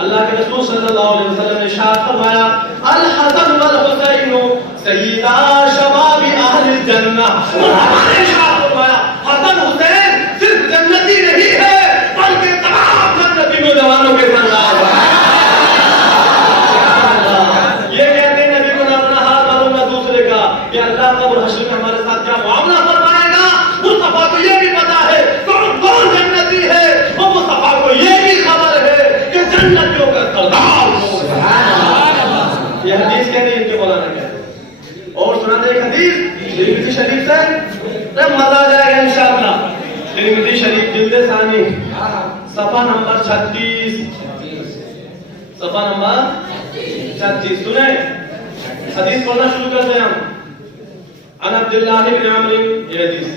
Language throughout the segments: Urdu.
اللہ کے رسول صلی اللہ علیہ وسلم نے ارشاد فرمایا الحسن والحسین سیدا شباب اہل الجنہ. ارشاد فرمایا حسن حسین صرف جنتی نہیں ہے بلکہ تمام جنتی نوجوانوں کے سردار ہیں. یہ کہتے ہیں نبی کو نہ اپنا ہاتھ معلوم نہ دوسرے کا کہ اللہ قبر حشر میں ہمارے ساتھ کیا معاملہ فرمائے گا. مصطفیٰ کو یہ بھی پتا ہے کون کون جنتی ہے. وہ مصطفیٰ کو یہ بھی خبر ہے کہ جنتیوں کا سردار. یہ حدیث کہتے ہیں ان کے مولانا کہتے ہیں. اور سنا دے ایک حدیث ترمذی شریف سے تب مزہ آ جائے گا انشاءاللہ. ترمذی شریف جلد ثانی صفحہ نمبر 36 صفحہ نمبر 36 سنیں حدیث پڑھنا شروع کرتے ہیں ہم. عن عبداللہ بن عمرو یہ حدیث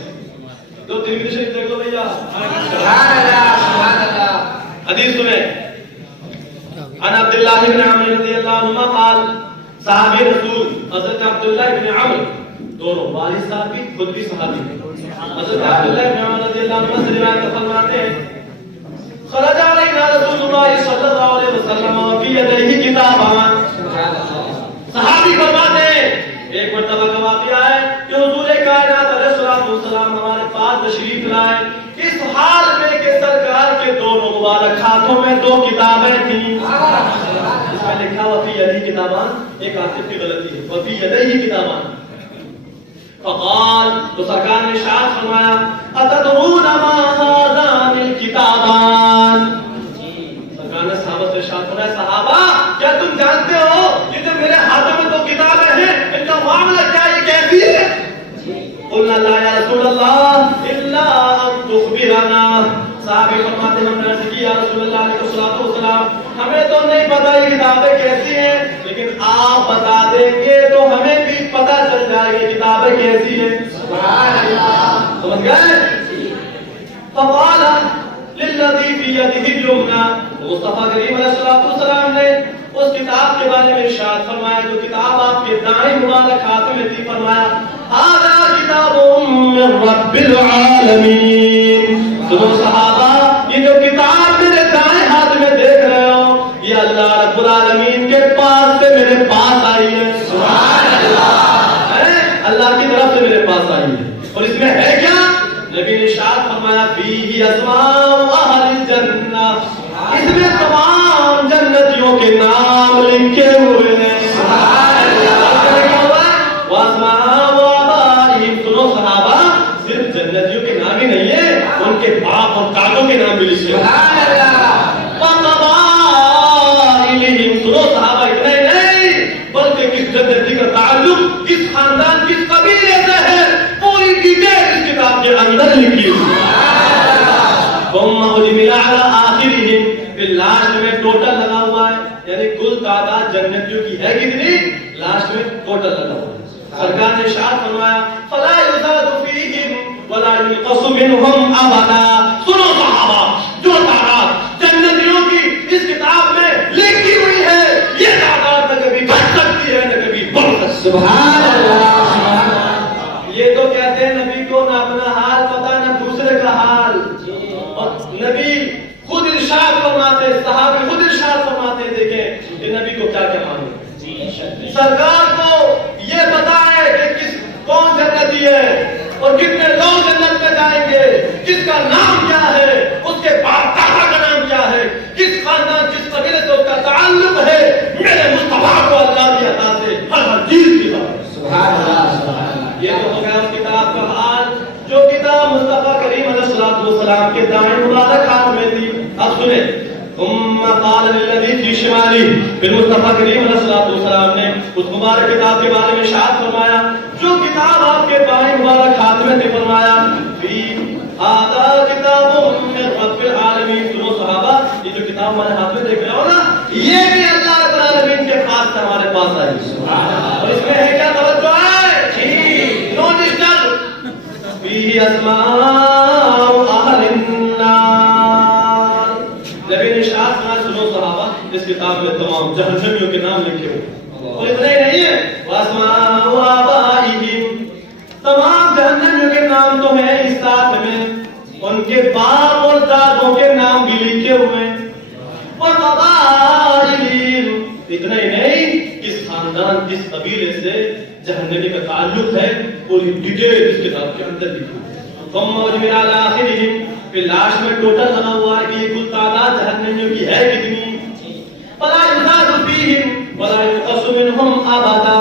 تو ترمذی شریف دیکھ لو بھیا. سبحان اللہ سبحان اللہ. حدیث سنیں عن عبداللہ بن عمرو رضی اللہ عنہ قال صحابی رسول حضرت عبداللہ بن عمرو دونوں والد صاحب بھی خود بھی صحابی ہیں. حضرت عبداللہ بن عمرو رضی اللہ عنہ سے روایت فرماتے ہیں خرج علینا رسول اللہ صلی اللہ علیہ وسلم وفی یدیہ کتابان. صحابی فرماتے ہیں ایک مرتبہ کا واقعہ ہے کہ حضور کائنات علیہ السلام ہمارے پاس تشریف لائے اس حال میں کہ سرکار کے دونوں مبارک ہاتھوں میں دو کتابیں تھیں. اس میں لکھا وفی یدیہ کتابان. ایک حافظ کی غلطی ہے وفی یدیہ کتابان. فقال تو سرکار نے ارشاد فرمایا اتدرون ما هذان الکتابان. سرکار نے صحابہ سے ارشاد فرمایا صحابہ کیا تم جانتے ہو کہ جو میرے ہاتھوں میں دو کتابیں ہیں ان کا معاملہ کیا ہے کیسی ہے. قلنا لا یا رسول اللہ الا ان تخبرنا. صحابی فرماتے ہیں ہم نے عرض کی یا رسول اللہ علیہ الصلوۃ والسلام ہمیں تو نہیں پتہ یہ کتابیں کیسی ہیں لیکن آپ بتا دیں گے تو ہمیں بھی پتہ چل جائے گی کتابیں کیسی ہیں. سبحان اللہ. سمجھ گئے. فقال للذی فی یدہ اليمنى. مصطفیٰ کریم علیہ الصلوۃ والسلام نے اس کتاب کے بارے میں ارشاد فرمایا جو کتاب آپ کے دائیں مبارک ہاتھ میں تھی فرمایا ھذا کتاب من رب العالمین. سنو صحابہ یہ جو کتاب میرے دائیں ہاتھ میں دیکھ رہے ہو یہ اللہ رب العالمین کے پاس سے میرے پاس آئی ہے. سبحان اللہ. اللہ کی طرف سے میرے پاس آئی ہے. اور اس میں ہے کیا. نبی نے ارشاد فرمایا فیہ اسماء اہل الجنہ. اس میں تمام جنتیوں کے نام لکھے ہوئے ہیں. سبحان اللہ. واسماء آبائہم. سنو صحابہ صرف جنتیوں کے نام ہی نہیں ہے ان کے باپ اور دادوں کے نام بھی لکھے ہوئے ہیں. سنو صحابہ اتنا ہی نہیں بلکہ کس جنتی کا تعلق کس خاندان کس قبیلے سے ہے پوری ڈیٹیل اس کتاب کے اندر لکھی ہوئی ہے. پھر لاسٹ میں ٹوٹل لگا ہوا ہے یعنی کل تعداد جنتیوں کی ہے کتنی لاسٹ میں ٹوٹل لگا ہوا ہے. سرکار نے ارشاد فرمایا فلا یزاد فیہم ولا ينقص منہم ابدا. سنو صحابہ جو تعداد جنتیوں کی اس کتاب میں لکھی ہوئی ہے یہ تعداد نہ کبھی گھٹ سکتی ہے نہ کبھی بڑھ سکتی ہے. سبحان اللہ. یہ تو کہتے ہیں نبی کو نہ اپنا حال پتا نہ دوسرے کا حال. اور نبی خود ارشاد فرماتے صحابی خود ارشاد فرماتے دیکھیں کہ نبی کو کیا کیا مانگے. سرکار کو یہ پتا ہے کہ کس کون جنتی ہے اور کتنے لوگ جنت میں جائیں گے کس کا نام کیا ہے اس کے باپ دادا کا نام کیا ہے کس خاندان کس قبیلے سے اس کا تعلق ہے. میرے مصطفیٰ کو اللہ کی عطا سے ہر چیز کی خبر. سبحان اللہ. یہ تو ہو گیا اس کتاب کا حال جو کتاب مصطفیٰ کریم علیہ السلام کے دائیں مبارک ہاتھ میں تھی. اب سنیں ثم قال للذي في شماله. پھر مصطفیٰ کریم علیہ السلام نے اس مبارک کتاب کے بارے میں ارشاد فرمایا جو کتاب آپ کے بائیں مبارک ہاتھ میں تھی فرمایا فی ھذا کتاب من رب العالمین. سنو صحابہ یہ جو کتاب ہمارے ہاتھ میں دیکھ رہے ہو نا یہ بھی اللہ رب العالمین کے پاس سے ہمارے پاس آئی. اور اس میں ہے کیا توجہ ہے جی نو ڈسٹرب. فی اسماء اہل النار. نبی نے ارشاد فرمایا سنو صحابہ اس کتاب میں تمام جہنمیوں کے نام لکھے ہوئے. اور اتنا ہی نہیں ہے واسماء آبائہم. تمام جہنمیوں کے نام تو ہیں اس ساتھ میں ان کے باپ اور دادوں کے نام بھی لکھے ہوئے. وقضا جس قبیلے سے جہنمی کا تعلق ہے پوری ڈیٹیل اس کتاب کے اندر لکھی ہے. پھر لاسٹ میں ٹوٹل بنا ہوا ہے کہ یہ کل تعداد جہنمیوں کی ہے کتنی. ولا يزاد فيهم ولا ينقص منهم ابدا.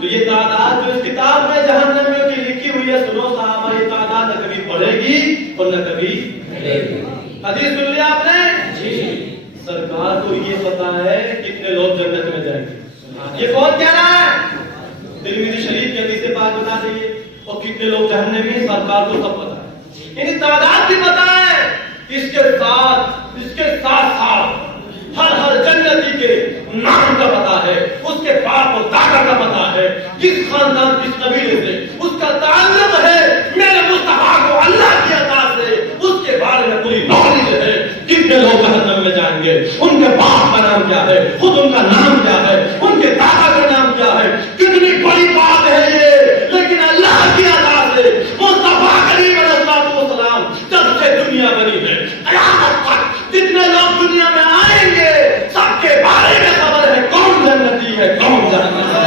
تو یہ تعداد جو اس کتاب میں جہنمیوں کی لکھی ہوئی ہے، سنو صحابہ، یہ تعداد نہ کبھی بڑھے گی اور نہ کبھی گھٹے گی. حدیث سن لیا آپ نے؟ جی. سرکار کو یہ پتا ہے کتنے لوگ جنت میں جائیں گے. یہ کون کہہ رہا ہے؟ ترمذی شریف کی حدیث پاک بتا دیجیے. اور کتنے لوگ جہنم میں، سرکار کو سب پتا ہے. یعنی تعداد بھی پتا ہے. اس کے ساتھ ساتھ ہر جنتی کے نام کا پتا ہے، اس کے باپ اور دادا کا پتا ہے، کس خاندان کس قبیلے سے اس کا تعلق ہے. میرے مصطفیٰ کو اللہ کی عطا سے اس کے بارے میں پوری نالج ہے. کتنے لوگ جہنم میں جائیں گے، ان کے باپ کا نام کیا ہے، خود ان کا نام کیا ہے، ان کے دادا کا نام کیا ہے. کتنی بڑی بات ہے یہ. لیکن اللہ کی عطا سے مصطفیٰ کریم علیہ السلام جب سے دنیا بنی ہے قیامت تک جتنے لوگ دنیا میں آئیں گے سب کے بارے میں خبر ہے کون جنتی ہے کون جہنمی ہے.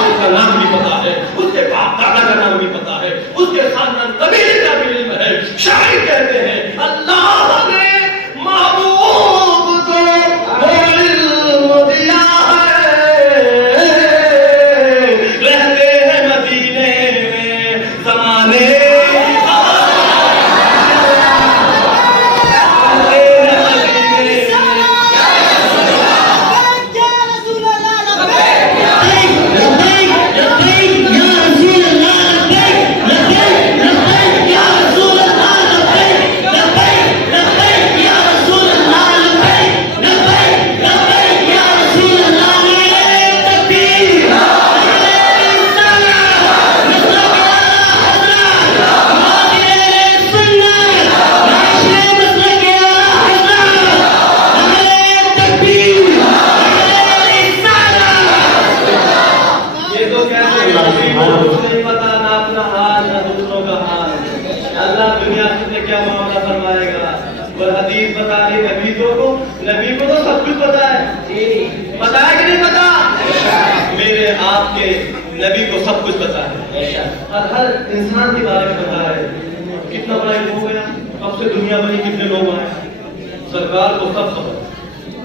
اس کا نام بھی پتا ہے، اس کے باپ دادا کا نام بھی پتا ہے، اس کے خاندان قبیلے کا بھی علم ہے. شاعر کہتے ہیں اللہ نے محبوب کو وہ علم دیا ہے، رہتے ہیں مدینے میں زمانے نبی کو تو سب کچھ پتا ہے. پتا ہے کہ نہیں پتا؟ میرے آپ کے نبی کو سب کچھ پتا ہے اور ہر انسان کے بارے میں پتا ہے. کتنا بڑا علم ہو گیا. کب سے دنیا بنی، کتنے لوگ آئے، سرکار کو سب خبر.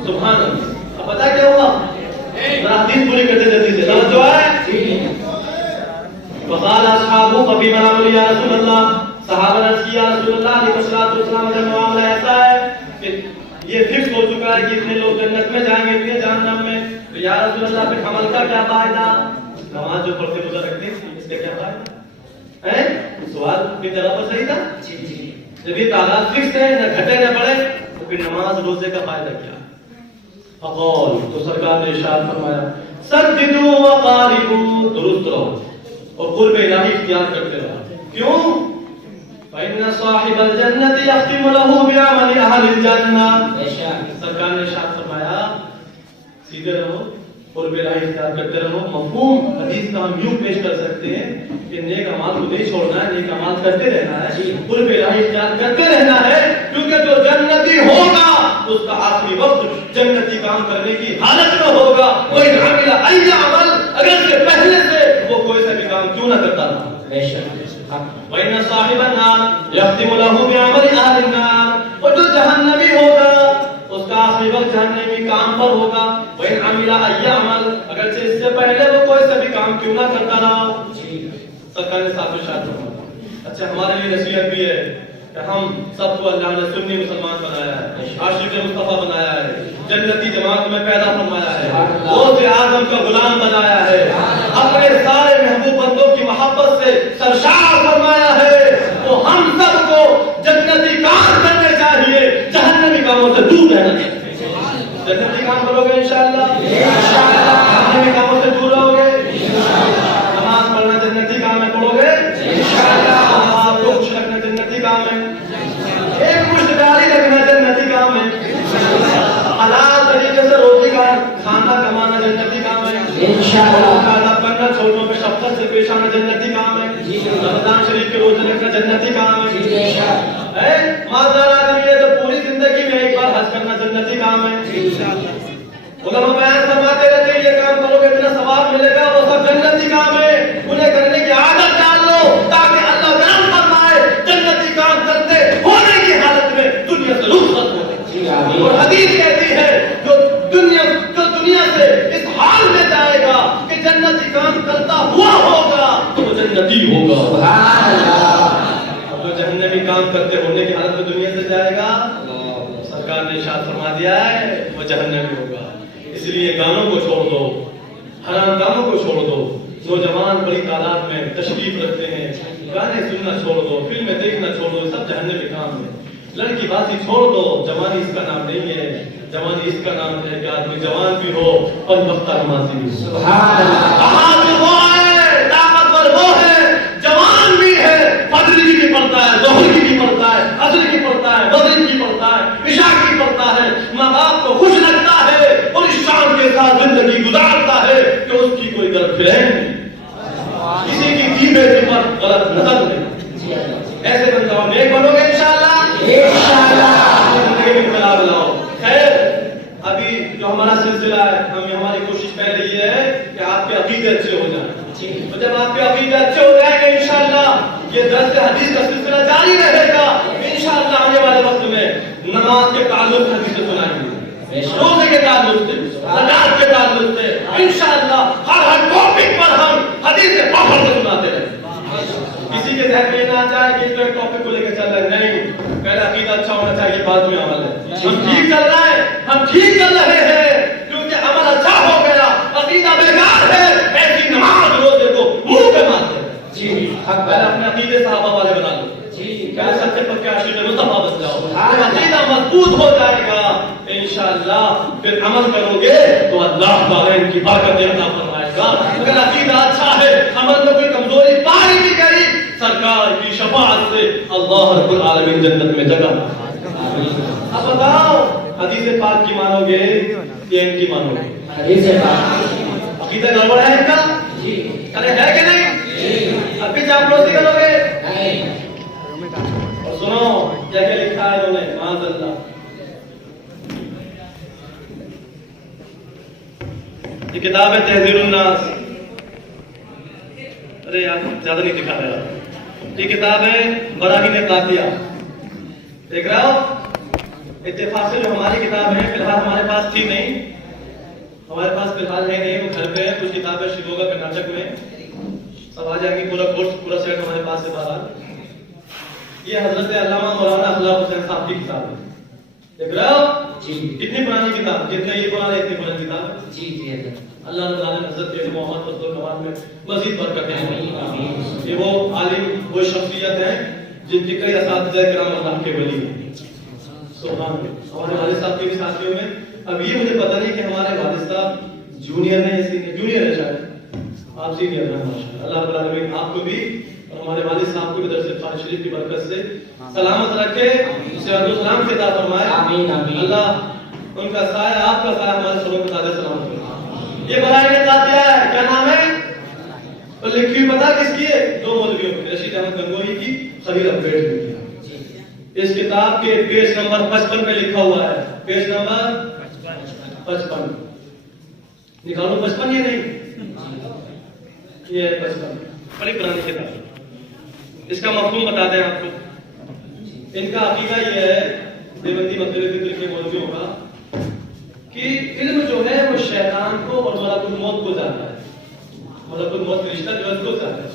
سبحان اللہ. اب پتا کیا ہوا؟ حدیث پوری کرتے جلدی سے جو ہے. وقال اصحابہ ففی منام یا رسول اللہ. صحابہ نے کیا رسول اللہ علیہ السلام کا معاملہ ایسا ہے کہ یہ فکس ہو چکا ہے کہ اتنے لوگ جنت میں جائیں گے، اتنے جہنم میں. تو یا رسول اللہ پھر عمل کا کیا فائدہ؟ نماز جو پڑھتے روزہ رکھتے ہیں اس کا کیا فائدہ ہے؟ سوال کی طرح پر صحیح تھا. جب یہ تعداد فکس ہے، نہ گھٹے نہ بڑھے، تو پھر نماز روزے کا فائدہ کیا؟ فقال، تو سرکار نے ارشاد فرمایا سددوا وقاربوا، درست رہو اور قرب الہی اختیار کرتے رہو. کیوں؟ فإن صاحب الجنة يختم له بعمل أهل الجنة. سرکار نے ارشاد فرمایا سیدھے رہو، قرب الہی اختیار کرتے رہو. مفہوم حدیث کا ہم یوں پیش کر سکتے ہیں کہ نیک اعمال کو نہیں چھوڑنا ہے، نیک اعمال کرتے رہنا ہے، قرب الہی اختیار کرتے رہنا ہے. کیونکہ جو جنتی ہوگا اس کا آخری وقت جنتی کام کرنے کی حالت میں ہوگا. کوئی عامل ای عمل اگر سے پہلے سے وہ کوئی سا بھی کام کیوں نہ کرتا رہا. وَإِنَّ صَاحِبَ النَّارِ يَخْتِمُ لَهُ بِعَمَلِ أَهْلِ النَّارِ. اور جو جہنمی ہوگا اس کا آخری وقت جہنمی کام پر ہوگا. وَإِنْ عَمِلَ أَيَّ عَمَلٍ، اگرچہ اس سے پہلے وہ کوئی سا بھی کام کیوں نہ کرتا رہا. سرکار نے صاحب ارشاد فرمایا. اچھا ہمارے لیے نصیحت بھی ہے کہ ہم سب کو اللہ نے سنی مسلمان بنایا ہے، عاشق مصطفیٰ بنایا ہے، جنتی جماعت میں پیدا فرمایا ہے، غوث اعظم کا غلام بنایا ہے، اپنے سارے محبوب بندوں کی محبت سے سرشار فرمایا ہے. تو ہم سب کو جنتی کام کرنے چاہیے، جہنمی کاموں سے دور رہنا چاہیے. جنتی کام کرو گے انشاءاللہ، جہنمی کاموں سے دور رہو گے. نماز پڑھنا جنتی کام ہے، پڑھو گے انشاءاللہ. آپ کو خوش رکھنا جنتی کام ہے، ایک مشتداری رکھنا جنتی کام ہے، حلال طریقے سے روٹی کا کھانا کمانا جنتی کام ہے انشاءاللہ. کرنا چھوٹوں پہ شفقت سے پیش آنا جنتی کام ہے. رمضان شریف کے روزے رکھنا جنتی کام ہے. مازدار آدمی ہے تو پوری زندگی میں ایک بار حج کرنا جنتی کام ہے. علماء بیان فرماتے رہتے ہیں سرکار نے ارشاد فرما دیا ہے وہ جہنمی ہوگا. اس لیے گانوں کو چھوڑ دو, حرام کاموں کو چھوڑ دو. نوجوان بڑی تعداد میں تشریف رکھتے ہیں, گانے سننا چھوڑ دو, فلمیں دیکھنا چھوڑ دو, سب جہنمی کام ہے. لڑکی بازی چھوڑ دو, جوانی اس کا نام نہیں ہے. جوانی اس کا نام ہے کہ آدمی جوان بھی ہو اور وقتہ نمازی بھی ہو. سبحان اللہ. وہ ہے طاقتور, وہ ہے جوان بھی ہے, فجر کی بھی پڑھتا ہے, ظہر کی بھی پڑھتا ہے, عصر کی پڑھتا ہے, مغرب کی پڑھتا ہے, عشاء کی پڑھتا ہے. ماں باپ کو خوش لگتا ہے اور اس شان کے ساتھ زندگی گزارتا ہے کہ اس کی کوئی گرد نہیں, کسی کی بیوی پر غلط نظر نہیں. ایسے بندہ نیک بنو گے انشاءاللہ. زندگی میں انقلاب لاؤ. خیر, ابھی جو ہمارا سلسلہ ہے, ہماری کوشش پہلے یہ ہے کہ آپ کے عقیدے اچھے ہو جائیں. تو جب آپ کے عقیدے اچھے ہو جائیں گے انشاءاللہ یہ درس حدیث کا سلسلہ جاری رہے گا. انشاءاللہ آنے والے وقت میں نماز کے تعلق حدیث سے سنائیں گے, روزے کے تعلق سے, زکات کے تعلق سے. انشاءاللہ ہر ٹاپک پر ہم حدیث کے پاپڑ سے سناتے رہیں. کسی کے ذہن میں نہ آ جائے کہ ایک ٹاپک کو لے کے چل رہے ہیں. نہیں, پہلے عقیدہ اچھا ہونا چاہیے, بعد میں عمل ہے. ہم ٹھیک چل رہا ہے, ہم ٹھیک چل رہے ہیں کیونکہ عمل اچھا ہو گیا. عقیدہ بیکار ہے, ایسی نماز روزے کو منہ پہ مارتے ہیں. پہلے اپنے عقیدے صحابہ والے بنا لو, پہلے سب سے پکے عاشق مصطفیٰ بن جاؤ. عقیدہ مضبوط ہو جائے گا انشاءاللہ, پھر عمل کرو گے تو اللہ تعالیٰ ان کی برکتیں عطا فرمائے گا. اگر عقیدہ اچھا ہے, عمل میں کوئی کمزوری پائی نہیں گئی, سرکار کی شفاعت سے اللہ رب العالمین جنت میں جگہ. اب بتاؤ, حدیث پاک کی مانو گے یا ان کی مانو گے؟ حدیث پاک. عقیدہ گڑبڑ ہے ان کا؟ ارے ہے کہ نہیں؟ اب بھی چاپلوسی کرو گے؟ اور سنو کیا کیا لکھا ہے انہوں نے, معاذ اللہ. یہ کتاب ہے تہذیب الناس. ارے یار زیادہ نہیں دکھا رہا. یہ کتاب ہے براہین قاطعہ. دیکھ رہا ہو, اتفاق سے جو ہماری کتاب ہے فی الحال ہمارے پاس تھی نہیں, ہمارے پاس فی الحال ہے نہیں, وہ گھر پہ ہے. کچھ کتابیں شیلوگا کرناٹک میں سب آ جائیں گی, پورا کورس پورا سیٹ ہمارے پاس سے باہر. یہ حضرت علامہ مولانا اخلاق حسین صاحب کی کتاب ہے. دیکھ رہے ہو کتنی پرانی کتاب, جتنے یہ پرانے اتنی پرانی کتاب ہے. اللہ تعالیٰ نے حضرت محمد فضل الرحمان میں مزید برکت ہے. یہ وہ عالم, وہ شخصیت ہیں جن کے کئی اساتذہ کرام اللہ کے ولی ہیں. سبحان اللہ. ہمارے والد صاحب کے بھی ساتھیوں میں, اب یہ مجھے پتہ نہیں کہ ہمارے والد صاحب جونیئر ہیں یا سینئر. جونیئر ہے شاید, آپ سینئر ہیں ماشاءاللہ. اللہ تعالیٰ نے آپ کو بھی اور ہمارے والد صاحب کو بھی درس قرآن شریف کی برکت سے سلامت رکھے, صحت و سلام سے عطا فرمائے. اللہ ان کا سایہ, آپ کا سایہ ہمارے سروں پہ زیادہ سلامت کرے. یہ براہین قاطعہ ہے, کیا نام ہے, اور لکھی ہوئی پتہ کس کی ہے؟ دو مولویوں کی, رشید احمد گنگوہی کی, خلیل اپڈیٹ کی. اس کتاب کے پیج نمبر 55 میں لکھا ہوا ہے, پیج نمبر 55 نکالو. 55 یہ نہیں, یہ ہے 55, بڑی پرانی کتاب. اس کا مفہوم بتا دیں آپ کو. ان کا عقیدہ یہ ہے دیوبندی مکتبہ فکر کے مولویوں کا کہ علم جو ہے وہ شیطان کو اور ملک الموت کو جاتا ہے. ملک الموت کا رشتہ جو ہے اس کو جاتا ہے.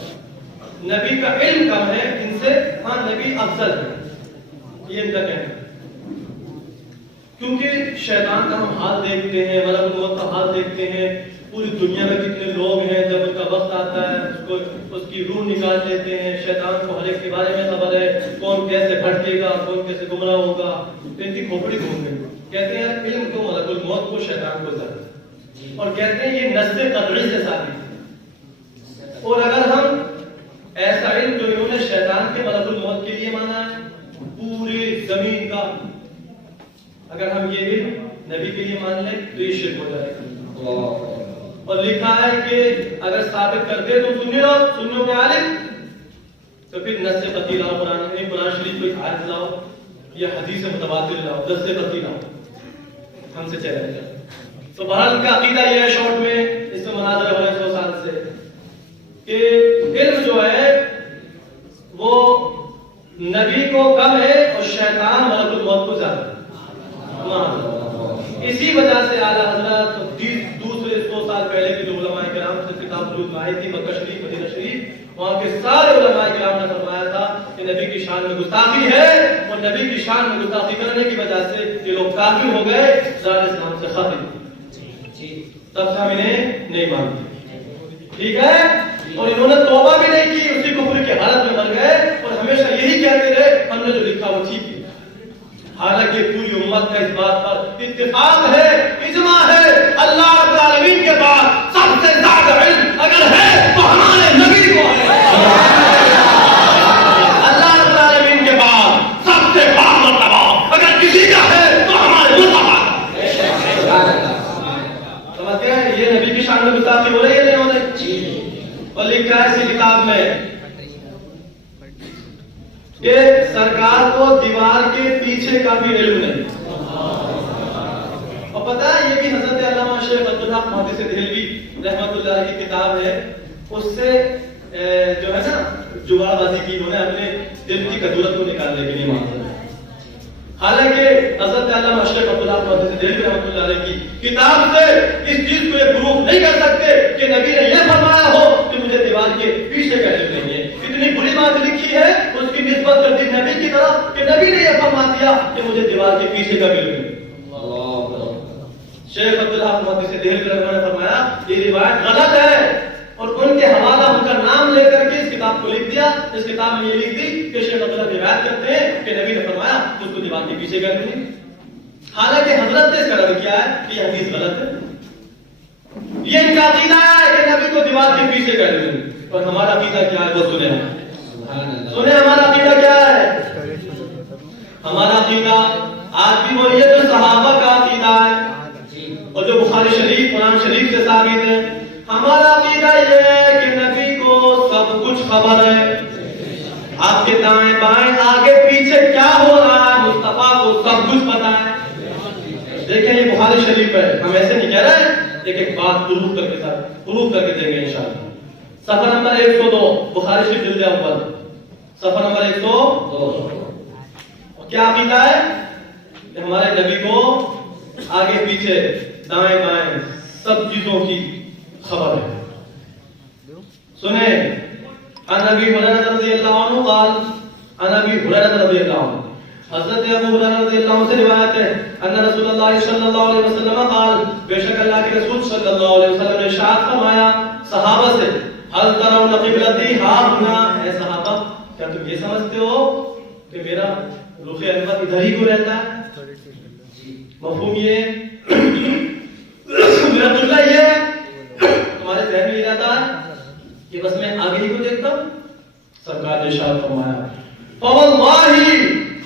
نبی کا علم کم ہے ان سے, ہاں نبی افضل ہے, یہ ان کا کہنا ہے. کیونکہ شیطان کا ہم حال دیکھتے ہیں, ملک الموت کا حال دیکھتے ہیں, پوری دنیا میں کتنے لوگ ہیں, جب ان کا وقت آتا ہے اس کی روح نکال لیتے ہیں. شیطان کو ہر ایک کے بارے میں خبر ہے, کون کیسے بھٹکے گا, کون کیسے گمراہ ہوگا. تو ان کی کھوپڑی گھوم گئی. کہتے ہیں علم کو, ملک الموت کو, شیطان کو جاتا ہے, اور کہتے ہیں یہ نزد قطعی سے ثابت ہے. اور اگر ہم ایسا علم جو انہوں نے شیطان کے ملک الموت کے لیے مانا ہے, پوری زمین کا, اگر ہم یہ بھی نبی کے لیے مان لیں تو یہ شرک ہو جائے گا. اور لکھا ہے کہ اگر ثابت کرتے تو سنیوں کے عالم, تو پھر نص قطعی لاؤ, قرآن شریف کوئی آیت لاؤ یا حدیث متواتر لاؤ, نص قطعی لاؤ, ہم سے چلے جائے. تو بہرحال ان کا عقیدہ یہ ہے, شارٹ میں اس میں مناظر ہو رہے ہیں 100 سال سے, کہ علم جو ہے وہ نبی کو کم ہے اور شیطان ملک الموت کو زیادہ ہے. اسی وجہ سے اعلیٰ حضرت دوسرے 100 سال پہلے کے جو علماء کرام سے کتاب وجود میں آئی تھی, مکہ شریف, مدینہ شریف, وہاں کے سارے علماء کرام نے فرمایا تھا کہ نبی کی شان میں گستاخی ہے, اور نبی کی شان میں گستاخی کرنے کی وجہ سے یہ لوگ کافر ہو گئے، دار اسلام سے ختم، تب سے ہم انہیں نہیں مانتے، ٹھیک ہے؟ اور انہوں نے توبہ بھی نہیں کی، اسی کفر کی حالت میں مر گئے اور ہمیشہ یہی کہتے رہے ہم نے جو لکھا وہ ٹھیک ہے، حالانکہ پوری امت کا اس بات پر اتفاق ہے، اجماع ہے، اللہ رب العالمین کے بعد سب سے زیادہ علم اگر ہے تو ہمارے نبی کو ہے، اللہ رب العالمین کے بعد سب سے بامرتبہ اگر کسی کا ہے تو ہمارے مصطفیٰ کا۔ سمجھتے ہیں یہ نبی کی شان میں گستاخی ہو رہی ہے نہیں ہو رہی؟ اور لکھا ہے اسی کتاب میں کہ سرکار کو دیوار کے پیچھے کا بھی علم نہیں، اور پتہ ہے یہ بھی حضرت علامہ شیخ عبدالحق محدث دہلوی رحمۃ اللہ علیہ کی کتاب ہے، اس سے جو ہے نا جوڑا بازی کی، انہوں نے اپنے دل کی کدورت کو نکالنے کے لیے مانگا، حالانکہ حضرت علامہ شیخ عبدالحق محدث دہلوی رحمۃ اللہ علیہ کی کتاب سے اس چیز کو یہ پروف نہیں کر سکتے کہ نبی نے یہ فرمایا ہو کہ مجھے دیوار کے پیچھے کا علم نہیں ہے، اتنی بری بات لکھی ہے اس کی نسبت کر دی نبی کی طرف کہ نبی نے یہ فرما دیا کہ مجھے دیوار کے پیچھے کا علم نہیں۔ شیخ عبدالحق محدث دہلوی نے فرمایا یہ روایت غلط ہے، اور ان کے حوالہ ان کا نام لے کر کے اس کتاب کو لکھ دیا، اس کتاب میں یہ لکھ دی کہ شیخ عبدالحق روایت کرتے ہیں کہ نبی نے فرمایا اس کو دیوار کے پیچھے کا علم نہیں، حالانکہ حضرت نے اس کا رد کیا ہے کہ یہ حدیث غلط ہے، یہ ان کا عقیدہ ہے کہ نبی کو دیوار کے پیچھے کا علم نہیں، اور ہمارا عقیدہ کیا ہے وہ سنیں، سنیں ہمارا عقیدہ کیا ہے؟ ہمارا عقیدہ آج بھی وہی ہے جو صحابہ کا عقیدہ ہے اور جو بخاری شریف قرآن شریف سے ثابت ہے۔ ہمارا عقیدہ یہ ہے کہ نبی کو سب کچھ خبر ہے، آپ کے دائیں بائیں آگے پیچھے کیا ہو رہا ہے مصطفیٰ کو سب کچھ پتا ہے۔ دیکھیں یہ بخاری شریف ہے، ہم ایسے نہیں کہہ رہے ہیں، ایک بات پروف کر کے دیں گے انشاءاللہ۔ صفحہ نمبر 102 بخاری شریف جلد اول صفحہ نمبر 102، کیا عقیدہ ہے کہ ہمارے نبی کو آگے پیچھے دائیں بائیں سب چیزوں کی خبر ہے۔ سنیں عن ابی ہریرہ رضی اللہ عنہ قال، عن ابی ہریرہ رضی اللہ عنہ، حضرت ابو ہریرہ رضی اللہ عنہ سے روایت ہے ان رسول اللہ صلی اللہ علیہ وسلم قال، بے شک اللہ کے رسول صلی اللہ علیہ وسلم نے ارشاد فرمایا صحابہ سے، هل ترون قبلتی ها هنا، اے صحابہ کیا تم یہ سمجھتے ہو کہ میرا رخ انور ادھر ہی کو رہتا ہے؟ مفہوم یہ میرا قبلہ یہ ہے، تمہارے ذہن میں ارادہ ہے کہ بس میں آگے ہی کو دیکھتا ہوں؟ سرکار نے ارشاد فرمایا فواللہ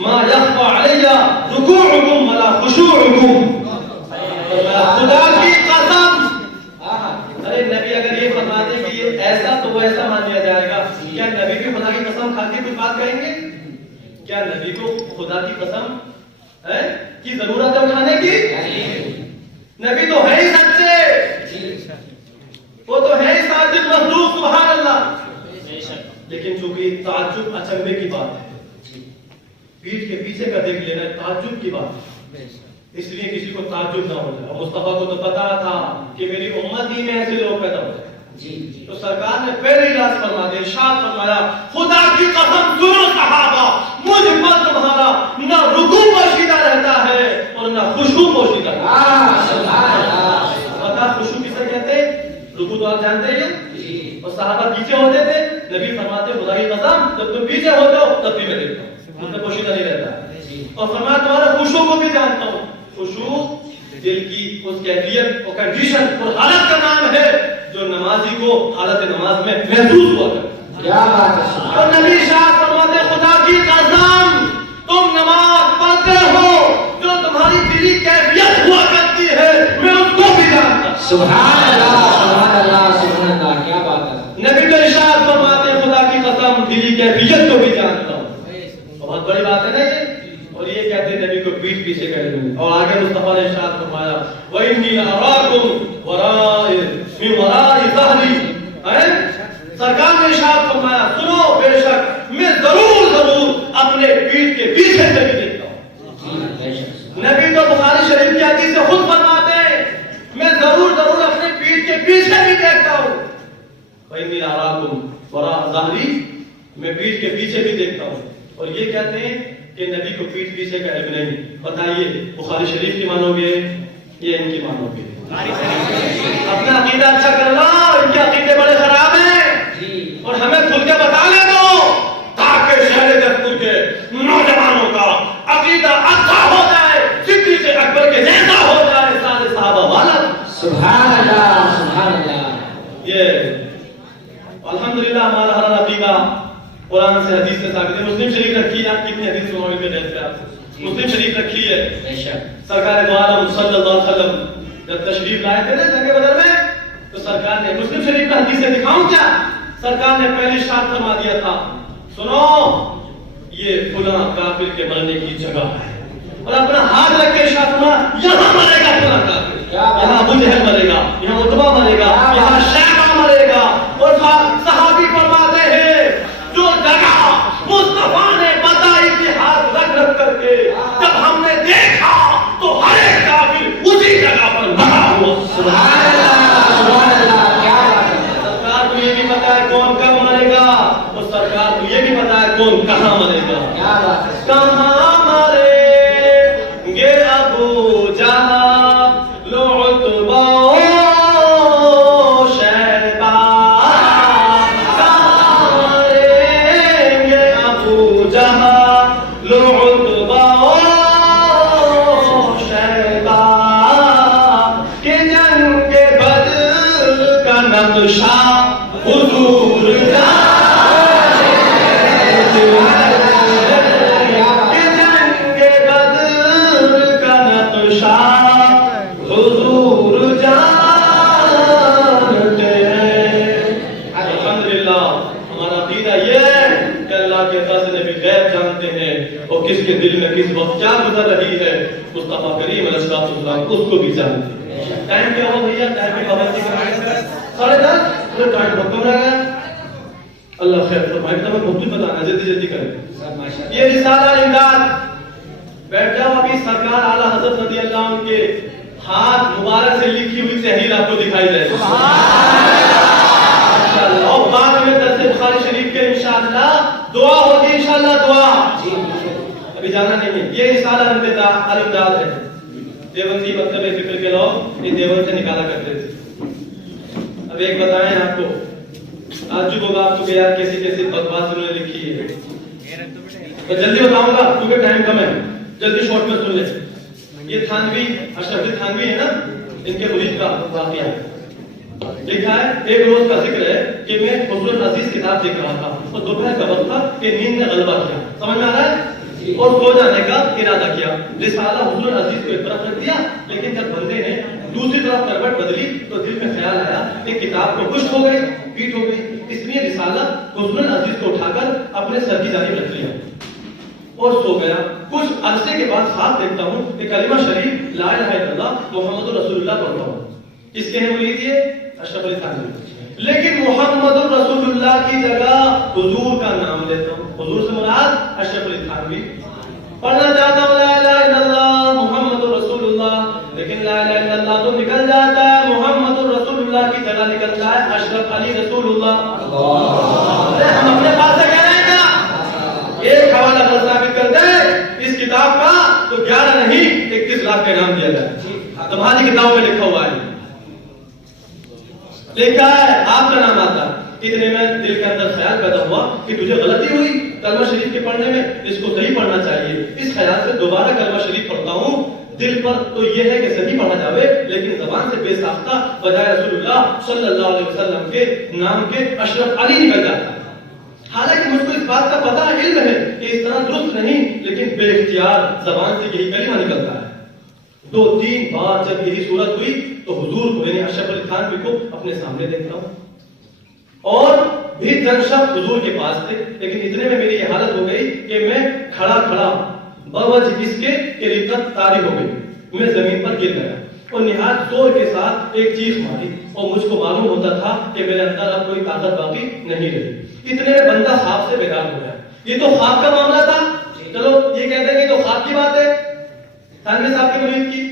ما يخفى علی رکوعکم ولا خشوعکم، خدا کی قسم، ارے نبی اگر یہ فرما دے کہ یہ ایسا تو وہ ایسا مان لیا جائے گا، کیا نبی بھی خدا کی قسم کھا کے کچھ بات کہیں گے؟ کیا نبی کو خدا کی قسم کی ضرورت ہے اٹھانے کی؟ نبی تو ہے ہی سچے، وہ تو ہے ہی صادق مصدوق، سبحان اللہ، لیکن چونکہ تعجب اچنبے کی بات ہے، پیٹھ کے پیچھے کا دیکھ لینا تعجب کی بات ہے، اس لیے کسی کو تعجب نہ ہو جائے۔ مصطفیٰ کو تو پتا تھا کہ میری امت ہی میں ایسے لوگ پیدا ہو جائیں، تو سرکار نے پہلے علاج فرما دیا، ارشاد فرمایا خدا کی قسم سنو صحابہ، مجھ پر تمہارا نہ رکوع پوشیدہ رہتا ہے اور نہ خشوع پوشیدہ رہتا ہے۔ پتا خشوع کسے کہتے ہیں؟ رکوع تو آپ جانتے ہیں، اور صحابہ پیچھے ہوتے تھے، نبی فرماتے خدا کی قسم جب تم پیچھے ہوتے ہو تب بھی میں دیکھتا ہوں، مجھ سے پوشیدہ نہیں رہتا، اور فرمایا تمہارا خشوع کو بھی جانتا ہوں۔ خشوع دل کی اس کیفیت اور کنڈیشن اور حالت کا نام ہے جو نمازی کو حالت نماز میں محسوس ہوا کرتا ہے۔ اور نبی ارشاد فرماتے خدا کی قسم تم نماز پڑھتے ہو جو تمہاری دلی کیفیت ہوا کرتی ہے میں اس کو بھی جانتا ہوں۔ سبحان اللہ سبحان اللہ سبحان اللہ، کیا بات ہے۔ نبی تو ارشاد فرماتے خدا کی قسم دلی کیفیت کو بھی جانتا ہوں، بہت بڑی بات ہے نا یہ، اور یہ کہتے ہیں نبی کو پیٹھ پیچھے کر دیں۔ اور آگے مصطفیٰ نے ارشاد فرمایا وَإِنِّي لَأَرَاكُمْ وَرَاءِ مِنْ وَرَاءِ ظَهْرِي، سرکار نے ارشاد فرمایا سنو بے شک میں ضرور اپنے پیٹھ کے پیچھے سے بھی دیکھتا ہوں۔ نبی تو بخاری شریف کی حدیث سے خود فرماتے ہیں میں ضرور اپنے پیٹھ کے پیچھے بھی دیکھتا ہوں۔ وَإِنِّي لَأَرَاكُمْ وَرَاءَ ظَهْرِي، میں پیٹھ کے پیچھے بھی دیکھتا ہوں۔ اور یہ کہتے ہیں کہ نبی کو پیٹھ پیچھے کا علم نہیں. بتائیے بخاری شریف کی مانو گے یا ان کی مانو گے؟ اپنا عقیدہ اچھا کر لو، ان کے عقیدے بڑے خراب ہیں اور ہمیں کھل کے بتا لے دو تاکہ شہر دستور کے نوجوانوں کا عقیدہ اچھا ہو جائے، صدیق اکبر کے جیسا ہو جائے، سارے صحابہ والا. سبحان اللہ سبحان اللہ. یہ الحمدللہ ہمارا ہر عقیدہ قرآن سے حدیث سے ثابت ہے. مسلم شریف رکھی ہے، آپ کتنی حدیث سنوگے میں دیکھتے ہیں آپ سے. مسلم شریف رکھی ہے. سرکار دو عالم صلی اللہ علیہ وسلم جب تشریف لائے تھے نا جنگ بدر میں، تو سرکار نے مسلم شریف کا حدیث دکھاؤں کیا؟ سرکار نے پہلی ارشاد فرما دیا تھا، سنو یہ فلاں کافر کے مرنے کی جگہ ہے، اور اپنا ہاتھ رکھ کے ارشاد فرما یہاں مرے گا فلاں کافر، یہاں ابو جہل مرے گا، یہاں عتبہ مرے گا، یہاں شیبہ مرے گا. اور صحابی فرماتے ہیں جو جگہ مصطفیٰ نے بتائی تھی ہاتھ رکھ رکھ کر کے، جب ہم نے دیکھا تو ہر ایک کافر اسی جگہ پر مرا ہوا. سبحان اللہ سبحان اللہ. کیا بات ہے. سرکار کو یہ بھی پتا ہے کون کب مرے گا، اور سرکار کو یہ بھی پتا ہے کون کہاں مرے گا. کیا بات ہے. کہاں مرے گے ابو جہل لو عتبہ شیبہ، کہاں مریں گے ابو جہل لو عتبہ شیبہ، کہ جنگ بدر کا نقشہ حضور کس کے دل میں کس وقت کیا گزر رہی ہے مصطفیٰ کریم علیہ السلام اس کو بھی جانتے ہیں. ٹائم کیا ہو بھیا؟ ٹائم کی پابندی کریں. 10:30 ٹائم ختم رہ گیا. اللہ خیر فرمائے. تمہیں مختصر بتانا جلدی جلدی کریں. یہ رسالہ امداد بیٹھ جاؤ. ابھی سرکار اعلیٰ حضرت رضی اللہ عنہ کے ہاتھ مبارک سے لکھی ہوئی تحریر آپ کو دکھائی دے گی انشاءاللہ. اور بعد میں درس بخاری شریف کے انشاءاللہ دعا ہوگی. انشاءاللہ دعا ابھی جانا نہیں ہے. یہ رسالہ الامداد ہے. دیوبندی مکتب فکر کے لوگ یہ دیوبند سے نکالا کرتے تھے. اب ایک بتائیں آپ کو، آج جو ہوگا آپ کو کہ یار کیسی کیسی بکواس انہوں نے لکھی ہے. تو جلدی بتاؤں گا کیونکہ ٹائم کم ہے. جلدی شارٹ میں سن لیں. یہ تھانوی اشرف تھانوی ہے نا، ان کے مرید کا واقعہ ہے. لکھا ہے ایک روز کا ذکر ہے کہ میں حضور العزیز کتاب دیکھ رہا تھا اور دوپہر کا وقت تھا کہ نیند نے غلبہ کیا. سمجھ میں آ رہا ہے؟ اور سو جانے کا ارادہ کیا. رسالہ حضور العزیز کو ایک طرف رکھ دیا، لیکن جب بندے نے دوسری طرف کروٹ بدلی تو دل میں خیال آیا کہ کتاب کو پشت ہو گئی، پیٹ ہو گئی. اس لیے رسالہ حضور العزیز کو اٹھا کر اپنے سر کی جانب رکھ لیا اور سو گیا. کچھ عرصے کے بعد خواب دیکھتا ہوں کہ کلمہ شریف لا الہ الا اللہ محمد رسول اللہ پڑھتا ہوں. کس کے ہیں مرید؟ یہ اشرف علی تھانوی. لیکن محمد رسول اللہ کی جگہ حضور کا نام لیتا ہوں. حضور سے مراد اشرف علی تھانوی. پڑھنا چاہتا ہوں لا الہ الا اللہ محمد رسول اللہ، لیکن لا الہ الا اللہ تو نکل جاتا ہے، محمد رسول اللہ کی جگہ نکلتا ہے اشرف علی رسول اللہ. ہم اپنے پاس سے کہہ رہے ہیں کیا؟ ایک حوالہ پر ثابت کر دے اس کتاب کا تو 11 نہیں 31 لاکھ کا انعام دیا جائے. تمہاری کتابوں میں لکھا ہوا ہے، لکھا ہے آپ کا نام آتا. اتنے میں دل کے اندر خیال پیدا ہوا کہ تجھے غلطی ہوئی کلمہ شریف کے پڑھنے میں، اس کو صحیح پڑھنا چاہیے. اس خیال سے دوبارہ کلمہ شریف پڑھتا ہوں. دل پر تو یہ ہے کہ صحیح پڑھا جاوے، لیکن زبان سے بے ساختہ بجائے رسول اللہ صلی اللہ علیہ وسلم کے نام کے اشرف علی نکل جاتا ہے. حالانکہ مجھ کو اس بات کا پتہ علم ہے کہ اس طرح درست نہیں، لیکن بے اختیار زبان سے یہی کلمہ نکلتا ہے. 2-3 بار جب یہی صورت ہوئی تو حضور کو یعنی اشرف علی تھانوی کو اپنے سامنے دیکھتا ہوں اور بھی شخص حضور کے پاس تھے. لیکن اتنے میں میری یہ حالت ہو گئی کہ میں کھڑا بوجھ اس کے رکت طاری ہو گئی. میں زمین پر گر گیا اور نہایت زور کے ساتھ ایک چیخ ماری اور مجھ کو معلوم ہوتا تھا کہ میرے اندر اب کوئی طاقت باقی نہیں رہی. اتنے میں بندہ خواب سے بیدار ہو گیا. یہ تو خواب کا معاملہ تھا. چلو یہ کہتے ہیں کہ تو خواب کی بات ہے تھانوی صاحب کے مرید کی.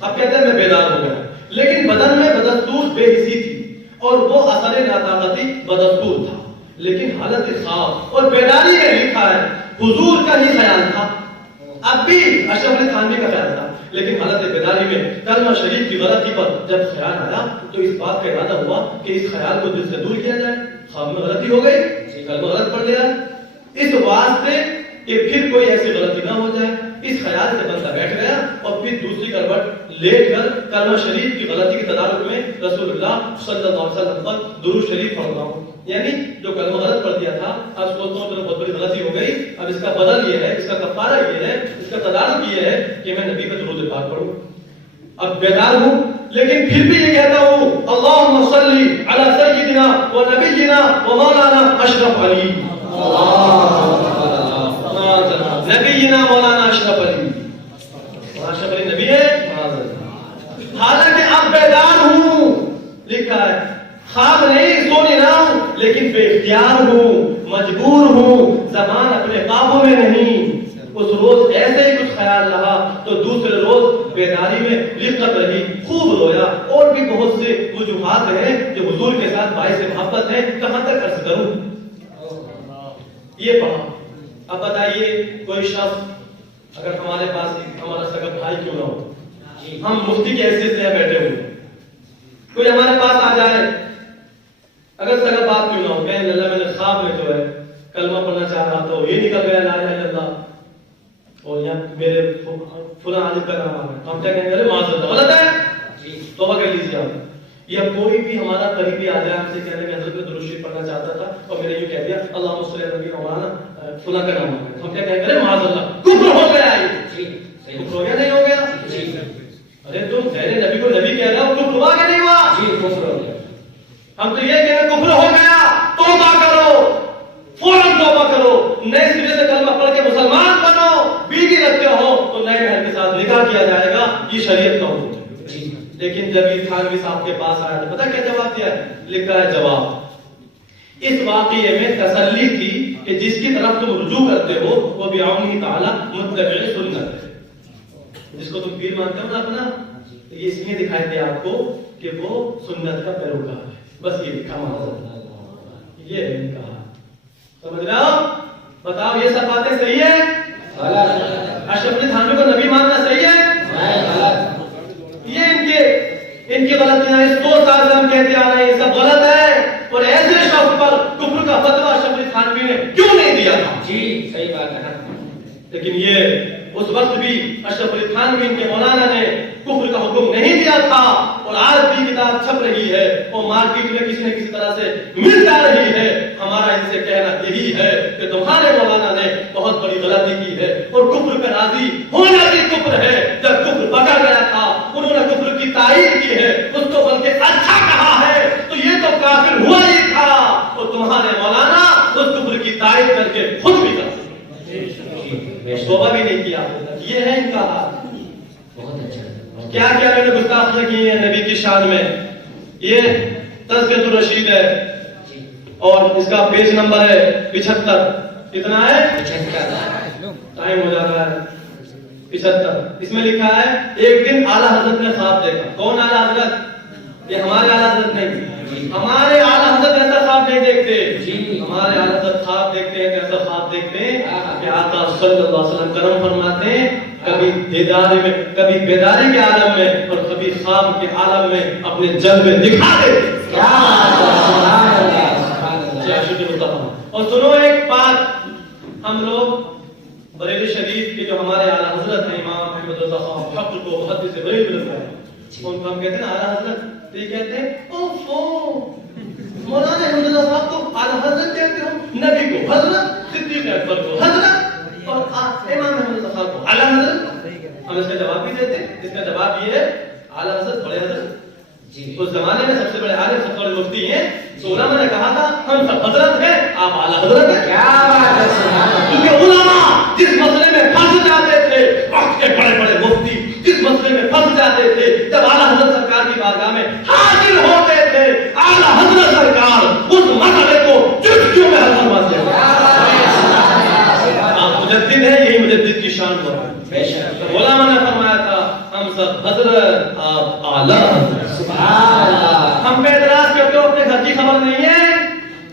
اب کہتے ہیں میں بیدار ہو گیا، لیکن بدن میں بدستور بے حسی تھی اور وہ اثر ناطاقتی بدستور تھا. لیکن حالت خواب اور بیداری میں لکھا ہے حضور کا ہی خیال تھا اب بھی اشرف علی تھانوی کا خیال تھا، لیکن حالت بیداری میں کلمہ شریف کی غلطی پر جب خیال آیا تو اس بات کا ارادہ ہوا کہ اس خیال کو دل سے دور کیا جائے. خواب میں غلطی ہو گئی، کلمہ غلط پڑھ لیا، اس واسطے کہ پھر کوئی ایسی غلطی نہ ہو جائے، اس خیال سے بندہ بیٹھ گیا اور پھر دوسری کروٹ لیٹ کر کلمہ شریف کی غلطی کے تدارک میں رسول اللہ صلی اللہ علیہ وسلم پر درود شریف پڑھتا ہوں. یعنی جو کلمہ غلط پڑھ دیا تھا، اب سوچتا ہوں بہت بڑی غلطی ہو گئی، اب اس کا بدل یہ ہے، اس کا کفارہ یہ ہے، اس کا تدارک یہ ہے کہ میں نبی کا درود پاک پڑھوں. اب بیدار ہوں لیکن پھر بھی یہ کہتا ہوں اللہم صلی علی سیدنا و نبینا و مولانا اشرف علی، نبینا مولانا اشرف علی. اشرف علی نبی ہے، حالانکہ اب بیدار ہوں، لکھا ہے خواب نہیں، سو نہیں رہا ہوں، لیکن بے اختیار ہوں، مجبور ہوں، زبان اپنے قابو میں نہیں. اس روز ایسے ہی کچھ خیال رہا تو دوسرے روز بیداری میں رقت رہی، خوب رویا. اور بھی بہت سے وجوہات ہیں جو حضور کے ساتھ باعث محبت ہیں، کہاں تک عرض کروں. یہ پڑھا. اب بتائیے کوئی شخص اگر ہمارے پاس ہمارا سگا بھائی کیوں نہ ہو، ہم مفتی کی حیثیت سے بیٹھے ہوئے، کوئی ہمارے پاس آ جائے، اگر سگا باپ کیوں نہ ہو، کہیں اللہ میں نے خواب میں جو ہے کلمہ پڑھنا چاہ رہا تھا، یہ نکل گیا لا الہ الا اللہ، اور یا میرے فلاں عالم کا نام آ گیا، ہم کیا کہیں گے معاذ اللہ، غلط ہے، توبہ کر لیجیے آپ. یا کوئی بھی ہمارا قریبی آ جائے، ہم سے کہنے کہ حضرت میں درود شریف پڑھنا چاہتا تھا اور میں نے یوں کہہ دیا اللہم صلی علی نبی مولانا فلاں کا نام آ گیا، ہم کیا کہیں گے معاذ اللہ، کفر ہو گیا. یہ کفر ہو گیا نہیں ہو گیا؟ ارے تم غیر نبی کو نبی کہہ رہے ہو، کفر ہوا کہ نہیں ہوا؟ جی کفر ہو گیا. ہم تو یہ کہہ رہے کفر ہو گیا، توبہ کرو، فوراً توبہ کرو، نئے سرے سے کلمہ پڑھ کے مسلمان بنو. بیوی رکھتے ہو تو نئے گھر کے ساتھ نکاح کیا جائے گا، یہ شریعت کا حکم ہے. لیکن جب یہ تھانوی صاحب کے پاس آیا تو پتہ کیا جواب دیا ہے؟ لکھا ہے جواب اس واقعے میں تسلی تھی کہ جس کی طرف تم رجوع کرتے ہو وہ بعونہ تعالی متبع سنت ہے. جس کو تم پیر مانتے ہو نا اپنا، یہ اس میں دکھائی دے آپ کو کہ وہ سنت کا پیروکار ہے. بس یہ لکھا ہوا، یہ ہے کہا. سمجھ رہے ہو؟ بتاؤ یہ سب باتیں صحیح ہے؟ اشرف علی تھانوی کو نبی ماننا صحیح ہے؟ یہ ان کی غلطیاں، اس 2 سال سے ہم کہتے آ رہے ہیں یہ سب غلط ہے. اور ایسے شخص پر کفر کا فتویٰ اشرف علی تھانوی نے کیوں نہیں دیا تھا؟ جی صحیح بات ہے. لیکن یہ اس وقت بھی اشرف علی تھانوی کے مولانا نے کفر کا حکم نہیں دیا تھا. اور آج بھی کتاب چھپ رہی ہے اور مارکیٹ میں کسی نہ کسی طرح سے مل جا رہی ہے. ہمارا ان سے کہنا یہی ہے کہ تمہارے مولانا نے بہت بڑی غلطی کی ہے اور کفر پہ راضی ہونا بھی کفر ہے. جب کفر پکڑ گیا تھا انہوں نے کفر کی تائید کی ہے، اس کو بلکہ اچھا کہا ہے، تو یہ تو کافر ہوا ہی تھا. اور تمہارے مولانا اس کفر کی تائید کر کے خود بھی کرتے توبہ بھی نہیں کیا. یہ ہے ان کا حال. بہت اچھا. کیا کیا میں نے گستاخیاں کی ہیں نبی کی شان میں. یہ تذکرۃ الرشید ہے اور اس کا پیج نمبر ہے 75. کتنا ہے؟ 75. ٹائم ہو جاتا ہے. 75. اس میں لکھا ہے ایک دن اعلیٰ حضرت نے خواب دیکھا. کون اعلیٰ حضرت؟ یہ ہمارے اعلیٰ حضرت نہیں، ہمارے اعلیٰ حضرت ایسا خواب نہیں دیکھتے. ہمارے اعلیٰ حضرت خواب دیکھتے ہیں، کیسا خواب دیکھتے ہیں کہ آقا صلی اللہ علیہ وسلم کرم فرماتے ہیں کبھی دیدار میں، کبھی بیداری کے عالم میں اور کبھی خواب کے عالم میں اپنے جلوے دکھا دیتے. اور سنو ایک بات، ہم لوگ بریلی شریف کے جو ہمارے اعلیٰ حضرت ہیں امام احمد رضا خان حق کو محدث بریلی رضا ہے، ان کو ہم کہتے ہیں نا اعلیٰ حضرت، تو یہ کہتے ہیں اوفو مولانا احمد رضا صاحب کو اعلیٰ حضرت کہتے ہو، نبی کو حضرت، صدیق اکبر کو حضرت، اور امام احمد رضا صاحب کو اعلیٰ حضرت. ہم اس کا جواب بھی دیتے ہیں. اس کا جواب یہ ہے اعلیٰ حضرت بڑے حضرت اس زمانے میں سب سے بڑے عالم، سب سے بڑے مفتی ہیں. تو علماء نے کہا تھا ہم سب حضرت ہیں، آپ اعلیٰ حضرت ہیں. کیا بات ہے. کیونکہ علماء جس مسئلے میں پھنس جاتے تھے، وقت کے بڑے بڑے مفتی جس مسئلے میں پھنس جاتے تھے، جب اعلیٰ حضرت سرکار کی بارگاہ میں حاضر ہوتے تھے، اعلیٰ حضرت سرکار اس مسئلے کو چٹکیوں میں حل فرما دیتے. آپ مجدد ہیں، یہی مجدد کی شان ہے. علماء نے فرمایا تھا ہم سب حضرت، آپ اعلیٰ حضرت. سبحان اللہ. ہم پہ اعتراض کرتے ہو اپنے گھر کی خبر نہیں ہے.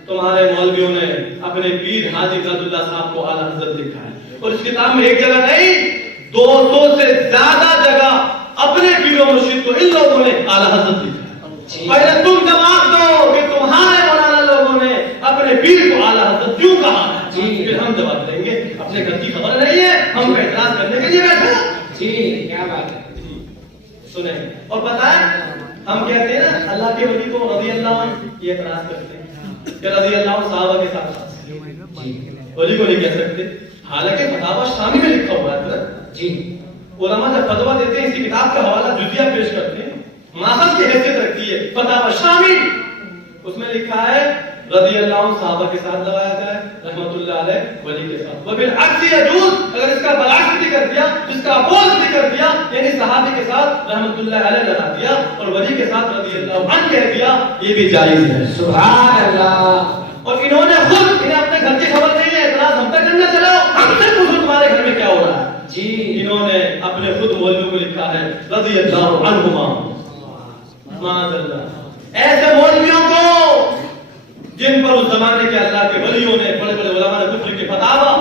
تمہارے مولویوں نے اپنے پیر حاجی عبداللہ صاحب کو اعلیٰ حضرت لکھا ہے اور اس کتاب میں ایک جگہ نہیں سنیں. اور پتہ ہے ہم کہتے ہیں نا اللہ کے ولی کو رضی اللہ عنہ، یہ اعتراض کرتے ہیں کہ رضی اللہ عنہ صحابہ کے ساتھ ولی کو نہیں کہہ سکتے، حالانکہ فتاوی شامی میں لکھا ہوا ہے جی. علماء جب فتویٰ دیتے ہیں اسی کتاب کا حوالہ جزیہ پیش کرتے ہیں، ماخذ کی حیثیت رکھتی ہے فتاوی شامی، اس میں لکھا ہے رضی اللہ عنہ صحابہ کے ساتھ لگایا جائے، رحمت اللہ علیہ ولی کے ساتھ. وبالعکس یجوز، اگر اس کا برعکس بھی کر دیا، اس کا اپوز بھی کر دیا، یعنی صحابی کے ساتھ رحمت اللہ علیہ لگا دیا اور ولی کے ساتھ رضی اللہ عنہ کہہ دیا، یہ بھی جائز ہے. سبحان اللہ. اور انہوں نے خود، انہیں اپنے گھر کی خبر نہیں ہے، اعتراض ہم تک کرنا چلاؤ، ہم سے پوچھو تمہارے گھر میں کیا ہو رہا ہے. جی. انہوں نے اپنے خود مولویوں کو لکھا ہے رضی اللہ عنہما. معاذ اللہ. ایسے مولویوں کو جن پر اس زمانے کے اللہ کے ولیوں نے، بڑے بڑے علماء نے کفر کے فتاوا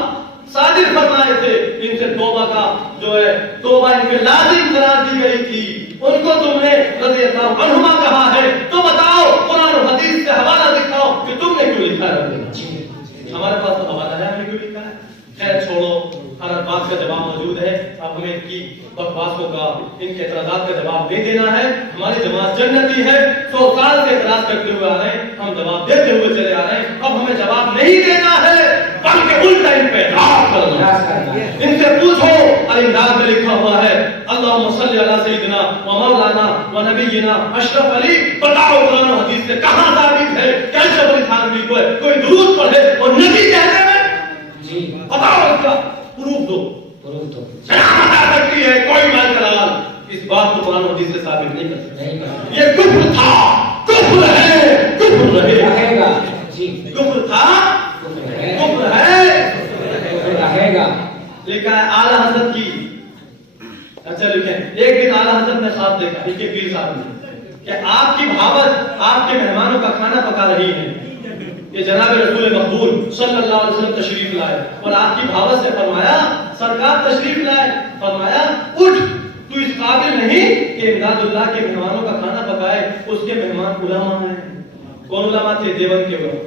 صادر فرمائے تھے، ان سے توبہ کا جو ہے توبہ ان کے لازم قرار دی گئی تھی، ان کو تم نے رضی اللہ عنہما کہا ہے، تو بتاؤ قرآن و حدیث سے حوالہ دکھاؤ کہ تم نے کیوں لکھا ہے. ہمارے پاس تو حوالہ ہے، ہمیں کیوں لکھا ہے. خیر چھوڑو، ہر بات کا جواب موجود ہے. اب ہمیں ان کی بکواسوں کا، ان کے اعتراضات کا جواب نہیں دینا ہے. ہماری جماعت جنتی ہے، 100 سال سے اعتراض کرتے ہوئے آ رہے ہیں، ہم جواب دیتے ہوئے چلے آ رہے ہیں. اب ہمیں جواب نہیں دینا ہے بلکہ الٹا ان پہ اعتراض کرنا ہے. ان سے پوچھو، الامداد میں لکھا ہوا ہے اللہم صلی علی سیدنا و مولانا و نبینا اشرف علی. بتاؤ قرآن و حدیث سے کہاں ثابت ہے کہ اشرف علی تھانوی کو کوئی درود پڑھے اور نبی کہنے میں؟ جی. بتاؤ اس کا پروف دو. شناخت آ سکتی ہے، کوئی مال کلال اس بات کو قرآن و حدیث سے ثابت نہیں کر سکتا. یہ کفر تھا، کفر ہے، کفر رہے گا. جی. کفر تھا، کفر ہے، رہے گا. لکھا ہے اعلیٰ حضرت کی. اچھا لکھیں، ایک دن اعلیٰ حضرت نے خواب دیکھا، ان کے پیر صاحب نے، کہ آپ کی بھاوت آپ کے مہمانوں کا کھانا پکا رہی ہے. کہ جناب رسول مقبول صلی اللہ علیہ وسلم تشریف لائے اور آپ کی بھاوت سے فرمایا سرکار تشریف لائے، فرمایا اٹھ، تو اس قابل نہیں کہ امداد اللہ کے مہمانوں کا کھانا پکائے. اس کے مہمان علماء ہیں. کون علماء تھے؟ دیوبند کے علماء.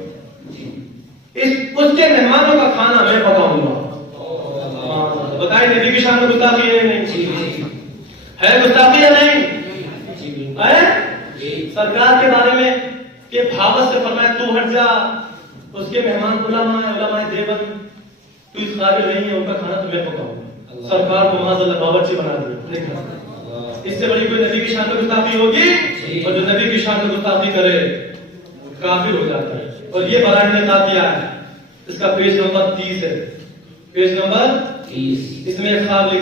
اس کے مہمانوں کا کھانا میں پکاؤں گا. بتائیں نبی کی شان میں گستاخی ہے نہیں؟ ہے گستاخی یا نہیں؟ سرکار کے بارے میں کہ بھاوت سے فرمایا تو ہٹ جا، اس کے مہمان علماء ہیں، علماء دیوبند، تو اس قابل نہیں ہے، ان کا کھانا تو میں پکاؤں گا. سرکار کو معاذ اللہ باورچی بنا دیا. اس سے بڑی کوئی نبی کی شان میں گستاخی ہوگی؟ اور جو نبی کی شان میں گستاخی کرے کافر ہو جاتا ہے. اور یہ برائے نے کہا کیا ہے، اس کا پیج نمبر 30 ہے. Page number 30. اس میں ایک خواب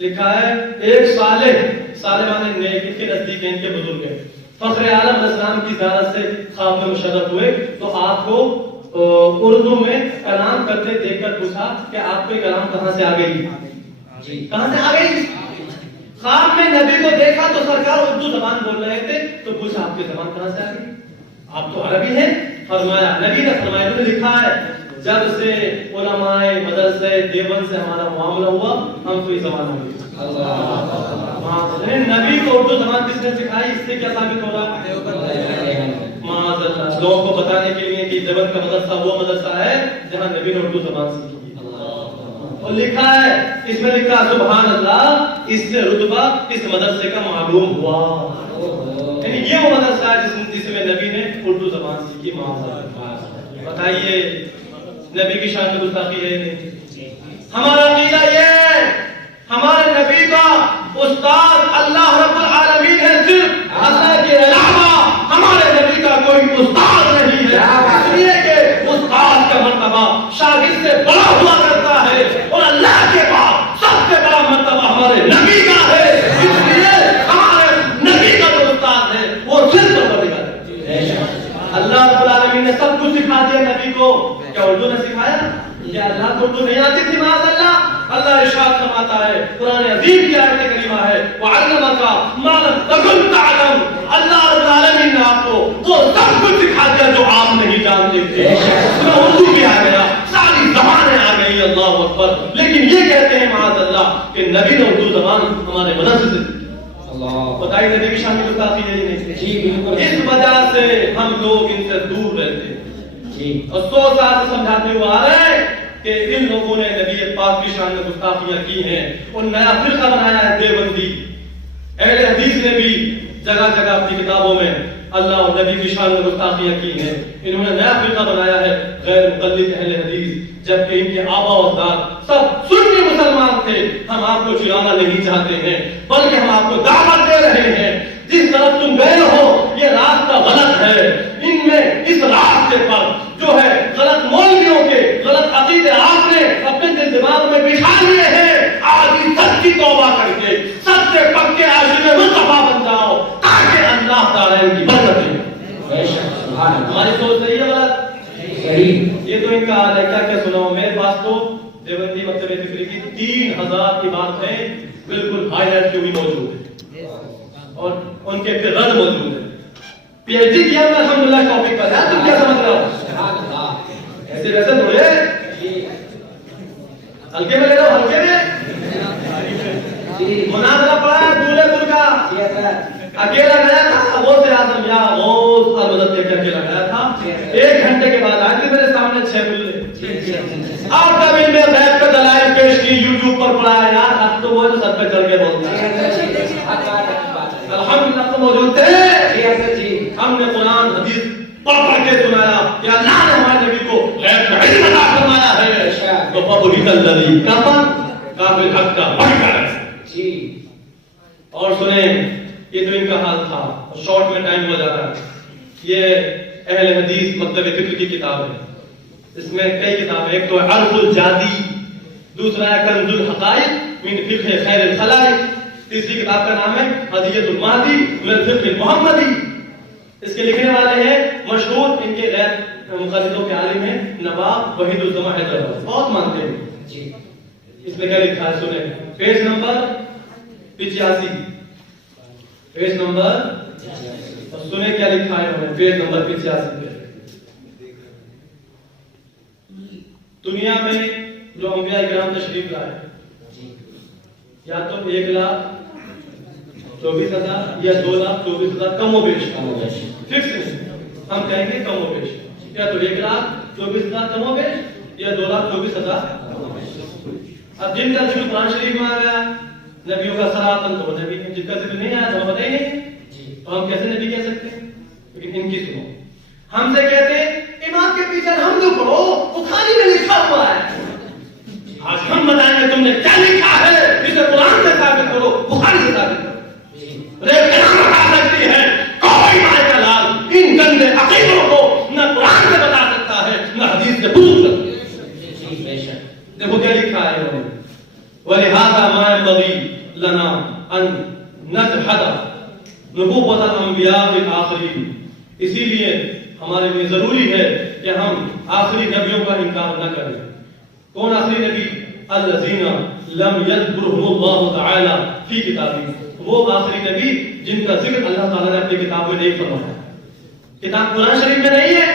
لکھا ہے ایک صالح مانے نیک، ان کے نزدیک ان کے بزرگ ہیں، فخر عالم علیہ السلام کی زیارت سے خواب میں مشرف ہوئے تو آپ کو اردو میں کلام کرتے دیکھ کر پوچھا کہ آپ کو کلام کہاں سے آ گئی؟ کہاں سے آ گئی؟ خواب میں نبی کو دیکھا تو سرکار اردو زبان بول رہے تھے تو پوچھا آپ کی زبان کہاں سے آ گئی؟ آپ تو عربی ہیں. فرمایا نبی نے فرمایا، انہوں نے لکھا ہے جب سے علماء مدرسے دیوبند سے ہمارا معاملہ ہوا ہم کو یہ زبان آ گئی. نبی کو اردو زبان کس نے سکھائی؟ اس سے کیا ثابت ہو رہا ہے؟ معاذ اللہ. لوگوں کو بتانے کے لیے کہ دیوبند کا مدرسہ وہ مدرسہ ہے جہاں نبی نے اردو زبان سیکھی. اور لکھا ہے، اس میں لکھا سبحان اللہ، اس سے رتبہ اس مدرسے کا معلوم ہوا. یعنی یہ وہ مدرسہ ہے جس میں نبی نے اردو زبان سیکھی. معاذ اللہ. بتائیے نبی کی شان میں گستاخی ہے نہیں؟ ہمارا عقیدہ یہ، ہمارے نبی کا استاد اللہ رب العالمین ہے، صرف اللہ کے علاوہ ہمارے نبی کا کوئی استاد نہیں ہے. اس لیے کہ استاد کا مرتبہ شاگرد سے بڑا ہوا کرتا ہے اور اللہ کے بعد سب سے بڑا مرتبہ ہمارے نبی کا ہے. اس لیے ہمارے نبی کا جو استاد ہے وہ صرف پروردگار ہے. اللہ رب العالمین نے سب کچھ سکھا دیا نبی کو. کیا اردو نے سکھایا؟ کیا اللہ کو اردو نہیں آتی تھی؟ معاذ اللہ. اللہ ارشاد فرماتا ہے، قرآن عظیم کی آیت کریمہ ہے وَعَلَّمَكَ مَا لَمْ تَكُنْ تَعْلَمْ. اللہ رب العالمین نے آپ کو وہ سب کچھ سکھا دیا جو آپ نہیں جانتے تھے. اس میں اردو بھی آ گیا، ساری زبانیں آ گئی. اللہ اکبر. لیکن یہ کہتے ہیں معاذ اللہ کہ نبی نے اردو زبان ہمارے مدرسے سے سیکھی. بتائیے نبی کی شان میں گستاخی ہے نہیں؟ جی بالکل. اس وجہ سے ہم لوگ ان سے دور رہتے ہیں. اور 100 سال سے سمجھاتے ہوئے آ رہے ہیں کہ ان لوگوں نے نبی پاک کی شان میں گستاخیاں کی ہیں اور نیا فرقہ بنایا ہے دیوبندی. اہل جگہ جگہ اپنی کتابوں میں اللہ اور نبی کی شان میں گستاخیاں کی ہیں. انہوں نے نیا فرقہ بنایا ہے غیر مقلد اہل حدیث، جبکہ ان کے آبا و اجداد سب سنی مسلمان تھے. ہم آپ کو چلانا نہیں چاہتے ہیں بلکہ ہم آپ کو دعوت دے رہے ہیں جس طرف تم گئے ہو یہ راستہ غلط ہے. ان میں اس راستے پر جو ہے غلط مولویوں کے غلط عقیدے آپ نے اپنے دل دماغ میں بچھا لیے ہیں. آج ہی سچ کی توبہ کر کے سچ سے پکے عاشق مصطفیٰ بن جاؤ تاکہ اللہ تعالیٰ ان کی برکت دے. بے شک سبحان اللہ. ہماری سوچ صحیح ہے غلط؟ صحیح. یہ تو ان کا حال ہے. کیا کیا سناؤں میرے پاس تو دیوبندی مکتبہ فکری کی 3000 عبارتیں بالکل ہائی لائٹ کی ہوئی موجود ہیں اور ان کے پھر رد موجود ہے. پی ایچ ڈی کیا میں الحمدللہ ٹاپک پر ہے. تم کیا سمجھ رہے ہو؟ سبحان اللہ. ایسے ویسے تھوڑے ہلکے میں لے لو. ہلکے میں مناظرہ پڑا ہے دولے پور کا. اکیلا گیا تھا غوث اعظم یا غوث المدد کے اکیلا گیا تھا. 1 گھنٹے کے بعد آئے تھے میرے سامنے 6 بلے. آپ کا بھی میں بیٹھ کر دلائل پیش کی یوٹیوب پر پڑا ہے یار. اب تو وہ سب پہ چل کے بولتا ہے. الحمدللہ تو موجود تھے. ہم نے قرآن حدیث پڑھ کے سنایا کہ اللہ نے ہمارے نبی کو غیب کا علم عطا فرمایا ہے. تو فبہت الذی کفر کافر حق کا بڑھ کر جی. اور سنیں یہ تو ان کا حال تھا. شارٹ میں ٹائم ہو جاتا ہے. یہ اہل حدیث مکتبہ فکر کی کتاب ہے. اس میں کئی کتابیں. ایک تو عرف الجادی، دوسرا ہے کنز الحقائق من فقہ خیر الخلائق، تیسری کتاب کا نام ہے ہدیۃ المہدی من الفقہ المحمدی. اس کے لکھنے والے ہیں مشہور ان کے غیر مقلدوں کے عالم ہیں نواب وحید الزماں حیدرآباد. بہت مانتے ہیں جی. اس میں کیا لکھا ہے سنیں. Page number 85. پیج نمبر اور سنیں کیا لکھا ہے انہوں نے پیج نمبر 85 پہ. دنیا میں جو انبیاء کرام تشریف لائے یا تو 1,24,000 یا 2,24,000 کم و بیش. فکس نہیں. ہم کہیں گے کم و بیش. یا تو 1,24,000 کم و بیش یا 2,24,000. اب جن کا ذکر قرآن شریف میں آ گیا نبیوں کا سراتن تو نبی ہے. جن کا ذکر نہیں آیا تو ہم پتہ ہی نہیں تو ہم کیسے نبی کہہ سکتے ہیں. لیکن ان کی سنو. ہم سے کہتے ہیں امام کے پیچھے ہم جو پڑھو بخاری میں لکھا ہوا ہے. آج ہم بتائیں گے تم نے کیا لکھا ہے. اسے قرآن سے ثابت کرو بخاری سے ثابت کرو. ریفرنس بتا سکتی ہے کوئی مائے کا لال ان گندے عقیدوں کو نہ قرآن سے بتا سکتا ہے نہ حدیث سے پوچھ سکتا ہے. دیکھو کیا لکھا ہے انہوں نے. وَلِهَذَا مَا يَنبَغِي لَنَا أَن نَجْحَدَ نُبُوَّةَ الْأَنْبِيَاءِ الْآخِرِينَ. اسی لیے ہمارے لیے ضروری ہے کہ ہم آخری نبیوں کا انکار نہ کریں. کون آخری نبی؟ الذین لم یذکرهم اللہ تعالی فی کتابہ. وہ آخری نبی جن کا ذکر اللہ تعالیٰ نے اپنی کتاب میں نہیں فرمایا. کتاب قرآن شریف میں نہیں ہے.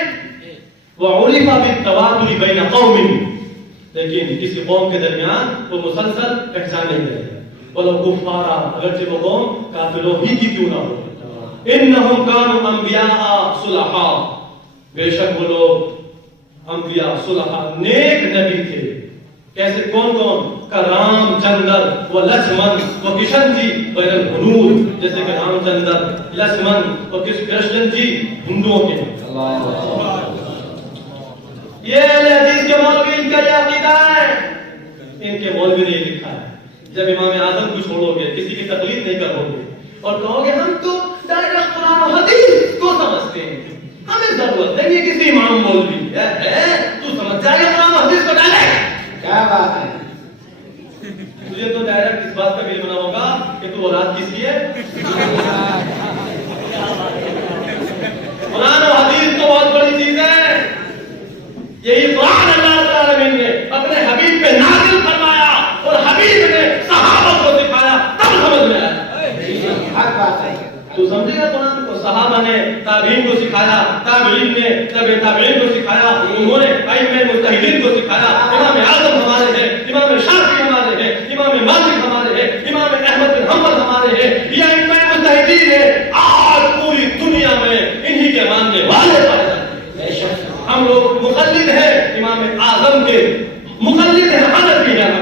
وعرف بالتواتر بین قوم، لیکن کسی قوم کے درمیان وہ مسلسل پہچان نہیں رہے. ولو کفارا، اگرچہ وہ قوم کافروں ہی کی کیوں نہ ہو. انہم کانوا انبیاء صلحاء، بے شک وہ لوگ انبیاء صلحاء نیک نبی تھے. کیسے؟ کون کون؟ رام چندر و لکشمن و کشن جی بین الحنود. جیسے کہ رام چندر، لکشمن اور کشن جی ہندوؤں کے. یہ اہل حدیث کے مولوی ان کا یہ عقیدہ ہے. ان کے مولوی نے لکھا ہے جب امام اعظم کو چھوڑو گے کسی کی تقلید نہیں کرو گے اور کہو گے ہم تو ڈائریکٹ قرآن و حدیث کو سمجھتے ہیں، ہمیں ضرورت نہیں ہے کسی امام مولوی ہے. تو سمجھ جائے گا قرآن و حدیث کو ڈائریکٹ. کیا بات ہے. تجھے تو ڈائریکٹ اس بات کا علم نہ ہوگا کہ تو اولاد کس کی ہے. قرآن و حدیث تو بہت بڑی چیز ہے. یہی قرآن اللہ تعالیٰ نے اپنے حبیب پہ نازل فرمایا اور حبیب نے صحابہ کو سکھایا تب سمجھ میں آیا. تو سمجھے گا قرآن کو. صحابہ نے تابعین کو سکھایا، تابعین نے تابعین کو سکھایا، انہوں نے ائمہ مجتہدین کو سکھایا. امام اعظم ہمارے ہیں، امام شافعی ہمارے ہیں، امام مالک ہمارے ہیں، امام احمد بن حنبل ہمارے ہیں. یہ ائمہ مجتہدین ہیں. آج پوری دنیا میں انہی کے ماننے والے پائے جاتے ہیں. ہم لوگ مقلد ہیں امام اعظم کے، مقلد ہیں حنفی ہیں.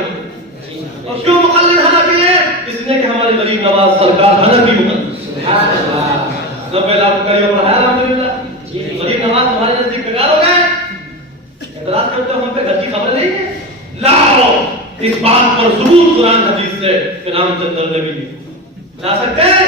اور کیوں مقلد حنفی ہے؟ اس لیے کہ ہمارے غریب نواز سرکار حنفی مقلد. گلیوں پر ہے الحمدللہ. غریب نواز تمہارے نزدیک بیکار ہو گئے. اعتراض کرتے ہو ہم پہ گھر کی خبر نہیں ہے. لاؤ اس بات پر ضرور قرآن حدیث سے کہ رام چندر نبی لا سکتے ہیں.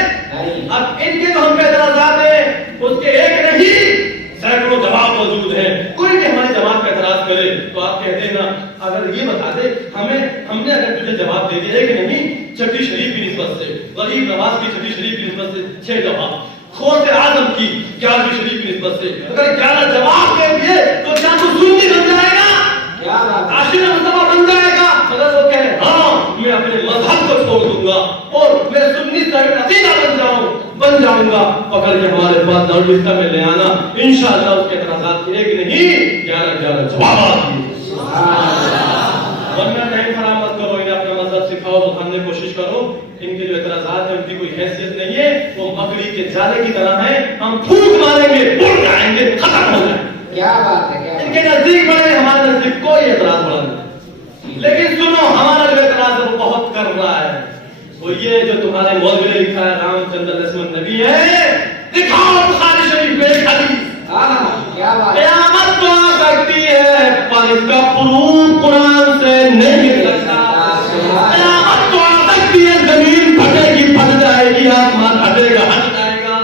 اب ان کے تو ہم پہ اعتراضات ہیں, اس کے ایک نہیں سینکڑوں جواب موجود ہیں. کوئی بھی ہماری جماعت پہ اعتراض کرے تو آپ کہتے ہیں نا اگر یہ بتا دے ہم نے اگر تجھے جواب دے دیا کہ نہیں چھٹی شریف کی نسبت سے, غریب نواز کی چھٹی شریف کی نسبت سے 6 جواب, غوث اعظم کی 11 شریف کی نسبت سے اگر 11 جواب دے دیے تو کیا تو سنی بن جائے گا, عاشق مصطفیٰ بن جائے گا؟ اگر وہ کہے ہاں میں اپنے مذہب کو چھوڑ دوں گا اور میں سنی صاحب عقیدہ بن جاؤں گا, پکڑ کے ہمارے پاس دارالفتا میں لے آنا, انشاءاللہ اس کے اعتراضات کے ایک نہیں 11 جوابات دیے. ورنہ ٹائم خراب مت کرو, انہیں اپنا مذہب سکھاؤ, سکھانے کی کوشش کرو. ان کے جو اعتراضات ہیں ان کی کوئی حیثیت نہیں ہے, وہ مکڑی کے جالے کی طرح ہیں, ہم پھوٹ ماریں گے اڑ جائیں گے ختم ہو جائیں گے. کیا بات ہے, ان کے نزدیک بڑے ہمارے نزدیک کوئی اعتراض بڑا نہیں. لیکن سنو ہمارا جو اعتراض ہے وہ بہت کر رہا ہے, وہ یہ جو تمہارے مولوی نے لکھا ہے رام چندر لکشمن نبی ہے. دکھاؤ بخاری شریف میں ایک حدیث, قیامت تو آ سکتی ہے پر اس کا پروف قرآن سے نہیں مل سکتا. قیامت تو آ سکتی ہے, زمین پھٹے گی پھٹ جائے گی, آسمان ہٹے گا ہٹ جائے گا,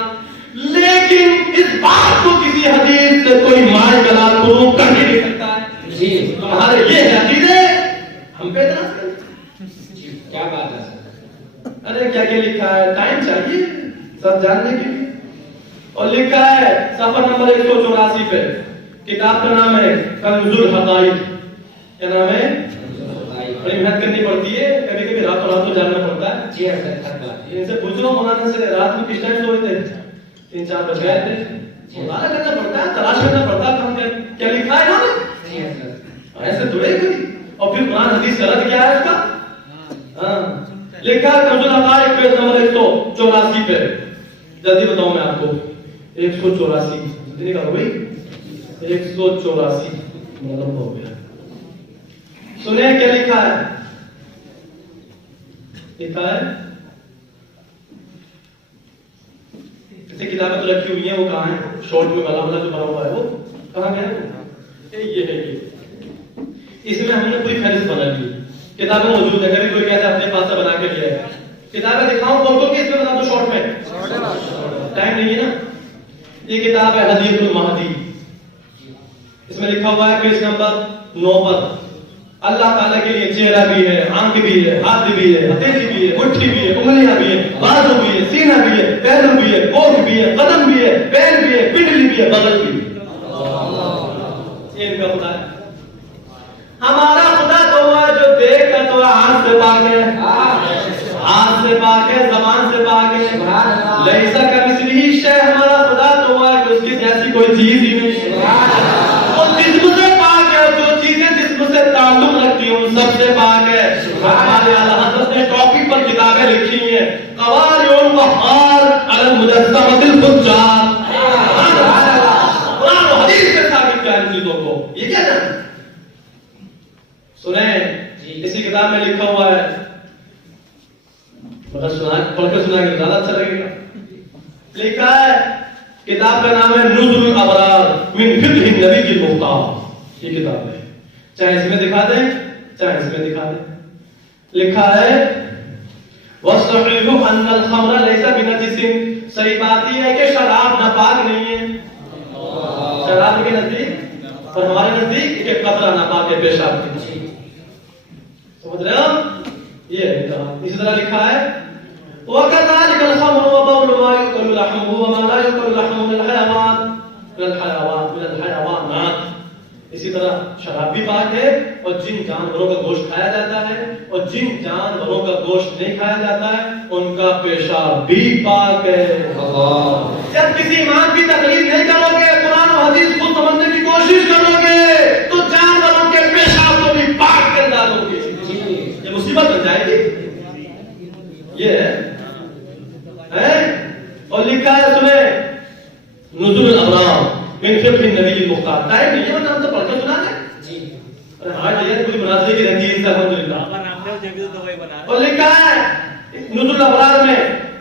لیکن اس بات کو کسی حدیث سے کوئی مائے کلام پروف کر نہیں سکتا ہے. جی تمہارے یہ عقیدے ہم پہ اعتراض کریں. کیا بات ہے. ارے کیا کیا لکھا ہے, ٹائم چاہیے سب جاننے کے لیے. اور لکھا ہے صفحہ نمبر 184 پہ, کتاب کا نام ہے کنز الحقائق. کیا نام ہے؟ بڑی محنت کرنی پڑتی ہے, کبھی کبھی رات کو جاننا پڑتا ہے. جی ان سے پوچھو مولانا سے رات میں کس ٹائم سوئے تھے, 3-4 بج گئے تھے. مطالعہ کرنا پڑتا ہے, تلاش کرنا پڑتا ہے کہاں کیا لکھا ہے نا, ایسے تھوڑے کوئی. اور پھر قرآن حدیث کا رد کیا ہے اس کا, لکھا ہے کنز الحقائق پیج نمبر 184 پہ. جلدی بتاؤں میں آپ کو, 184 کتنے کا ہو گئی, 184 مطلب ہو گیا. سنیں کیا لکھا ہے, لکھا ہے ایسے کتابیں تو رکھی ہوئی ہیں, وہ کہاں ہیں, شارٹ میں بلا جو بنا ہوا ہے وہ کہاں گیا, یہ ہے یہ. اس میں ہم نے کوئی فہرست بنا لی, کتابیں موجود ہے, کبھی کوئی کہتا ہے اپنے پاس سے بنا کے لیا ہے. کتابیں دکھاؤں بول دو کہ اس میں بنا دو شارٹ میں, ٹائم نہیں ہے نا. یہ کتاب ہے ہدیۃ المہدی, اس میں لکھا ہوا ہے پیج نمبر 9 پر, اللہ تعالیٰ کے لیے چہرہ بھی ہے, آنکھ بھی ہے, ہاتھ بھی ہے, ہتھیلی بھی ہے, مٹھی بھی ہے, انگلیاں بھی ہے, بازو بھی ہے, سینہ بھی ہے, پہلو بھی ہے, کوکھ بھی ہے, قدم بھی ہے, پیر بھی ہے, پنڈلی بھی ہے, بغل بھی ہے. یہ ان کا خدا ہے. ہمارا خدا تو وہ ہے جو دیکھ کر تو ہاتھ سے پاک ہے, ہاتھ سے پاک ہے, زبان سے پاک ہے. لیسا کمثلہ شیء, ہمارا خدا تو وہ ہے کہ اس کی جیسی کوئی چیز ہی نہیں. وہ جسم سے پاک ہے, جو چیزیں جسم سے تعلق رکھتی ہیں ان سب سے پاک ہے. ہمارے اعلیٰ حضرت نے ٹاپک پر کتابیں لکھی ہیں, قواریع الوقار علی المجسمۃ الفجار. قرآن و حدیث سے ثابت کیا ان چیزوں کو, یہ کیا ہے سنیں. اسی کتاب میں لکھا ہوا ہے, مگر پڑھ کر سنائیں گے زیادہ اچھا لگے گا. لکھا ہے کتاب کا نام ہے نزل الابرار من فقہ النبی المختار. یہ کتاب ہے, چاہے اس میں دکھا دیں چاہے اس میں دکھا دیں. لکھا ہے وَالصَّحِيحُ أَنَّ الْخَمْرَ لَيْسَ بِنَجِسٍ, صحیح بات یہ ہے کہ شراب ناپاک نہیں ہے. شراب کے نزدیک اور ہمارے نزدیک ایک قطرہ ناپاک ہے پیشاب کی. سمجھ رہے ہو, یہ ہے کہا. اسی طرح لکھا ہے وَكَذَلِكَ الْخَمْرُ وَبَوْلُ مَا يُؤْكَلُ لَحْمُهُ وَمَا لَا يُؤْكَلُ لَحْمُهُ مِنَ الْحَيَوَانِ. اسی طرح شراب بھی پاک ہے, اور جن جانوروں کا گوشت کھایا جاتا ہے اور جن جانوروں کا گوشت نہیں کھایا جاتا ہے ان کا پیشاب بھی پاک ہے. جب کسی امام کی تقلید نہیں کرو گے, قرآن و حدیث کو سمجھنے کی کوشش کرو گے, تو جانوروں کے پیشاب کو بھی پاک کر ڈالو گے. یہ مصیبت بن جائے گی. یہ ہے. اور لکھا ہے سنیں نزول الابرار من فقہ النبی المختار. ٹائم نہیں ہے, ہم تو پڑھ کے سنا دیں. ہماری جگہ کوئی مناظرے کی رہتی ہے اس الحمدللہ. اور لکھا ہے نزول الابرار میں,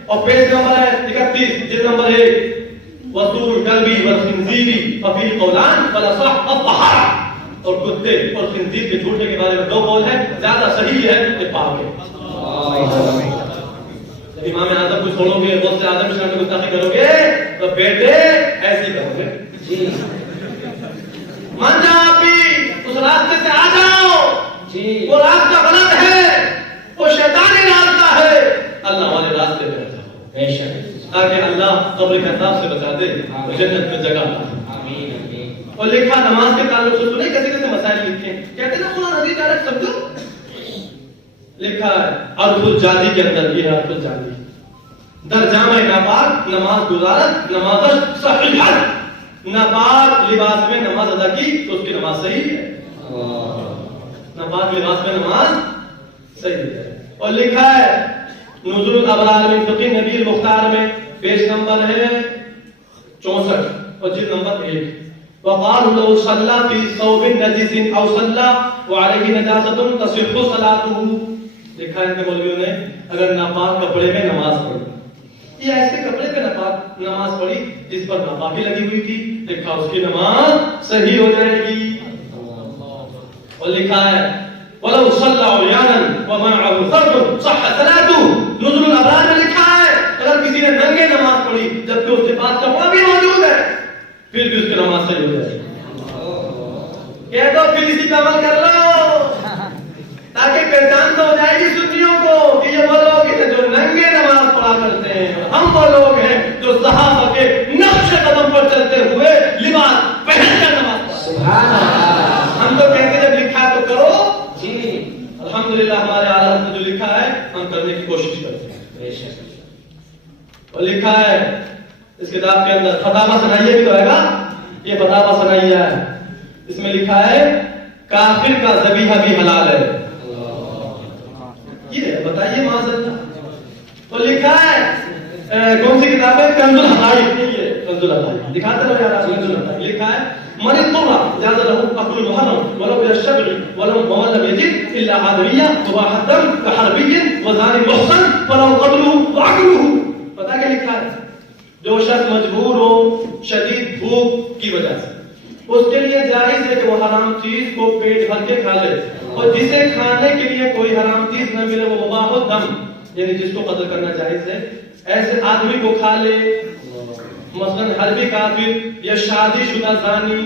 اور پیج نمبر ہے 31 جلد نمبر 1, وَسُورُ الْكَلْبِ وَالْخِنْزِيرِ فَفِي قَوْلَانِ وَالْأَصَحُّ الطَّهَارَةُ. اور کتے اور خنزیر کے جھوٹے کے بارے میں دو قول ہیں، زیادہ صحیح ہے کہ پاک ہے. جب امام اعظم کو چھوڑو گے، غوث اعظم شان کو گستاخی کرو گے تو بیٹے ایسے ہی کرو گے. مان جاؤ بھی اس راستے سے آ جاؤ. وہ راستہ غلط ہے، وہ شیطانی راستہ ہے. اللہ والے راستے پہ رہتا ہو بے شک، تاکہ اللہ قبر کے عذاب سے بچا دے اور جنت میں جگہ لا. اور لکھا نماز کے تعلق سے سنے کیسے کیسے مسائل لکھے ہیں، کہتے ہیں نا قرآن حدیث ڈائریکٹ سمجھو. لکھا ہے عرض الجادی کے اندر، یہ عرض الجادی درجامہ ناپاک نماز گزارت نماز صحیح ہے. ناپاک لباس میں نماز ادا کی تو اس کی نماز صحیح ہے. ناپاک لباس میں نماز صحیح ہے. اور لکھا ہے نزول الابرار من فقہ نبی المختار میں پیج نمبر ہے 64 اور جلد نمبر 1. وقالوا لو صلى في ثوب نجس او صلى وعليه نجاسه تصح صلاته. لکھا ہے کہ مولویوں نے اگر ناپاک کپڑے میں نماز پڑھی یا ایسے کپڑے پہ ناپاک نماز پڑھی جس پر ناپاکی لگی ہوئی تھی، لکھا اس کی نماز صحیح ہو جائے گی. اور لکھا ہے ولو صلى عريانا ومعه ثوب صح صلاته. نزول الابرار میں لکھا ہے اگر کسی نے ننگے نماز پڑھی جبکہ اس کے پاس کپڑا بھی موجود ہے پھر بھی اس کی نماز صحیح ہو جائے. کہہ دو پھر اسی کا عمل کر لو تاکہ پہچان تو ہو جائے گی سنیوں کو کہ یہ وہ لوگ ہیں جو ننگے نماز پڑھا کرتے ہیں. ہم وہ لوگ ہیں جو صحابہ کے نقش قدم پر چلتے ہوئے لباس پہن کر نماز پڑھتے. سبحان اللہ. ہم تو کہتے ہیں جب لکھا ہے تو کرو. جی الحمدللہ ہمارے اعلیٰ نے جو لکھا ہے ہم کرنے کی کوشش کرتے ہیں. اور لکھا ہے اس کتاب کے اندر فتاوا سنائیہ بھی تو ہے گا، یہ فتاوا سنائیہ ہے. اس میں لکھا ہے کافر کا ذبیحہ بھی حلال ہے. یہ بتائیے معاذ اللہ. تو لکھا ہے کون سی کتاب ہے؟ کنز الحقائق. یہ کنز الحقائق دکھاتے رہو یار. کنز الحقائق لکھا ہے من اضطر جاز له اكل المحرم ولو بالشبع ولو لم يجد الا عادويه مباح الدم كحربي وزاني محصن فلو قتله وعقله. پتہ کیا لکھا ہے؟ جو شخص مجبور ہو شدید بھوک کی وجہ سے اس کے لیے جائز ہے کہ وہ حرام چیز کو پیٹ بھر کے کھا لے، اور جسے کھانے کے لیے کوئی حرام چیز نہ ملے وہ مباح الدم یعنی جس کو قتل کرنا جائز ہے ایسے آدمی کو کھا لے. مثلا حربی کافر یا شادی شدہ زانی.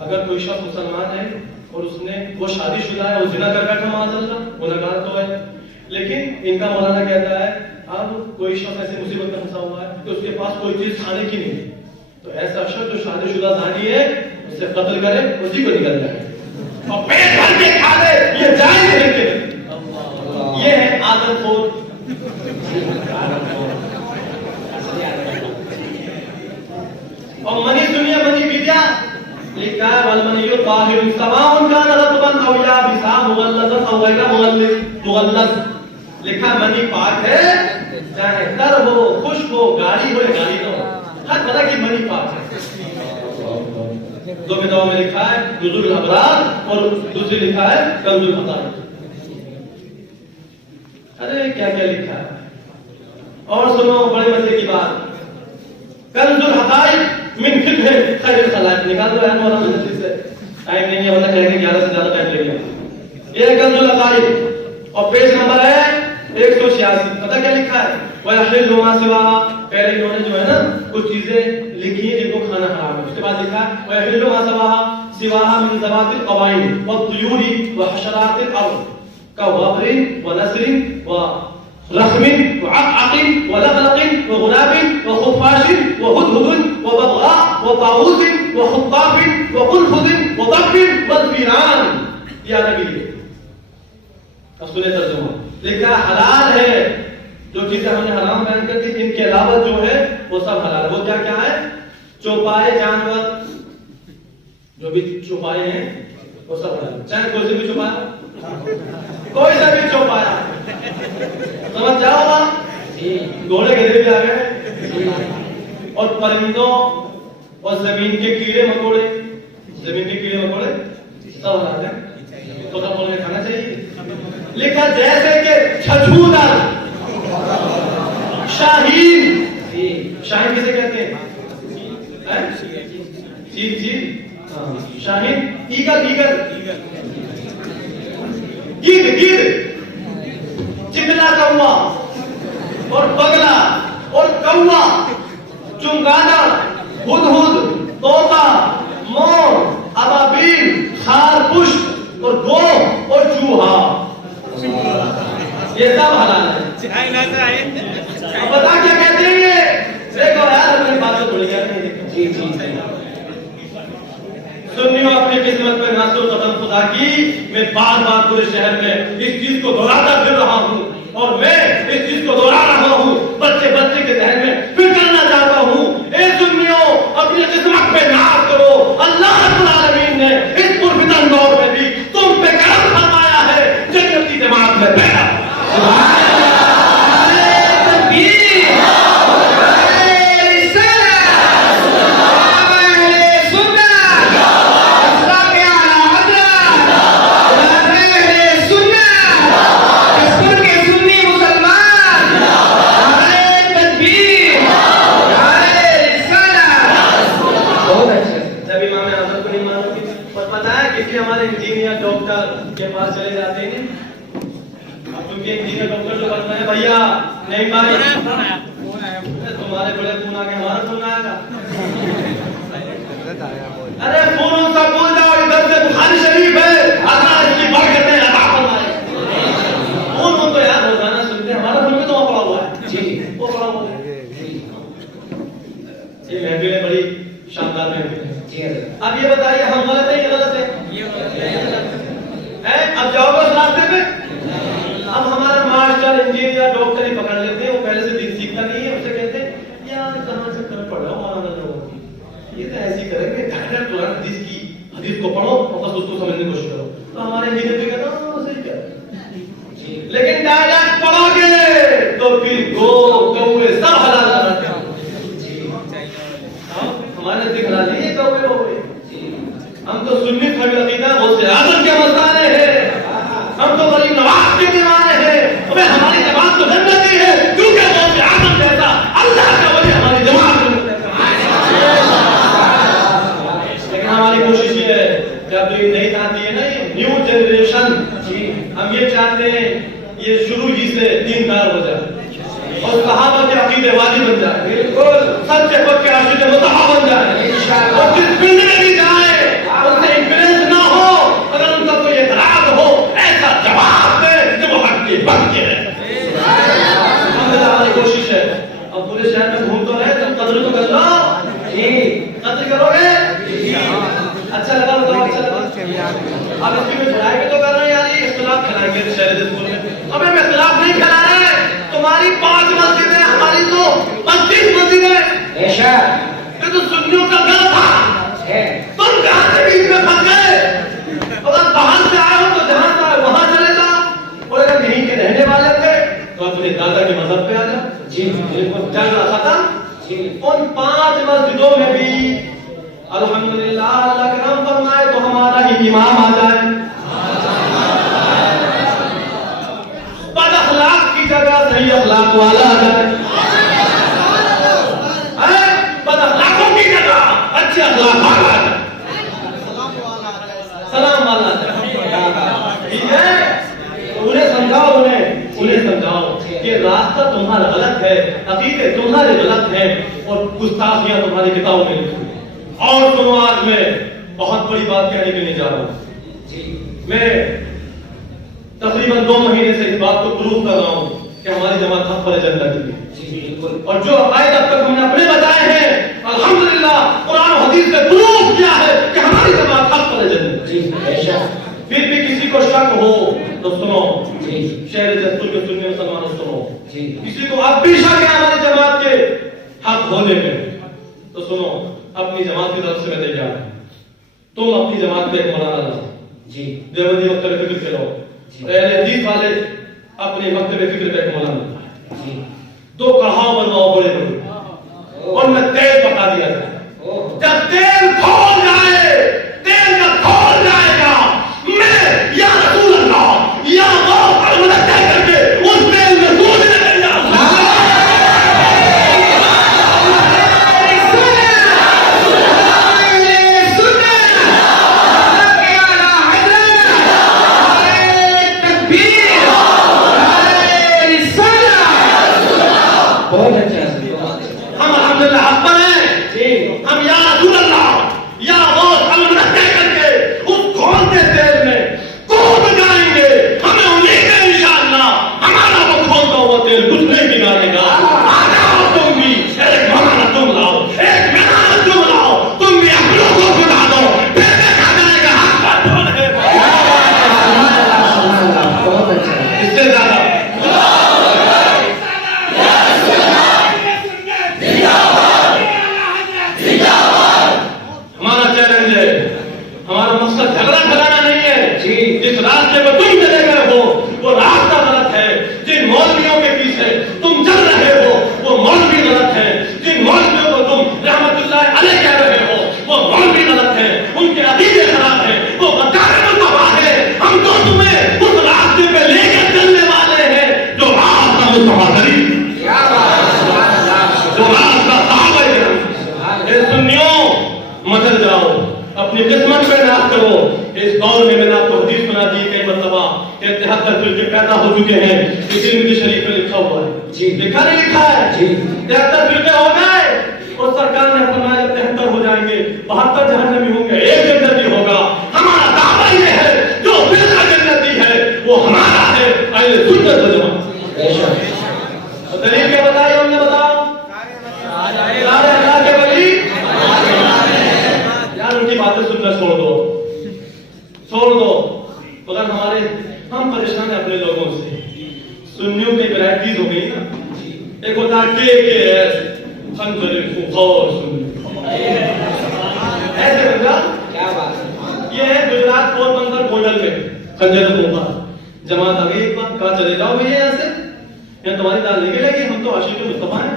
اگر کوئی شخص مسلمان ہے اور اس نے وہ شادی شدہ ہے، وہ زنا کر بیٹھا معاذ اللہ، گنہگار تو ہے، لیکن ان کا مولانا کہتا ہے اب کوئی شخص ایسی مصیبت میں پھنسا ہوا ہے کہ اس کے پاس کوئی چیز کھانے کی نہیں ہے، تو ایسا شخص جو شادی شدہ زانی ہے اسے قتل کرے، اسی کو نکل جائے اور پیٹ بھر کے کھا لے. یہ جائز ہے کہ یہ ہے آدم خور. اور منی سنیا منی بیدیا لکھا ہے والمنی طاہر سواء کان رطبا او یابسا مغلظا او غیر مغلظ. لکھا منی پاک ہے چاہے تر ہو خشک ہو گاڑی ہو یا گاڑی نہ ہو، ہر طرح کی منی پاک ہے. دو کتابوں میں لکھا ہے نزول الابرار اور دوسری لکھا ہے کنز الحقائق. ارے کیا کیا لکھا ہے. اور سنو بڑے مزے کی بات، کنز الحقائق من فقہ خیر الخلائق. نکال دو مولانا مجلس سے، ٹائم نہیں ہے ورنہ کہیں گے 11 سے زیادہ ٹائم لے گا. یہ کنز الحقائق اور پیج نمبر ہے 186. پتہ کیا لکھا ہے؟ وَيَحِلُّ مَا سِوَاهَا. پہلے انہوں نے جو ہے نا کچھ چیزیں لکھی ہیں جن کو کھانا حرام ہے، اس کے بعد لکھا ہے وَيَحِلُّ مَا سِوَاهَا مِن ذَوَاتِ الْقَوَائِمِ وَالطُّيُورِ وَحَشَرَاتِ الْأَرْضِ كَوَابْرٍ وَنَسْرٍ رخم وعقعق ولقلق وغراب وخفاش وهدهد وبغاء وطاووس وخطاف وقنفذ وضب والفيران. یا نبی اصول ترجمہ لکھا حلال ہے جو چیزیں ہم نے حرام بیان کر دی، ان کے علاوہ جو ہے وہ سب حلال. وہ کیا کیا ہے؟ چوپائے جانور جو بھی چوپائے ہیں وہ سب حلال، چاہے کوئی سے بھی چوپایا، کوئی سے بھی چوپایا. سمجھ جاؤ گا. گھوڑے گدھے بھی آ گئے اور پرندوں اور زمین کے کیڑے مکوڑے، زمین کے کیڑے مکوڑے سب حلال ہیں. تو سب انہیں کھانا چاہیے. لکھا جیسے کہ چھچھودر، شاہین. شاہین کسے کہتے ہیں؟ چیل چیل شاہین ایگل ایگل گیدھ گیدھ چکلا کوا اور بگلا اور کوا چنگادڑ ہدہد طوطا مور ابابیل خرگوش اور گو اور چوہا یہ سب حلال ہے. اب بتا کیا کہتے ہیں یہ دیکھو یار اپنی بات تھوڑی جی سنیو اپنی قسمت پہ ناز و قدم خدا کی. میں بار بار پورے شہر میں اس چیز کو دہراتا پھر رہا ہوں اور میں اس چیز کو دہرا رہا ہوں. بچے بچے کے ذہن میں پھر کرنا چاہتا ہوں اے سنیو اپنی قسمت پہ ناز کرو. اللہ رب العالمین نے اس پرفتن دور میں بھی تم پہ کرم فرمایا ہے. جنتی جماعت میں پیدا ہمارے انجینئر ڈاکٹر کے پاس چلے جاتے ہیں. اب تم کے انجینئر ڈاکٹر جو بننا ہے بھیا نہیں بھائی تمہارے بڑے فون آ کے ہمارا فون آئے گا. ارے فون سب بول جاؤ ادھر سے بخاری شریف ہے اللہ اس کی برکتیں عطا فرمائے. فون تو یار روزانہ سنتے ہیں ہمارا فون بھی تو وہاں پڑا ہوا ہے. جی وہ پڑا ہوا ہے. یہ محفل بڑی شاندار محفل ہے. اب یہ بتائیے ہم غلط ہیں یہ غلط ہے. اب جاؤ گے اس راستے پہ. اب ہمارا ماسٹر انجینئر ڈاکٹر ہی پکڑ لیتے ہیں. وہ پہلے سے دین سیکھتا نہیں ہے. اس سے کہتے ہیں یار کہاں سے کر پڑھا مولانا جو یہ تو ایسی کریں گے ڈائریکٹ قرآن حدیث کو پڑھو اور بس اس کو سمجھنے کی کوشش کرو. تو ہمارے انجینئر بھی کہتا ہوں صحیح کیا لیکن ڈائریکٹ پڑھو گے تو پھر کوے سب حلال کرتے ہیں. ہمارے نزدیک حلال نہیں ہے کوے ہوئے. ہم تو سنی فہمی عقیدہ غوث اعظم کے مستانے ہیں. ہم تو غریب نواز کے دیوانے ہیں. ہماری جماعت تو جنتی ہے کیونکہ غوث اعظم جیسا اللہ کا ولی ہماری جماعت میں. لیکن ہماری کوشش یہ ہے کہ اب یہ نئی آتی ہے نا یہ نیو جنریشن ہم یہ چاہتے ہیں یہ شروع ہی سے دیندار ہو جائے اور صحابہ کے عقیدے واجب بن جائے. بالکل سچے پکے عاشق مطہر بن جائے اور جس فیلڈ میں بھی جائے اس سے انفلوئنس نہ ہو. اگر ان کا کوئی اعتراض ہو ایسا جواب دے کہ وہ حق کی بات کے رہے. ہماری کوشش ہے. اب پورے شہر میں گھوم تو رہے تم قدر تو کر لو. قدر کرو گے اچھا لگا بتاؤ اچھا لگا. اب اس کی میں بڑھائی بھی تو کر رہے ہیں یار یہ اختلاف کھلائیں گے شہر اسکول میں. اب ہم اختلاف نہیں کھلا رہے. تمہاری 5 مسجدیں ہماری تو 25 مسجدیں. یہ تو سنیوں کا گھر تھا. تم جہاں سے بیچ میں پھنس گئے. اگر باہر سے آئے ہو تو جہاں سے آئے وہاں چلے جاؤ اور اگر یہیں کے رہنے والے تھے تو اپنے دادا کے مذہب پہ آ جاؤ. جھگڑا ختم. ان 5 مسجدوں میں بھی الحمدللہ اللہ کرم فرمائے تو ہمارا ہی امام آ جائے. بد اخلاق کی جگہ صحیح اخلاق والا آ جائے. بد اخلاقوں کی جگہ اچھے اخلاق والا آ جائے. سلام والا آ جائے. ٹھیک ہے انہیں سمجھاؤ انہیں سمجھاؤ کہ راستہ تمہارا غلط ہے عقیدے تمہارے غلط ہیں اور گستاخیاں تمہاری کتابوں میں لکھی. اور تم آج میں بہت بڑی بات کہنے کے لیے جا رہا ہوں. میں تقریباً 2 مہینے سے اس بات کو پروف کر رہا ہوں کہ ہماری جماعت حق پر ایجنڈا کی ہے. اور جو عقائد اب تک ہم نے اپنے بتائے ہیں الحمدللہ قرآن و حدیث نے پروف کیا ہے کہ ہماری جماعت حق پر ایجنڈا. پھر بھی کسی کو شک ہو تو سنو. شہر جسپور کے سننے مسلمانوں سنو. کسی کو اب بھی شک ہے ہماری جماعت کے حق ہونے میں تو سنو. اپنی جماعت کی طرف سے میں تیار ہوں. تم اپنی جماعت پہ ایک مولانا لاؤ. دیوبندی مکتب فکر کے لاؤ. اہل حدیث والے اپنے مکتب فکر پہ ایک مولانا. 2 کڑھاؤ بنواؤ بڑے بڑے اور میں تیل پکا دیا جائے. جب تیل کھول جائے تیل جب کھول جائے گا میں یا رسول اللہ یا غوث احمد کہہ کر کے اس تیل میں دودھ لے جاؤں. ہم الحمدللہ حق پر ہیں. ہم یا رسول اللہ یا غوث اللہ کہہ کر کے اس کھولتے تیل میں کود جائیں گے. ہمیں امید ہے انشاءاللہ ہمارا وہ کھولتا ہوا تیل کچھ نہیں بگاڑے گا. آنا تم بھی ایک مولانا تم لاؤ, ایک مولانا تم لاؤ, تم بھی اپنوں کو بتا دو, پھر دیکھا جائے گا حق پر کون ہے. بہت اچھا. اس سے زیادہ ہمارا چیلنج ہے, ہمارا مقصد جھگڑا کرانا نہیں ہے. جس راستے پر تم چلے گئے ہو وہ راستہ غلط ہے. جن مولویوں کے پیچھے تم چل رہے ہو وہ مولوی غلط ہے. جن مولویوں کو تم رحمت اللہ علیہ کہہ رہے ہو وہ مولوی غلط ہے. ان کے عقیدے خراب ہیں, وہ بدکار مصطفیٰ ہے. ہم تو تمہیں اس راستے پہ لے کر چلنے والے ہیں جو راستہ مصطفیٰ کریم, جو راستہ صحابہ کرام. اے سنیوں مدد جاؤ, اپنی قسمت پہ ناز کرو. اس دور میں نے آپ کو حدیث سنا دی کئی مرتبہ کہ 73 فرقے پیدا ہو چکے ہیں. کسی بھی شریف میں لکھا ہوا ہے, لکھا نہیں لکھا ہے. 73 فرقے ہو گئے اور سرکار نے فرمایا جب 73 ہو جائیں گے 72 جہنمی ہوں گے, ایک جنتی ہوگا. ہمارا دعویٰ یہ ہے جو فرقہ جنتی ہے وہ ہمارا ہے, اہل سنت والجماعت. دلیل کیا بتائی ہم نے, بتاؤ اللہ کے ولی. یار ان کی باتیں سننا چھوڑ دو, چھوڑ دو. مگر ہم پریشان ہیں اپنے لوگوں سے. سنیوں کی ورائٹیز ہو گئی نا. ایک ہوتا ہے خنجر فخار سنی, ایسے بندہ کیا بات ہے. یہ ہے گجرات پوربندر گولڈن میں خنجر فخار جماعت آ گئی. ایک بات کہا چلے جاؤ بھائی یہاں سے, یہاں تمہاری دال نکلے گی, ہم تو عاشق مصطفیٰ ہیں,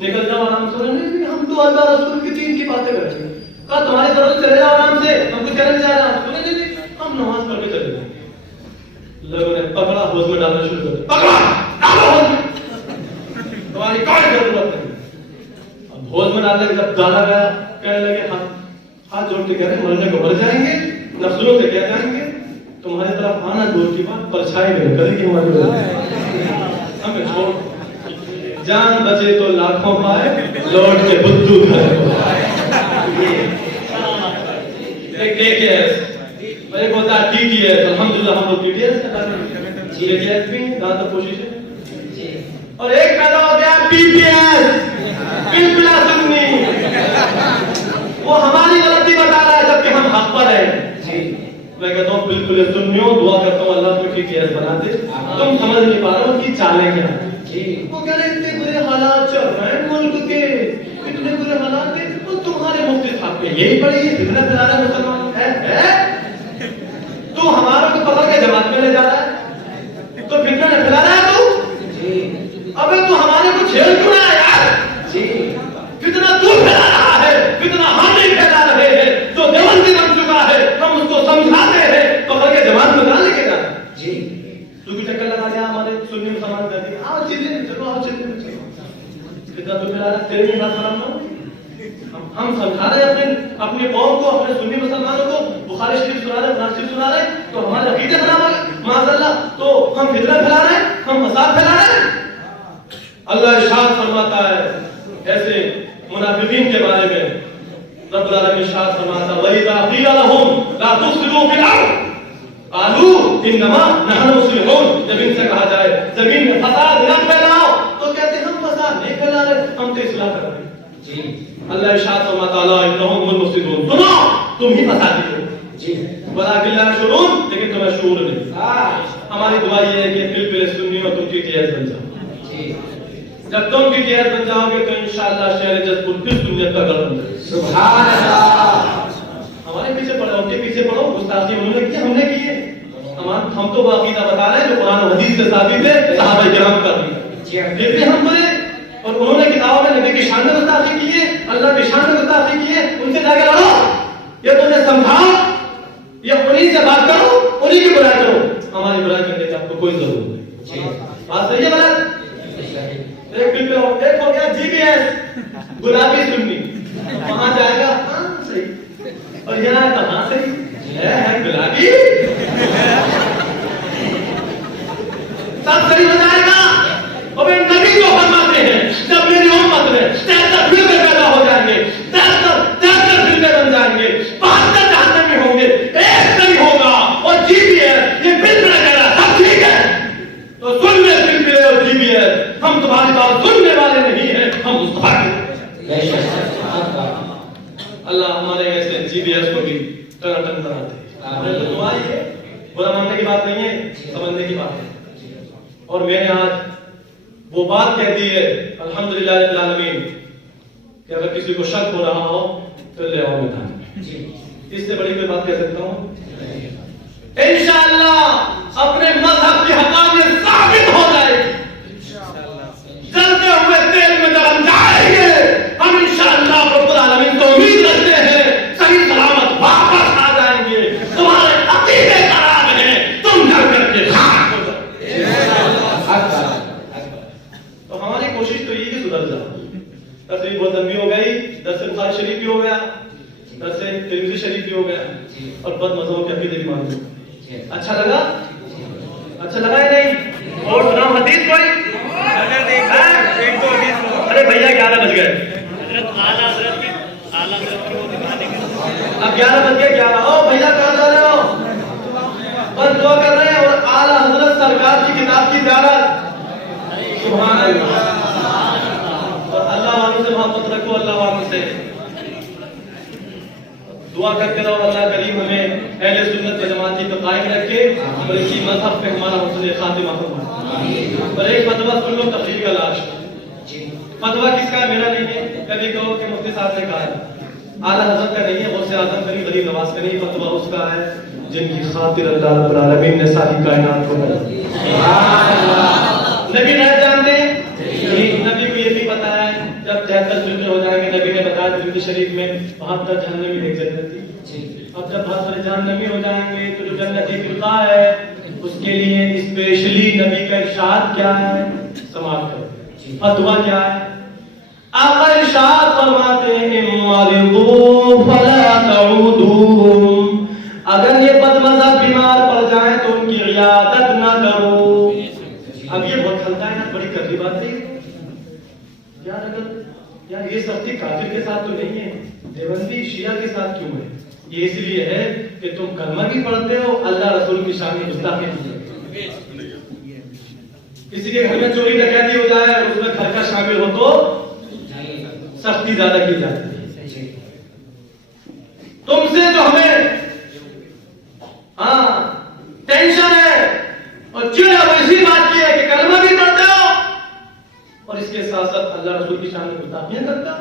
نکل جاؤ آرام سے. نہیں ہم تو اللہ رسول کی دین کی باتیں کرتے ہیں. کہا تمہاری ضرورت چلے جاؤ آرام سے, ہم کو چلے جا رہا. نہیں ہم نماز پڑھ کے چلے گئے. لوگوں نے پکڑا, حوض میں ڈالنا شروع کر دیا. پکڑا ڈالو حوض میں, تمہاری کوئی ضرورت نہیں. اب حوض میں ڈالنے جب ڈالا گیا کہنے لگے ہاتھ جوڑ کے کہہ رہے مرنے کو مر جائیں گے, نفسوں سے کہہ جائیں گے, تمہاری طرف آنا دور کی بات, پرچھائی میں کرے گی ہماری. ہمیں چھوڑ, جان بچے تو لاکھوں پائے, لوٹ کے بدھو گھر کو پائے. ایک ہوتا ہے ٹی ٹی ایس, الحمدللہ ہم لوگ ٹی ٹی ایس بھی زیادہ کوشش ہے. اور ایک پیدا ہو گیا پی پی ایس, بالکل سنی. وہ ہماری غلطی بتا رہا ہے جبکہ ہم حق پر ہیں. میں کہتا ہوں بالکل سنیوں, دعا کرتا ہوں اللہ کو ٹی ٹی ایس بنا دے. تم سمجھ نہیں پا رہے ہو کہ چالیں کیا. وہ کہہ رہے اتنے برے حالات چل رہے ہیں ملک کے, اتنے برے حالات کے, تو تمہارے مفتی صاحب پہ یہی پڑی ہے فتنہ پھیلا رہا ہے مسلمان ہے. تو ہمارا کو پکڑ کے جماعت میں لے جا رہا ہے تو فتنہ نہ پھیلا رہا ہے. تو ابے تو ہمارے کو چھیڑ کیوں رہا ہے یار. فتنہ تو پھیلا رہا ہے, فتنہ ہم نہیں پھیلا رہے ہیں. جو دیوبندی بن چکا ہے ہم اس کو سمجھاتے ہیں, پکڑ کے جماعت میں نہ لے کے جانا. تو بھی چکر لگا دیا ہمارے سنی مسلمان کہتے ہیں آؤ چلے چلو, آؤ چلے. فتنہ تو پھیلا رہا ہے, تیرے کے بات خراب نہ ہو. ہم سمجھا رہے ہیں اپنے قوم کو, اپنے سنی مسلمانوں کو. بخاری شریف سنا رہے, قرآن شریف سنا رہے, تو ہمارے عقیدے خراب ہو گئے معاذ اللہ. تو ہم فتنہ پھیلا رہے ہیں, ہم فساد پھیلا رہے ہیں. اللہ ارشاد فرماتا ہے ایسے منافقین کے بارے میں, رب العالمین ارشاد فرماتا ہے وَإِذَا قِيلَ لَهُمْ لَا تُفْسِدُوا فِي الْأَرْضِ قَالُوا إِنَّمَا نَحْنُ مُصْلِحُونَ. جب ان سے کہا جائے زمین میں فساد نہ پھیلاؤ تو کہتے ہیں ہم فساد نہیں پھیلا رہے, ہم تو اصلاح کر رہے ہیں. اللہ ارشاد فرماتا ہے انہم المفسدون, سنو تم ہی فسادی ہو. ولکن لا يشعرون, لیکن تمہیں شعور نہیں. ہماری دعا یہ ہے کہ بالکل سنیوں تم کی قیادت بن جاؤ. جب تم کی قیادت بن جاؤ گے تو انشاءاللہ شہر جسپور پھر سنیت کا گھر بن جائے. سبحان اللہ. ہمارے پیچھے پڑھو, ان کے پیچھے پڑھو. گستاخی انہوں نے کی, ہم نے کی ہے. ہم تو وہ عقیدہ بتا رہے ہیں جو قرآن و حدیث سے ثابت ہے, صحابہ کرام کا بھی. دیکھتے ہم برے, اور انہوں نے کتابوں میں نبی کی شان میں گستاخی کی ہے, اللہ کی شان میں گستاخی کی ہے. ان سے جا کے لڑو, یہ تم نے سمجھاؤ, یہ انہی سے بات کرو, انہی کی برائی کرو. ہماری برائی کرنے کی آپ کو کوئی ضرورت نہیں. بات صحیح ہے غلط؟ ایک ہو گیا جی پی ایس, گلابی سنی, وہاں جائے گا ہاں صحیح, اور یہاں کہاں صحیح ہے گلابی, سب صحیح ہو جائے گا. اور نبی کو فرماتے ہیں جب میری امت بے شک اللہ ہمارے ایسے جی بی ایس کو بھی ٹناٹن بناتے. دعا یہ برا ماننے کی بات نہیں ہے, سمجھنے کی بات ہے. اور میں نے آج وہ بات کہہ دی ہے الحمدللہ رب العالمین کہ اگر کسی کو شک ہو رہا ہو تو لے آؤ میدان. اس سے بڑی کوئی بات کہہ سکتا ہوں؟ انشاءاللہ اپنے مذہب کی حقانیت ثابت ہو جائے گی. جلتے ہوئے تیل میں جب ہم جائیں گے ہم انشاءاللہ رب العالمین تو امید رکھتے ہیں صحیح سلامت واپس آ جائیں گے. تمہارے عقیدے خراب ہیں, تم جل کر کے خاک ہو جاؤ. تو ہماری کوشش تو یہ کہ سدھر جاؤ. تصویر بہت لمبی ہو گئی, درس بخاری شریف بھی ہو گیا, درس ترمذی شریف بھی ہو گیا, اور بد مذہبوں کے عقیدے بھی مان لو. اچھا لگا؟ اچھا لگا یا نہیں؟ اور سناؤ حدیث کوئی. ارے بھیا 11 بج گئے, اب 11 بج گئے. 11 او بھیا کہاں جا رہے ہو؟ بس دعا کر رہے ہیں اور اعلیٰ حضرت سرکار کی کتاب کی زیارت. سبحان اللہ. اور اللہ والوں سے محبت رکھو, اللہ والوں سے دعا کرتے رہو. اللہ کریم ہمیں اہل سنت و جماعت کو قائم رکھے اور اسی مذہب پہ ہمارا حسن خاتمہ فرمائے. اور ایک فتویٰ سن لو تفریح کا لاش. فتویٰ کس کا ہے؟ میرا نہیں ہے. کبھی کہو کہ مفتی صاحب نے کہا ہے, اعلیٰ حضرت کا نہیں ہے, غوث اعظم کا نہیں, غریب نواز کا نہیں. فتویٰ اس کا ہے جن کی خاطر اللہ رب العالمین نے ساری کائنات کو بنایا. نبی نہیں جانتے؟ نبی کو یہ بھی پتا ہے جب 73 فرقے ہو جائیں گے. نبی نے بتایا ترمذی شریف میں 72 جہنمی ایک جنتی. اب جب 72 جہنمی ہو جائیں گے تو جو جنتی فرقہ ہے اس کے لیے اسپیشلی نبی کا ارشاد کیا ہے, سماعت کرو. فتویٰ کیا ہے؟ آقا ارشاد فرماتے ہیں مرضوا فلا تعودوهم, اگر یہ بد مذہب بیمار پڑ جائیں تو ان کی عیادت نہ کرو. اب یہ بہت ہلکا ہے نا, بڑی کڑوی بات ہے یار. اگر یار یہ سختی کافر کے ساتھ تو نہیں ہے, دیوبندی شیعہ کے ساتھ کیوں ہے؟ یہ اس لیے ہے کہ تم کلمہ بھی پڑھتے ہو, اللہ رسول کی شان میں گستاخی نہیں کرتے. کسی کے گھر میں چوری ڈکیتی ہو جائے اور اس میں گھر کا شامل ہو تو سختی زیادہ کی جاتی ہے. تم سے جو ہمیں ٹینشن ہے اور چڑ ہے وہ اسی بات کی ہے کہ کلمہ بھی پڑھتے ہو اور اس کے ساتھ ساتھ اللہ رسول کی شان میں گستاخیاں کرتا.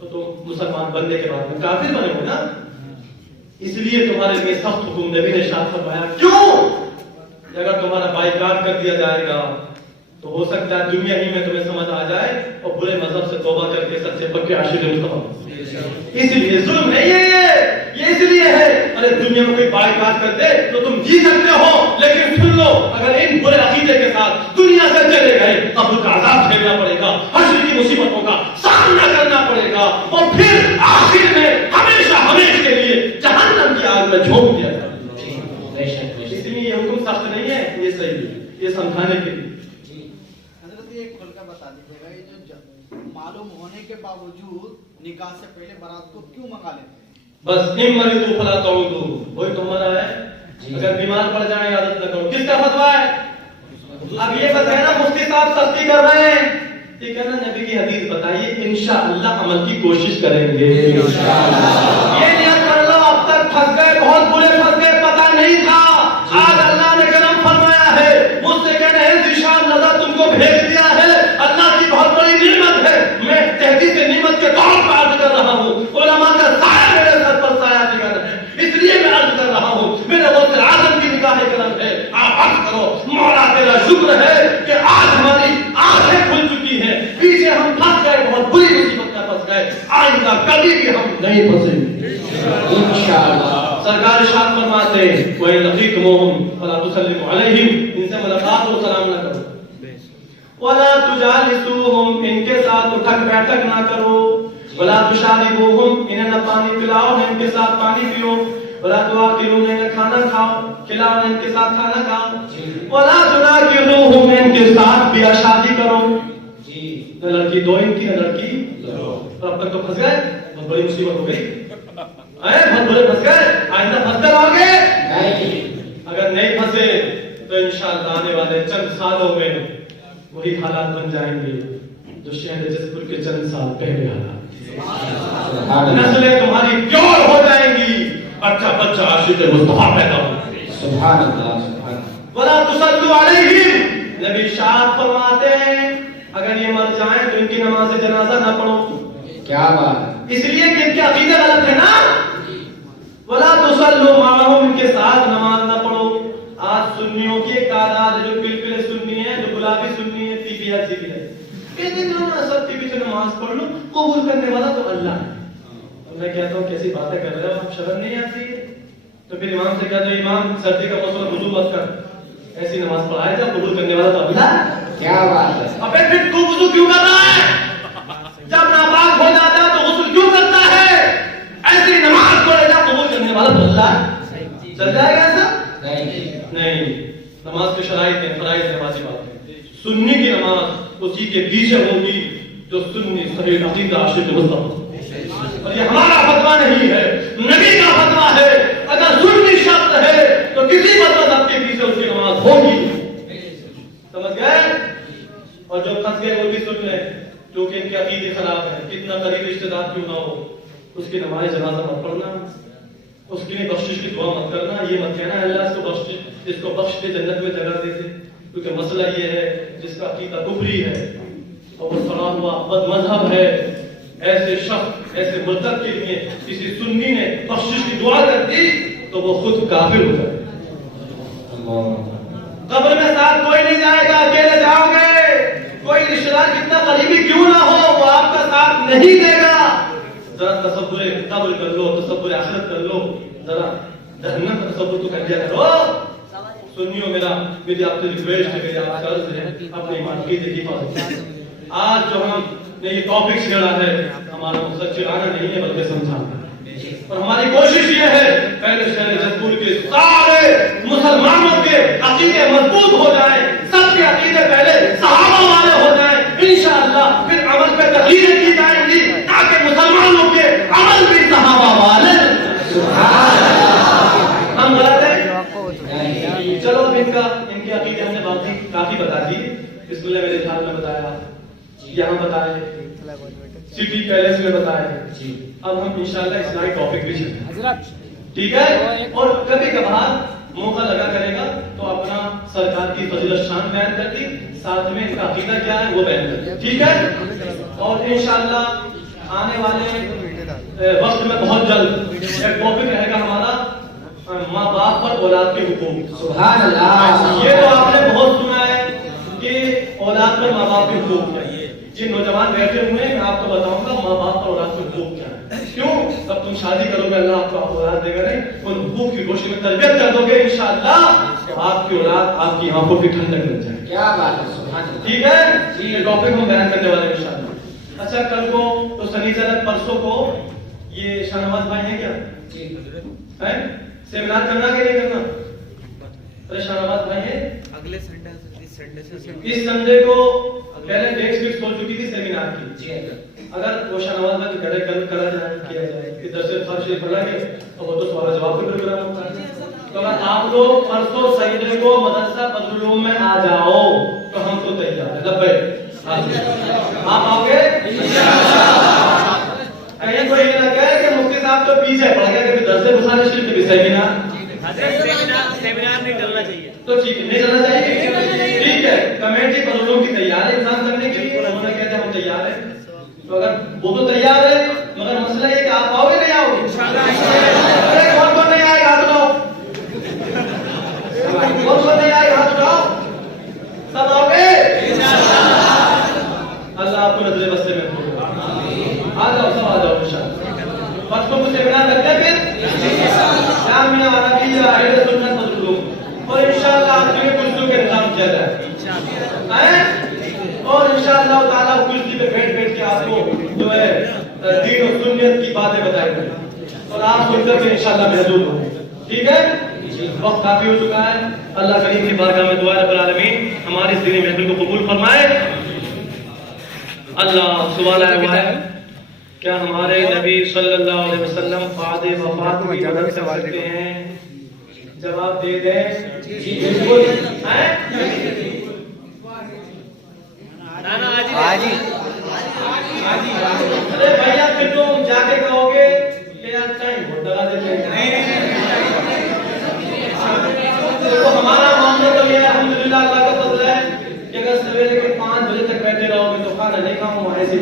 تو تم مسلمان بننے کے بعد میں کافر بنے ہو نا. اس لیے تمہارے لیے سخت حکم نبی نے ارشاد فرمایا. کیوں؟ اگر تمہارا بائیکاٹ کر دیا جائے گا تو ہو سکتا ہے دنیا ہی میں تمہیں سمجھ آ جائے اور برے مذہب سے توبہ کر کے سچے پکے عاشق مصطفیٰ. اس لیے ظلم ہے یہ اس لیے ہے. ارے دنیا میں کوئی بائیکاٹ کر دے تو تم جی سکتے ہو, لیکن سن لو اگر ان برے عقیدے کے ساتھ دنیا سے چلے گئے قبر کا عذاب جھیلنا پڑے گا, حشر کی مصیبتوں کا سامنا کرنا پڑے گا اور پھر آخر میں ہمیشہ ہمیشہ کے لیے جہنم کی آگ میں جھونک دیا جائے. اس لیے یہ حکم سخت نہیں ہے, یہ صحیح ہے, یہ سمجھانے کے لیے. حضرت یہ کھول کر بتا دیجیے گا, یہ جو معلوم ہونے کے باوجود نکاح سے پہلے بارات کو کیوں منگا لیتے ہیں؟ بس ان مرضوا فلا تعودوا, وہی تمہارا ہے. اگر بیمار پڑ جائیں عادت نہ کرو. کس کا فتویٰ ہے؟ اب یہ بتائیں نا مفتی صاحب سختی کر رہے ہیں, یہ کہنا نبی کی حدیث بتائیے, انشاءاللہ عمل کی کوشش کریں گے. یہ نیت کر لو اب تک پھنس گئے, بہت برے پھنس گئے, پتہ نہیں تھا. آج اللہ نے کرم فرمایا ہے, مجھ سے کہنا ہے ذیشان نظر تم کو بھیج دیا ہے, اللہ کی بہت بڑی نعمت ہے. میں تحدیث نعمت کے طور پر عرض کر رہا ہوں, علماء کا سایہ میرے سر پر سایہ دیا ہے, اس لیے میں عرض کر رہا ہوں. میرے غوث اعظم کی نگاہ کرم ہے, آپ عرض کرو مولا تیرا شکر ہے کہ آج ہماری آنکھیں کھل چکی ہیں. پیچھے ہم پھنس گئے, بہت بری مصیبت میں پھنس گئے, آئندہ کبھی بھی ہم نہیں پھنسیں گے انشاءاللہ. سرکار ارشاد فرماتے ہیں وَإِن لَقِيتُمُوهُمْ فَلَا تُسَلِّمُوا عَلَيْهِمْ, ان سے ملاقات اور سلام نہ کرو. وَلَا تُجَالِسُوهُمْ, ان کے ساتھ اٹھک بیٹھک نہ کرو. وَلَا تُشَارِبُوهُمْ, انہیں نہ پانی پلاؤ نہ ان کے ساتھ پانی پیو. وَلَا تُوَاكِلُوا, انہیں کھانا کھاؤ کھلاؤ نہ ان کے ساتھ کھانا کھاؤ. وَلَا تُنَاكِحُوهُمْ, ان کے ساتھ بیاہ شادی کرو. نہ لڑکی دو ان کی نہ لڑکی دو. اور اب تک تو پھنس گئے, بہت بڑی مصیبت ہو گئی, بہت بڑے پھنس گئے. آئندہ پھنس کر آگے اگر نہیں پھنسے تو انشاءاللہ آنے والے چند سالوں میں وہی حالات بن جائیں گے جو شہر جسپور کے چند سال پہلے آیا. سبحان اللہ نسلیں تمہاری پیور ہو جائیں گی, اچھا بچہ عاشق مصطفیٰ پیدا ہو. سبحان اللہ سبحان اللہ. وَلَا تُصَلُّوا عَلَيْهِمْ, نبی ارشاد فرماتے ہیں اگر یہ مر جائیں تو ان کی نماز جنازہ نہ پڑھو. کیا بات ہے. اس لیے کہ ان کے عقیدہ غلط ہے نا. وَلَا تُصَلُّوا مَعَهُمْ, ان کے ساتھ نماز نہ پڑھو. آج سنیوں کی ایک تعداد ہے جو پلپل سنی ہے, جو گلابی سنی ہے, ٹی پی ہے, کہتے ہیں سب ٹی پی سے نماز پڑھ لو, قبول کرنے والا تو اللہ ہے. اور میں کہتا ہوں کیسی باتیں کر رہے ہو آپ, شرم نہیں آتی ہے؟ تو پھر امام سے کہتے ہیں امام سردی کا موسم ہے وضو مت کر, ایسی نماز پڑھائے جا, قبول کرنے والا تو اللہ ہے. کیا بات ہے. ابے پھر تو وضو کیوں کر رہا ہے؟ جب ناپاک ہو جاتا ہے تو غسل کیوں کرتا ہے؟ ایسی نماز پڑھے جا, قبول کرنے والا تو اللہ ہے. چل جائے گا ایسا؟ نہیں. نماز کے شرائط ہیں, فرائض ہیں, واجبات ہیں. سنی کی نماز اسی کے پیچھے ہوگی جو سنی صحیح عقیدہ عاشق مصطفیٰ. اور یہ ہمارا فتویٰ نہیں ہے, نبی کا فتویٰ ہے. اگر سنی شخص ہے تو کسی مذہب کے پیچھے اس کی نماز ہوگی. سمجھ گئے؟ اور جو پھنس گئے وہ بھی سن لیں, کیونکہ ان کے عقیدے خراب ہیں, کتنا قریب رشتہ دار کیوں نہ ہو, اس کی نماز جنازہ مت پڑھنا, اس کے لیے بخشش کی دعا مت کرنا. یہ مت کہنا اللہ اس کو بخش دے, جنت میں جگہ دے دے, کیونکہ مسئلہ یہ ہے جس کا عقیدہ کفری ہے اور وہ سڑا ہوا بد مذہب ہے, ایسے شخص, ایسے مرتد کے لیے کسی سنی نے بخشش کی دعا کر دی تو وہ خود کافر ہو جائے. قبر میں ساتھ کوئی نہیں جائے گا, اکیلے جاؤ گے. کوئی رشتہ دار کتنا قریبی کیوں نہ ہو وہ آپ کا ساتھ نہیں دے گا. ذرا تصور قبر کر لو, تصور آخرت کر لو, ذرا جہنم کا تصور تو کر لیا کرو. سنیو میری آپ سے ریکویسٹ ہے, میری آپ سے عرض ہے, اپنے ایمان کی حفاظت. آج جو ہم نے یہ ٹاپک چھیڑا ہے, ہمارا مقصد چڑھانا نہیں ہے بلکہ سمجھانا. اور ہماری کوشش یہ ہے پہلے شہر جسپور کے سارے مسلمانوں کے عقیدے مضبوط ہو جائیں, سب کے عقیدے پہلے صحابہ والے ہو جائیں, انشاءاللہ پھر عمل پہ تغییر کی جائیں گی تاکہ مسلمانوں کے عمل بھی صحابہ والے. ہم غلط ہیں. چلو اب ان کے عقیدے ہم نے کافی بتا دی. بسم اللہ میرے خیال میں بتایا, یہاں بتائے, سٹی پیلس میں بتائے. اب ہم انشاءاللہ اسلامی ٹاپک بھی چلیں, ٹھیک ہے. اور کبھی کبھار موقع لگا کرے گا تو اپنا سرکار کی فضیلت شان بیان کر دی, ساتھ میں ان کا عقیدہ کیا ہے وہ بیان کر دی, ٹھیک ہے. اور انشاءاللہ آنے والے وقت میں بہت جلد ایک ٹاپک رہے گا ہمارا, ماں باپ پر اولاد کے حقوق. سبحان اللہ. یہ تو آپ نے بہت سنا ہے کہ اولاد پر ماں باپ کے حقوق کیا ہے. جن نوجوان بیٹھے ہوئے ہیں میں آپ کو بتاؤں گا ماں باپ پر اولاد کے حقوق کیا ہے. کیوں؟ جب تم شادی کرو گے اللہ آپ کو اولاد دے گا, نہیں ان حقوق کی روشنی میں تربیت کر دو گے انشاءاللہ آپ کی اولاد آپ کی آنکھوں کی ٹھنڈک مل جائے. کیا بات ہے. سبحان اللہ. ٹھیک ہے, یہ ٹاپک ہم بیان کرنے والے ہیں انشاءاللہ. اچھا کل کو تو سنیچر پرسوں کو یہ شاہ نواز بھائی ہیں کیا ہے سیمینار کرنا کہ نہیں کرنا؟ ارے شاہ نواز بھائی ہیں اگلے سنڈے سے اس سنڈے کو پہلے ڈیٹ فکس ہو چکی تھی سیمینار کی. اگر وہ شاہ نواز بھائی کو گھر کرا جائے کیا جائے کہ درس خارج شریف پڑھا گیا تو وہ تو سوال جواب کا پروگرام ہوتا ہے. تو اگر آپ لوگ پرسوں سنڈے کو مدرسہ بدر العلوم میں آ جاؤ تو ہم تو تیار ہیں. لبیک آپ آؤ گے کہیں کوئی یہ نہ کہے کہ مفتی صاحب تو پیچھے پڑ گیا کہ درس بخاری شریف کے بھی سیمینار نہیں ڈلنا چاہیے. تو ٹھیک ہے, نہیں چلنا چاہیے, ٹھیک ہے. کمیٹی بدلوں کی تیار ہے انتظام کرنے کے لیے, انہوں نے کہتے ہیں ہم تیار ہیں. تو اگر وہ تو تیار ہے مگر مسئلہ یہ کہ آپ آؤ گے نہیں آؤ گے؟ کون کون نہیں آئے ہاتھ اٹھاؤ, کون کون نہیں آئے ہاتھ اٹھاؤ, سب آؤ گے اللہ آپ کو نظر بستے میں آ جاؤ, سب آ جاؤ انشاءاللہ. بچوں کو سیمینار لگتے ہیں پھر جامعہ عربیہ اہل سنت بدلوں, اور انشاءاللہ آپ کے لیے کچھ کا انتظام کیا جائے. اور انشاءاللہ تعالیٰ کرسی پہ بیٹھ کے آپ کو جو ہے دین و سنت کی باتیں بتائیں گے اور آپ سن کر کے انشاءاللہ محدود ہوں. ٹھیک ہے, وقت کافی ہو چکا ہے. اللہ کریم کی بارگاہ میں دعا رب العالمین ہماری اس دینی محفل کو قبول فرمائے. اللہ سوال آیا ہوا ہے, کیا ہمارے نبی صلی اللہ علیہ وسلم بعد وفات کی مدد کر سکتے ہیں؟ جواب دے دیں بالکل.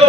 2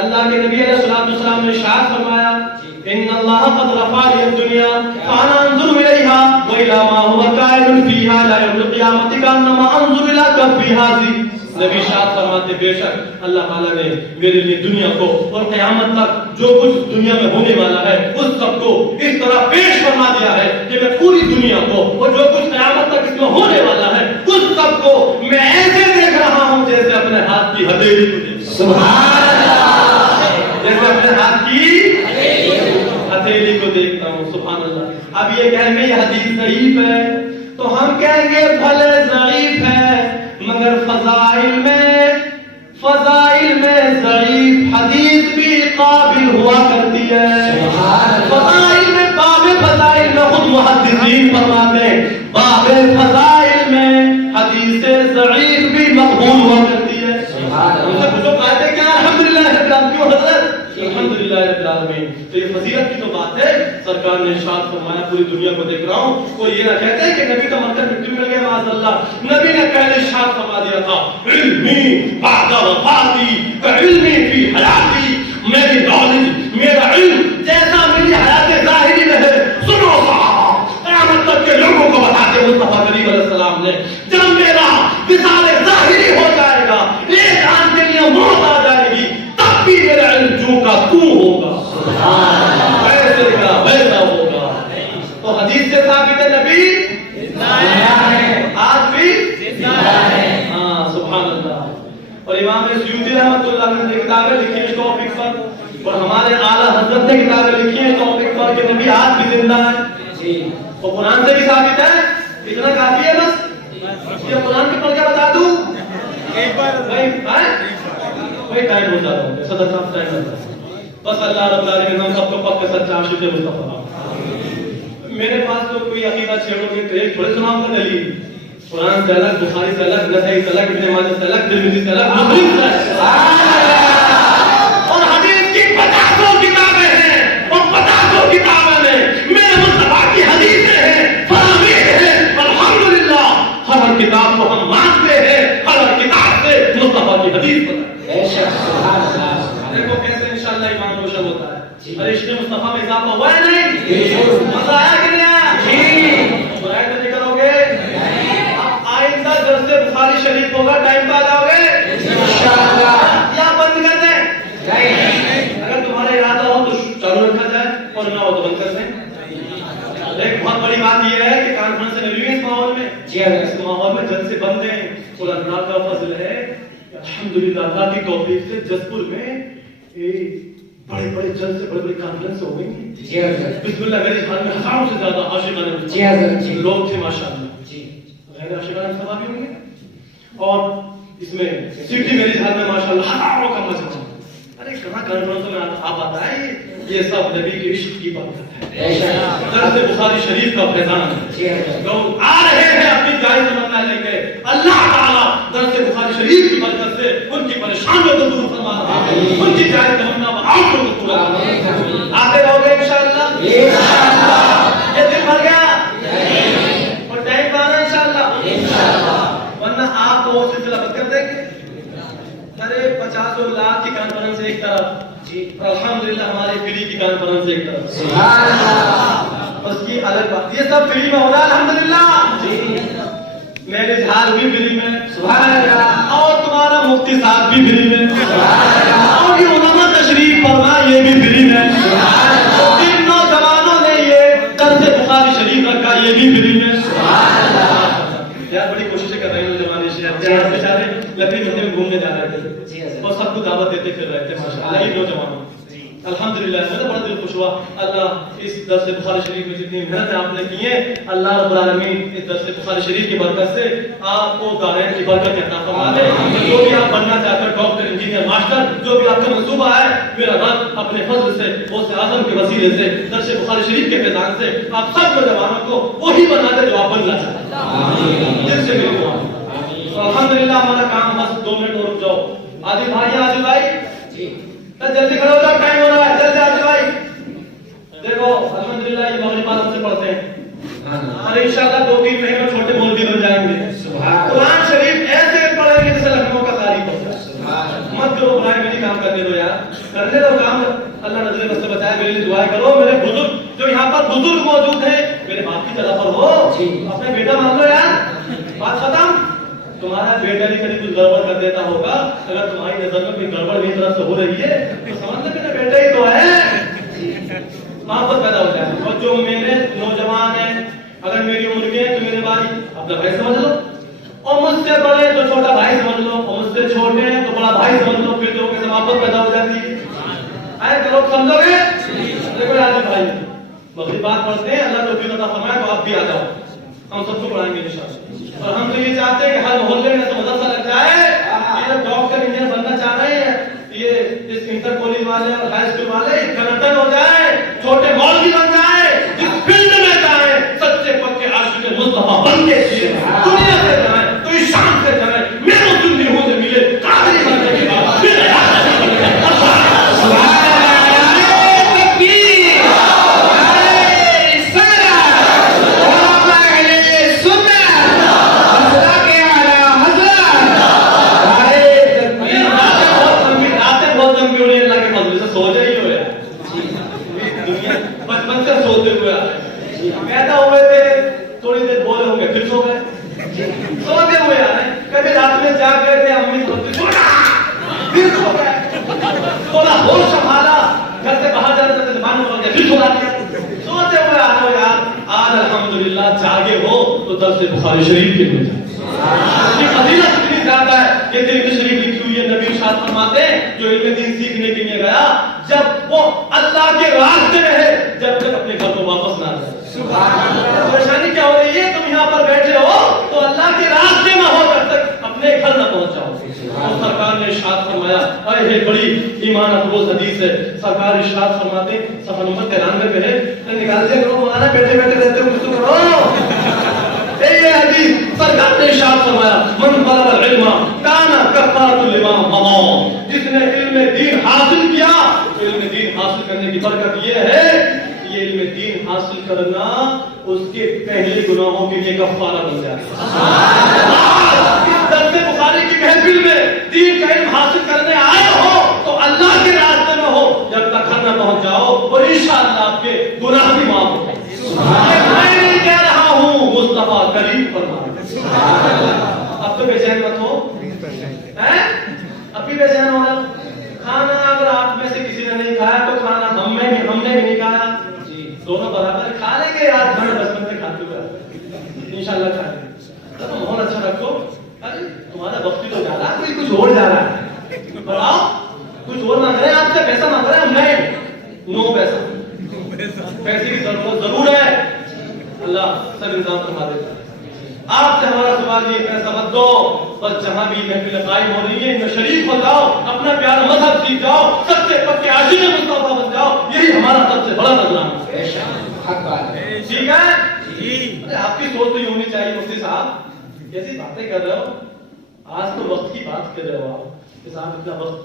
اللہ کے نبی علیہ السلام نے ارشاد فرمایا ان اللہ قد رفع لی الدنیا فانا انظر الیہا والی ما هو قائل فیہا لا یوم القیامۃ کانما انظر الی کفی ھذی. نبی ارشاد فرماتے بے شک اللہ تعالیٰ نے میرے لیے دنیا کو اور قیامت تک جو کچھ دنیا میں ہونے والا ہے اس سب کو اس طرح پیش فرما دیا ہے کہ میں پوری دنیا کو اور جو کچھ قیامت تک اس میں ہونے والا ہے اس سب کو میں ایسے دیکھ رہا ہوں جیسے اپنے ہاتھ کی ہتھیلی کو دیکھ. سبحان اللہ. جیسے اپنے ہاتھ کی ہتھیلی کو دیکھتا ہوں. سبحان اللہ. اب یہ کہیں گے یہ حدیث ضعیف ہے تو ہم کہیں گے بھلے ضعیف ہے مگر فضائل میں ضعیف حدیث بھی قابل ہوا کرتی ہے. فضائل میں باب فضائل میں خود محدثین فرماتے ہیں باب فضائل میں حدیث ضعیف بھی مقبول ہوا کرتی ہے. ہم سے پوچھو کہتے کیا الحمدللہ رب العالمین کیوں حضرت الحمدللہ رب العالمین. تو یہ فضیلت کی تو بات ہے. سرکار نے ارشاد فرمایا پوری دنیا کو دیکھ رہا ہوں. کوئی یہ نہ کہتے کہ نبی کا مرکز مٹی میں مل گیا معاذ اللہ. نبی نے پہلے ارشاد فرما دیا تھا علمی بعد وفاتی کعلمی فی حیاتی. میری نالج میرا علم جیسا میری حیات ظاہری میں ہے سنو صحابہ قیامت تک کے لوگوں کو بتاتے مصطفیٰ کریم علیہ السلام نے جب میرا وصال ظاہری ہو جائے گا ایک آن کے لیے موت آ جائے گی تب بھی میرا علم جو کا تو ہوگا ویسے کا ویسا ہوگا. تو حدیث سے ثابت ہے نبی آج بھی ہاں سبحان اللہ. اور امام سیوطی رحمۃ اللہ علیہ نے کتابیں لکھی ہیں اس ٹاپک پر اور ہمارے اعلیٰ حضرت نے کتابیں لکھی ہیں اس ٹاپک پر کہ نبی آج بھی زندہ ہے. اور قرآن سے بھی ثابت ہے. اتنا کافی ہے بس. یہ قرآن کے پڑھ کے بتا دوں ایک بار بھائی ٹائم ہو جاتا ہوں صدر صاحب ٹائم ہوتا ہے. بس اللہ رب العالمین ہم سب کو پاک سچا عاشق مصطفیٰ. میرے پاس تو کوئی عقیدہ چھیڑو گے ایک تھوڑے سناؤں گا دلیل. قرآن سے الگ بخاری سے الگ نسائی سے الگ ابن ماجہ سے الگ ترمذی سے الگ مسلم سے اور حدیث کی 50 کتابیں ہیں اور 50 کتابیں میں میرے مصطفیٰ کی حدیثیں ہیں فراویر ہیں. الحمدللہ ہر کتاب کو ہم مانتے ہیں. ہر کتاب سے مصطفیٰ کی حدیث پتہ دیکھو کیسے انشاءاللہ ایمان روشن ہوتا ہے. ارے عشق مصطفیٰ میں اضافہ ہوا ہے نہیں؟ مزہ آیا کہ نہیں آیا؟ برائے تو نہیں کرو گے. آئندہ درس بخاری شریف ہوگا ٹائم پہ آ جاؤ گے انشاءاللہ یا بند کر دیں؟ اگر تمہارا ارادہ ہو تو چالو رکھا جائے اور نہ ہو تو بند کر دیں. ایک بہت بڑی بات یہ ہے کہ کانفرنس سے ملی ہوئی اس ماحول میں اس ماحول میں جلسے بند ہیں. اور اللہ کا فضل ہے الحمدللہ اللہ کی توفیق سے جسپور میں بڑے بڑے جلسے بڑے بڑے کانفرنس ہو گئی ہیں. بسم اللہ میرے خیال میں ہزاروں سے زیادہ عاشقان لوگ تھے ماشاءاللہ. غیر عاشقان سبا بھی ہوں گے اور اس میں سٹی میرے خیال میں ماشاءاللہ ہزاروں کا مجمع. ارے کہاں کانفرنسوں میں آپ بتائیں یہ سب نبی کے عشق کی برکت ہے. درس بخاری شریف کا فیضان ہے. لوگ آ رہے ہیں اپنی جائز تمنا لے کے. اللہ تعالیٰ درس بخاری شریف کی برکت سے ان کی پریشانیوں کو دور فرما رہا ہے. ان کی جائز تمنا بناؤ کو پورا آتے رہو گے انشاءاللہ. یہ دل بھر گیا اور ٹائم پہ آنا انشاءاللہ. ورنہ آپ کو وہ سلسلہ بند کر دیں گے. ارے 50 لاکھ کی کانفرنس ایک طرف الحمدللہ ہماری فری کی کانفرنس ایک طرف سبحان اللہ. اس کی الگ بات یہ سب فری میں ہو رہا ہے الحمدللہ. میرے جھال بھی فری میں سبحان اللہ اور تمہارا مفتی صاحب بھی فری میں سبحان اللہ اور یہ علماء تشریف فرما یہ بھی فری میں سبحان اللہ. جن نوجوانوں نے یہ درس بخاری شریف رکھا یہ بھی فری میں سبحان اللہ. یار بڑی کوششیں کر رہے ہیں نوجوان شہر بیچارے لکڑی منڈی میں گھومنے جا رہے تھے اور سب کو دعوت دیتے پھر رہے تھے ماشاءاللہ. یہ نوجوانوں الحمدللہ مجھے بڑا دل خوش ہوا. اللہ اس درس بخاری شریف میں جتنی محنت آپ نے کی ہے اللہ رب العالمین اس درس بخاری شریف کی برکت سے آپ کو دارین کی برکت عطا فرما دے. جو بھی آپ بننا چاہتے ہیں ڈاکٹر انجینئر ماسٹر جو بھی آپ کا منصوبہ ہے میرا رب اپنے فضل سے غوث اعظم کے وسیلے سے درس بخاری شریف کے فیضان سے آپ سب نوجوانوں کو وہی بنا دے جو آپ بننا چاہتے ہیں. دل سے میری دعا. الحمدللہ ہمارا کام بس 2 منٹ اور رک جاؤ. عادل بھائی جلدی کھڑے ہو جاؤ ٹائم ہو رہا ہے. جلدی عادل بھائی دیکھو الحمدللہ یہ مغرب ہم سے پڑھتے ہیں اور انشاءاللہ 2-3 مہینے میں چھوٹے مولوی بن جائیں گے. قرآن شریف ایسے پڑھیں گے جیسے لکھنؤ کا قاری پڑھتا ہے. مت کرو برائے میری کام کرنے دو یار. لیے دعائیں کرو. میرے بزرگ جو یہاں پر بزرگ موجود ہیں میرے باپ کی طرح پر ہو, اپنے بیٹا مان لو یار, بات ختم. تمہارا بیٹا بھی کبھی کچھ گڑبڑ کر دیتا ہوگا, اگر تمہاری نظر میں کوئی گڑبڑ میری طرف سے ہو رہی ہے تو سمجھ لو میرا بیٹا ہی تو ہے, محبت پیدا ہو جائے. اور جو میرے نوجوان ہیں اگر میری عمر کے ہیں تو میرے بھائی اپنا بھائی سمجھ لو, اور مجھ سے بڑے تو چھوٹا بھائی سمجھ لو, اور مجھ سے چھوٹے ہیں تو بڑا بھائی سمجھ لو. پھر لوگوں کے محبت پیدا ہو جاتی ہے. لوگ سمجھو گے. دیکھو یار بھائی مغرب بات پڑھتے ہیں, اللہ توفیق عطا فرمائے تو آپ بھی آ جاؤ, ہم سب کو پڑھائیں گے انشاءاللہ. اور ہم تو یہ چاہتے ہیں کہ ہر محلے میں تو مدرسہ لگ جائے. یہ جب ڈاکٹر انجینئر بننا چاہ رہے ہیں, یہ اس انٹر کالج والے اور ہائی اسکول والے کنڈکٹر ہو جائے, چھوٹے مولوی بن جائے, جس فیلڈ میں جائیں سچے پکے عاشق مصطفیٰ بن کے دنیا سے جائیں تو اس شان سے جائیں میرے زندگی ہو سے ملے قادری بننے کے بعد پیدا ہوئے تھے تھوڑی دیر بولے ہوں گے پھر سو گئے, سوتے ہوئے آ رہے ہیں. کبھی رات میں جاگ گئے تھے امی پھر سو گئے, تھوڑا ہوش سنبھالا, گھر سے باہر جانا تھا زبان ہو گیا پھر سو دیا. سوتے ہوئے آ رہے ہو یار, آج الحمدللہ جاگے ہو تو درس بخاری شریف کے لیے فضیلت اتنی زیادہ ہے کہ دل شریف لکھی ہوئی ہے. نبی ارشاد فرماتے ہیں جو علم دین سیکھنے کے لیے گیا جب وہ اللہ کے راستے میں ہے جب تک اپنے گھر کو واپس نہ آئے. پریشانی کیا ہو رہی ہے, تم یہاں پر بیٹھے ہو تو اللہ کے راستے میں ہو جب تک اپنے گھر نہ پہنچ جاؤ. اور سرکار نے ارشاد فرمایا, اے بڑی ایمان افروز حدیث ہے, سرکار ارشاد فرماتے صفحہ نمبر 93 پہ ہے, نکال دیا کرو مولانا, بیٹھے بیٹھے رہتے ہو کچھ تو کرو. یہ حدیث سرکار نے ارشاد فرمایا, من طلب العلم کان کفارۃ لما مضى, جس نے علم دین حاصل کیا, علم دین حاصل کرنے کی برکت یہ ہے کہ یہ علم دین حاصل کرنا اس کے پہلے گناہوں کے لیے کفارہ بن جاتا ہے. اس درس بخاری کی محفل میں دین کا علم حاصل کرنے آئے ہو تو اللہ کے راستے میں ہو جب تک گھر نہ پہنچ جاؤ اور انشاءاللہ آپ کے گناہ بھی معاف ہو جائیں. میں نہیں کہہ رہا ہوں, مصطفیٰ کریم فرمائے. اب تو بے چین مت ہو, اب بھی بے چین ہونا. کھانا اگر آپ میں سے کسی نے نہیں کھایا تو کھانا ہم نے بھی نہیں کھایا, دونوں برابر کھا لیں گے یار, بڑے بچپن سے کھاتے ہوئے انشاءاللہ کھا لیں گے. تو ماحول اچھا رکھو. ارے تمہارا وقت تو جا رہا ہے, کوئی کچھ اور جا رہا ہے, بڑھاؤ کچھ اور مانگ رہے ہیں, آپ سے پیسہ مانگ رہے ہیں, نہیں نو پیسہ, پیسے کی ضرور ہے, اللہ سب انتظام فرما دیتا ہے. آپ سے ہمارا سوال یہ, پیسہ مت دو, بس جہاں بھی محفل قائم ہو رہی ہے ان میں شریک ہو جاؤ, اپنا پیارا مذہب سیکھ جاؤ, سب سے پکے عاشق مصطفیٰ بن جاؤ, یہی ہمارا سب سے بڑا نذرانہ ہے. ٹھیک ہے, آپ کی سوچ تو یہ ہونی چاہیے مفتی صاحب, کیسی باتیں کر رہے ہو, آج تو وقت کی بات کر رہے ہو آپ, کہ صاحب اتنا وقت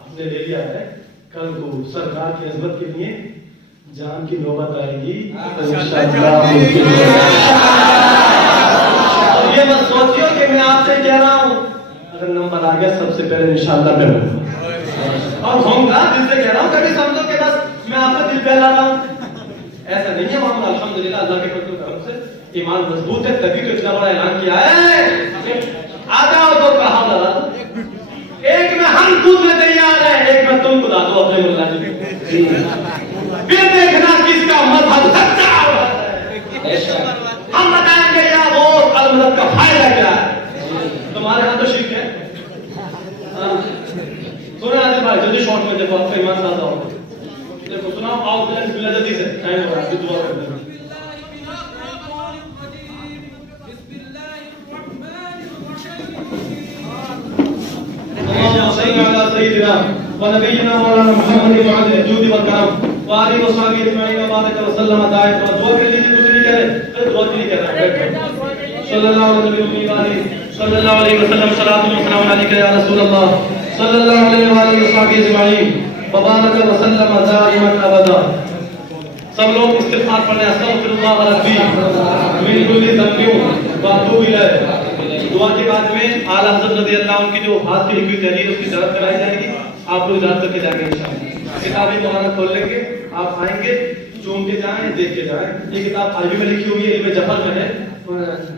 آپ نے لے لیا ہے, کل کو سرکار کی عظمت کے لیے جان کی نوبت آئے گی. اور یہ مت سوچیو کہ میں آپ سے کہہ رہا ہوں, اگر نمبر آ گیا سب سے پہلے انشاءاللہ میں ہوں, اور ہوں گا دل سے کہہ رہا ہوں, کبھی سمجھو کہ بس میں آپ کا دل پہلا رہا ہوں, ایسا نہیں ہے معاملہ. الحمدللہ اللہ کے فضل و کرم سے ایمان مضبوط ہے, تبھی تو اتنا بڑا اعلان کیا ہے. آ جاؤ تو کہا لگا دو, ایک میں ہم کودنے تیار ہیں, ایک میں تم کدا دو اپنے ملا جی, پھر دیکھنا کس کا مذہب سچا ہے. ہم بتائیں گے یا وہ المذہب کا فائدہ کیا ہے. تمہارے ہاں تو شرک ہے. سنیں آج بھائی جلدی شارٹ میں دیکھو, آپ کا ایمان تازہ ہوگا. دیکھو سناؤ, آؤ بسم اللہ جلدی سے, ٹائم ہو رہا ہے, دعا کرتے ہیں. سيدنا ونبينا مولانا محمد وعلى الجود والكرم وآله وصحبه اجمعين وبارك وسلم دائما. دعا کر لیجیے, کچھ نہیں کرے, دعا نہیں کر رہا ہے. صلی اللہ علیہ وسلم, صلی اللہ علیہ وسلم, صلاۃ و سلام علیک یا رسول اللہ, صلی اللہ علیہ وآلہ وصحبه اجمعین وبارك وسلم دائما ابدا. سب لوگ استغفار پڑھیں, استغفر اللہ ربی من کل ذنب واتوب الیہ. دعا کے بعد میں اعلیٰ حضرت رضی اللہ عنہ کی جو ہاتھ کی لکھی تحریر اس کی زیارت کرائی جائے گی, آپ لوگ زیارت کر کے جائیں گے انشاءاللہ. کتاب مولانا کھول لیں گے, آپ آئیں گے, چوم کے جائیں, دیکھ کے جائیں. یہ کتاب عربی میں لکھی ہوئی ہے, علم جفر میں ہے,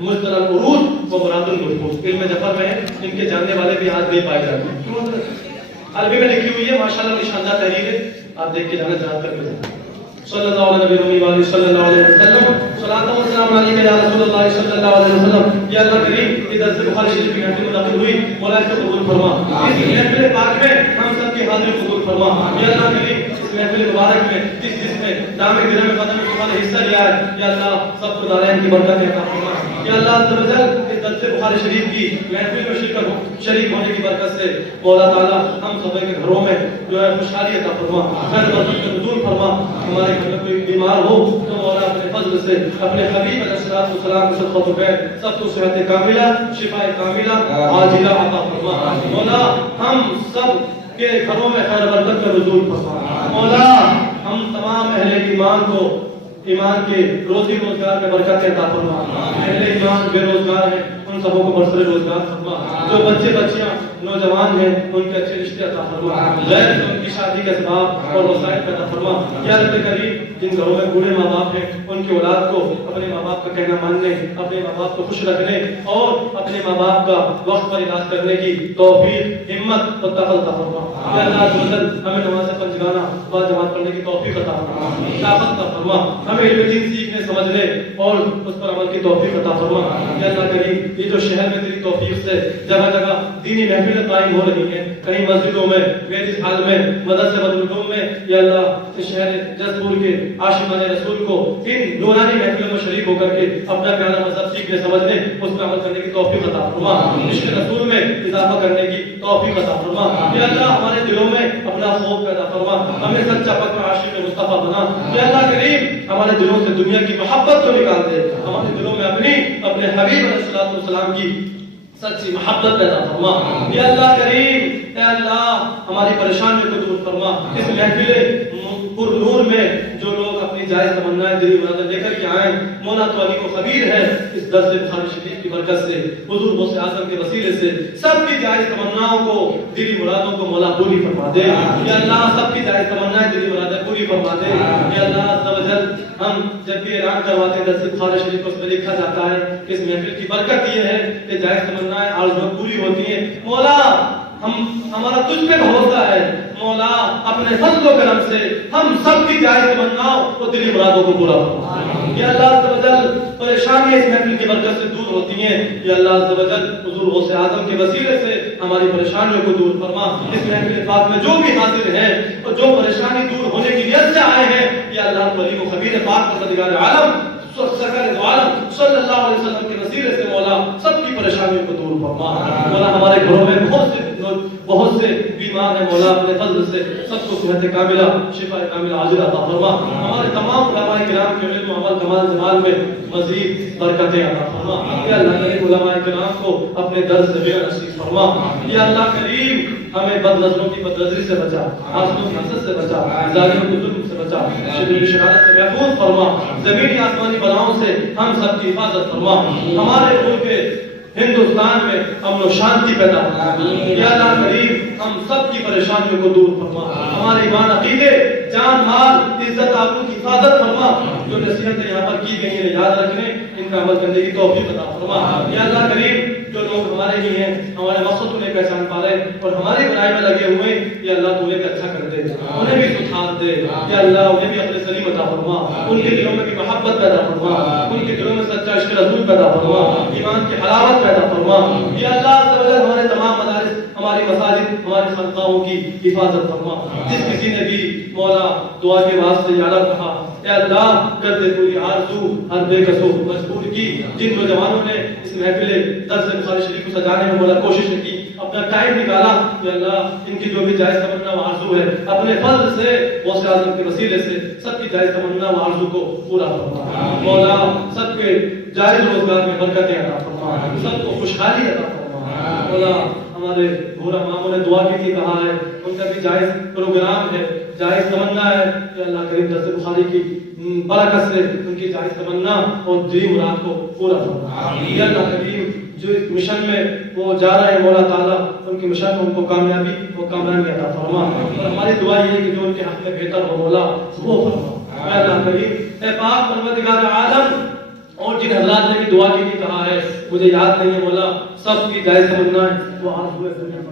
مصطلح العروض و مراد الملفوظ علم جفر میں ہے. ان کے جاننے والے بھی آج نہیں پائے جاتے ہیں. عربی میں لکھی ہوئی ہے, ماشاءاللہ بڑی شاندار تحریر ہے, آپ دیکھ کے جانا, یاد کر کے جانا. صلی اللہ علیہ وسلم صلی اللہ علیہ وسلم صلاۃ و سلام علیک یا رسول اللہ صلی اللہ علیہ وسلم. یا اللہ کریم, یہ درس بخاری شریف کی گھنٹی میں داخل ہوئی, مولا اس کو قبول فرما. اس محفل پاک میں ہم سب کی حاضری قبول فرما. یا اللہ کریم, اس محفل مبارک میں جس نے نام گرام قدم میں حصہ لیا ہے, یا اللہ سب کو دارین کی برکت عطا فرما. یا اللہ عز و جل, اس درس بخاری شریف کی محفل میں شریک ہونے کی برکت سے مولا تعالی ہم سب کے گھروں میں جو ہے خوشحالی عطا فرما, خیر برکت کا نزول فرما. ہمارے گھر میں کوئی بیمار ہو تو مولا اپنے فضل سے اپنے حبیب علیہ الصلوۃ والسلام کی صدقۃ و خیر سب کو صحت کاملہ, شفاء کاملہ عاجلہ عطا فرما. مولا ہم سب کے گھروں میں خیر برکت کا نزول فرما. مولا ہم تمام اہل ایمان کو ایمان کے روزی روزگار میں برکت عطا فرما. اہل ایمان بے روزگار ہیں, ان سبوں کو برسر روزگار فرما. جو بچے بچیاں نوجوان ہیں, ان کے اچھے رشتے عطا فرما. غیر ان کی شادی کے اسباب اور وسائل عطا فرما. یا رب کریم, جن گھروں میں بوڑھے ماں باپ ہیں, ان کی اولاد کو اپنے ماں باپ کا کہنا ماننے, اپنے ماں باپ کو خوش رکھنے اور اپنے ماں باپ کا وقت پر علاج کرنے کی توفیق, ہمت اور طاقت عطا فرما. یا اللہ عز و جل, ہمیں نماز پنجگانہ با جماعت پڑھنے کی توفیق عطا فرما, طاقت عطا فرما. ہمیں علم دین سیکھنے, سمجھنے اور اس پر عمل کی توفیق عطا فرما. یا اللہ کریم, یہ جو شہر میں تیری توفیق سے جگہ جگہ دینی محفلیں قائم ہو رہی ہیں, کہیں مسجدوں میں, بیت حال میں, مدرسے مدرسوں میں, یا اللہ اس شہر جزپور کے عاشقان رسول کو ان نورانی محفلوں میں شریک ہو کر کے اپنا پیارا مذہب سیکھنے, سمجھنے, اس پر عمل کرنے کی توفیق عطا فرما. عشق رسول میں اضافہ کرنے کی توفیق عطا فرما. یا اللہ ہمارے دلوں میں اپنا خوف پیدا فرما, ہمیں سچا پکا عاشق مصطفیٰ بنا. یا اللہ کریم, ہمارے دلوں سے دنیا کی محبت کو نکال دے, ہمارے دلوں میں اپنے حبیب علیہ الصلوۃ والسلام کی سچی محبت پیدا فرما. یا اللہ کریم, اے اللہ ہماری پریشانیوں کو دور فرما. اس محفل پر نور میں جو لوگ اپنی جائز تمنائیں دلی مرادیں لے کر کے آئیں, مولا تو علی کو خبیر ہے, اس درس بخاری شریف کی برکت سے, حضور غوث اعظم کے وسیلے سے سب کی جائز تمناؤں کو, دلی مرادوں کو مولا پوری فرما دے. یا اللہ سب کی جائز تمنائیں دلی مرادیں پوری فرما دے. یا اللہ عز و جل, ہم جب بھی اعلان کرواتے ہیں درس بخاری شریف کو, اس میں لکھا جاتا ہے کہ اس محفل کی برکت یہ ہے کہ جائز تمنائیں آرزویں پوری ہوتی ہیں. مولا ہمارا تجھ پہ بھروسہ ہے, مولا اپنے فضل و کرم سے ہم سب کی جائز تمناؤں اور دلی مرادوں کو پورا فرما. یا اللہ عز و جل, پریشانیاں اس محفل کی برکت سے دور ہوتی ہیں. یا اللہ عز و جل, حضور غوث اعظم کے وسیلے سے ہماری پریشانیوں کو دور فرما. اس محفل پاک میں جو بھی حاضر ہیں اور جو پریشانی دور ہونے کی نیت سے آئے ہیں, یا اللہ ولی و خبیر پاک پروردگار عالم سرکار دو عالم صلی اللہ علیہ وسلم کے وسیلے سے مولا سب کی پریشانیوں کو دور فرما. مولا ہمارے گھروں میں بہت سے بیمار ہیں, مولا اپنے فضل سے سب کو صحت کاملہ, شفاء کاملہ عاجلہ عطا فرما. ہمارے تمام علماء کرام کے علم و عمل کمال جمال میں مزید برکتیں عطا فرما. یا اللہ کریم, علماء کرام کو اپنے درس سے بے نصیب فرما. یا اللہ کریم, ہمیں بد نظروں کی بد نظری سے بچا, حاسدوں کی حسد سے بچا, ظالموں کی ظلم سے بچا, شریر شرارت سے محفوظ فرما. زمینی آسمانی بلاؤں سے ہم سب کی حفاظت فرما. ہمارے ملک ہندوستان میں امن و شانتی پیدا فرما. یا اللہ کریم, ہم سب کی پریشانیوں کو دور فرما. ہمارے ایمان, عقیدے, جان, مال, عزت آبرو کی حفاظت فرما. جو نصیحتیں یہاں پر کی گئی ہیں یاد رکھنے, ان کا عمل کرنے کی توفیق عطا فرما. یا اللہ کریم, جو لوگ ہمارے ہی ہیں, ہمارے مقصد انہیں پہچان پا رہے اور ہماری برائی میں لگے ہوئے, یا اللہ تو انہیں بھی اچھا کر دے, انہیں بھی سدھار دے. یا اللہ انہیں بھی اپنے سلیم عطا فرما. ان کے دلوں میں بھی محبت پیدا فرما, ان کے دلوں میں سچا عشق رسول پیدا فرما, ایمان کی حلاوت پیدا فرما. یا اللہ عز و جل, ہمارے تمام مدارس, ہماری مساجد, ہماری خانقاہوں کی حفاظت فرما. جس کسی نے بھی مولا دعا کے واسطے یاد رکھا, اے اللہ کر دے پوری آرزو ہر بے کسو مجبور کی. جن نوجوانوں نے اس محفل درس بخاری شریف کو سجانے میں مولا کوشش کی, اپنا ٹائم نکالا, یا اللہ ان کی جو بھی جائز تمنا و آرزو ہے اپنے فضل سے غوث اعظم کے وسیلے سے سب کی جائز تمنا و آرزو کو پورا فرما. مولا سب کے جائز روزگار میں برکتیں عطا فرما, سب کو خوشحالی عطا فرما. مولا ہمارے بھورا ماموں نے دعا کی تھی, کہا ہے ان کا بھی جائز پروگرام ہے, جائز تمنا ہے. یا اللہ کریم درس بخاری کی برکت سے ان کی جائز تمنا اور دلی مراد کو پورا فرما. یا اللہ کریم, جو اس مشن میں وہ جا رہے ہیں مولا تعالیٰ ان کے مشن میں ان کو کامیابی عطا فرما، اور ہماری دعا یہ ہے کہ جو ان کے حق میں بہتر ہو مولا وہ فرما۔ اے اللہ کریم، اے پاک پروردگار عالم، اور جن حضرات نے بھی دعا کے لیے کہا ہے مجھے یاد نہیں ہے مولا، سب کی جائز سمجھنا ہے وہ آج ہوئے فرما۔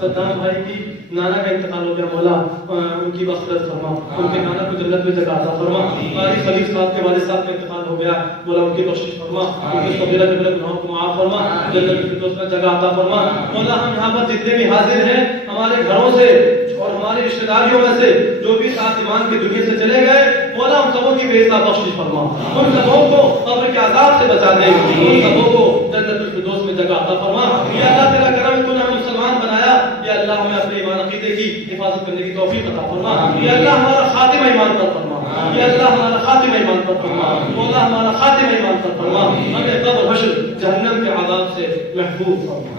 صدام بھائی کی نانا کا انتقال ہو گیا مولا، ان کی مغفرت فرما، ان کے نانا کو جنت میں جگہ عطا فرما۔ قاری خلیل صاحب کے والد صاحب کا انتقال ہو گیا مولا، ان کی بخشش فرما، ان کے صغیرہ کبیرہ گناہوں کو معاف فرما، جنت میں فردوس میں جگہ عطا فرما۔ مولا ہم یہاں پر جتنے بھی حاضر ہیں ہمارے گھروں سے اور ہماری رشتہ داریوں میں سے جو بھی ساتھ ایمان کی دنیا سے چلے گئے مولا ان سبوں کی بے حساب بخشش فرما، ان سبوں کو قبر کے عذاب سے بچا دے، ان سبوں کو جنت الفردوس میں جگہ عطا فرما۔ یا اللہ تیرا کرم، تو نے ہمیں مسلمان بنایا، یا اللہ ہمیں اپنے ایمان عقیدے کی حفاظت کرنے کی توفیق عطا فرما۔ یا اللہ ہمارا خاتمہ ایمان پر فرما، یا اللہ ہمارا خاتمہ ایمان پر فرما، مولا ہمارا خاتمہ ایمان پر فرما، ہمیں قبر حشر جہنم کے عذاب سے محفوظ فرما۔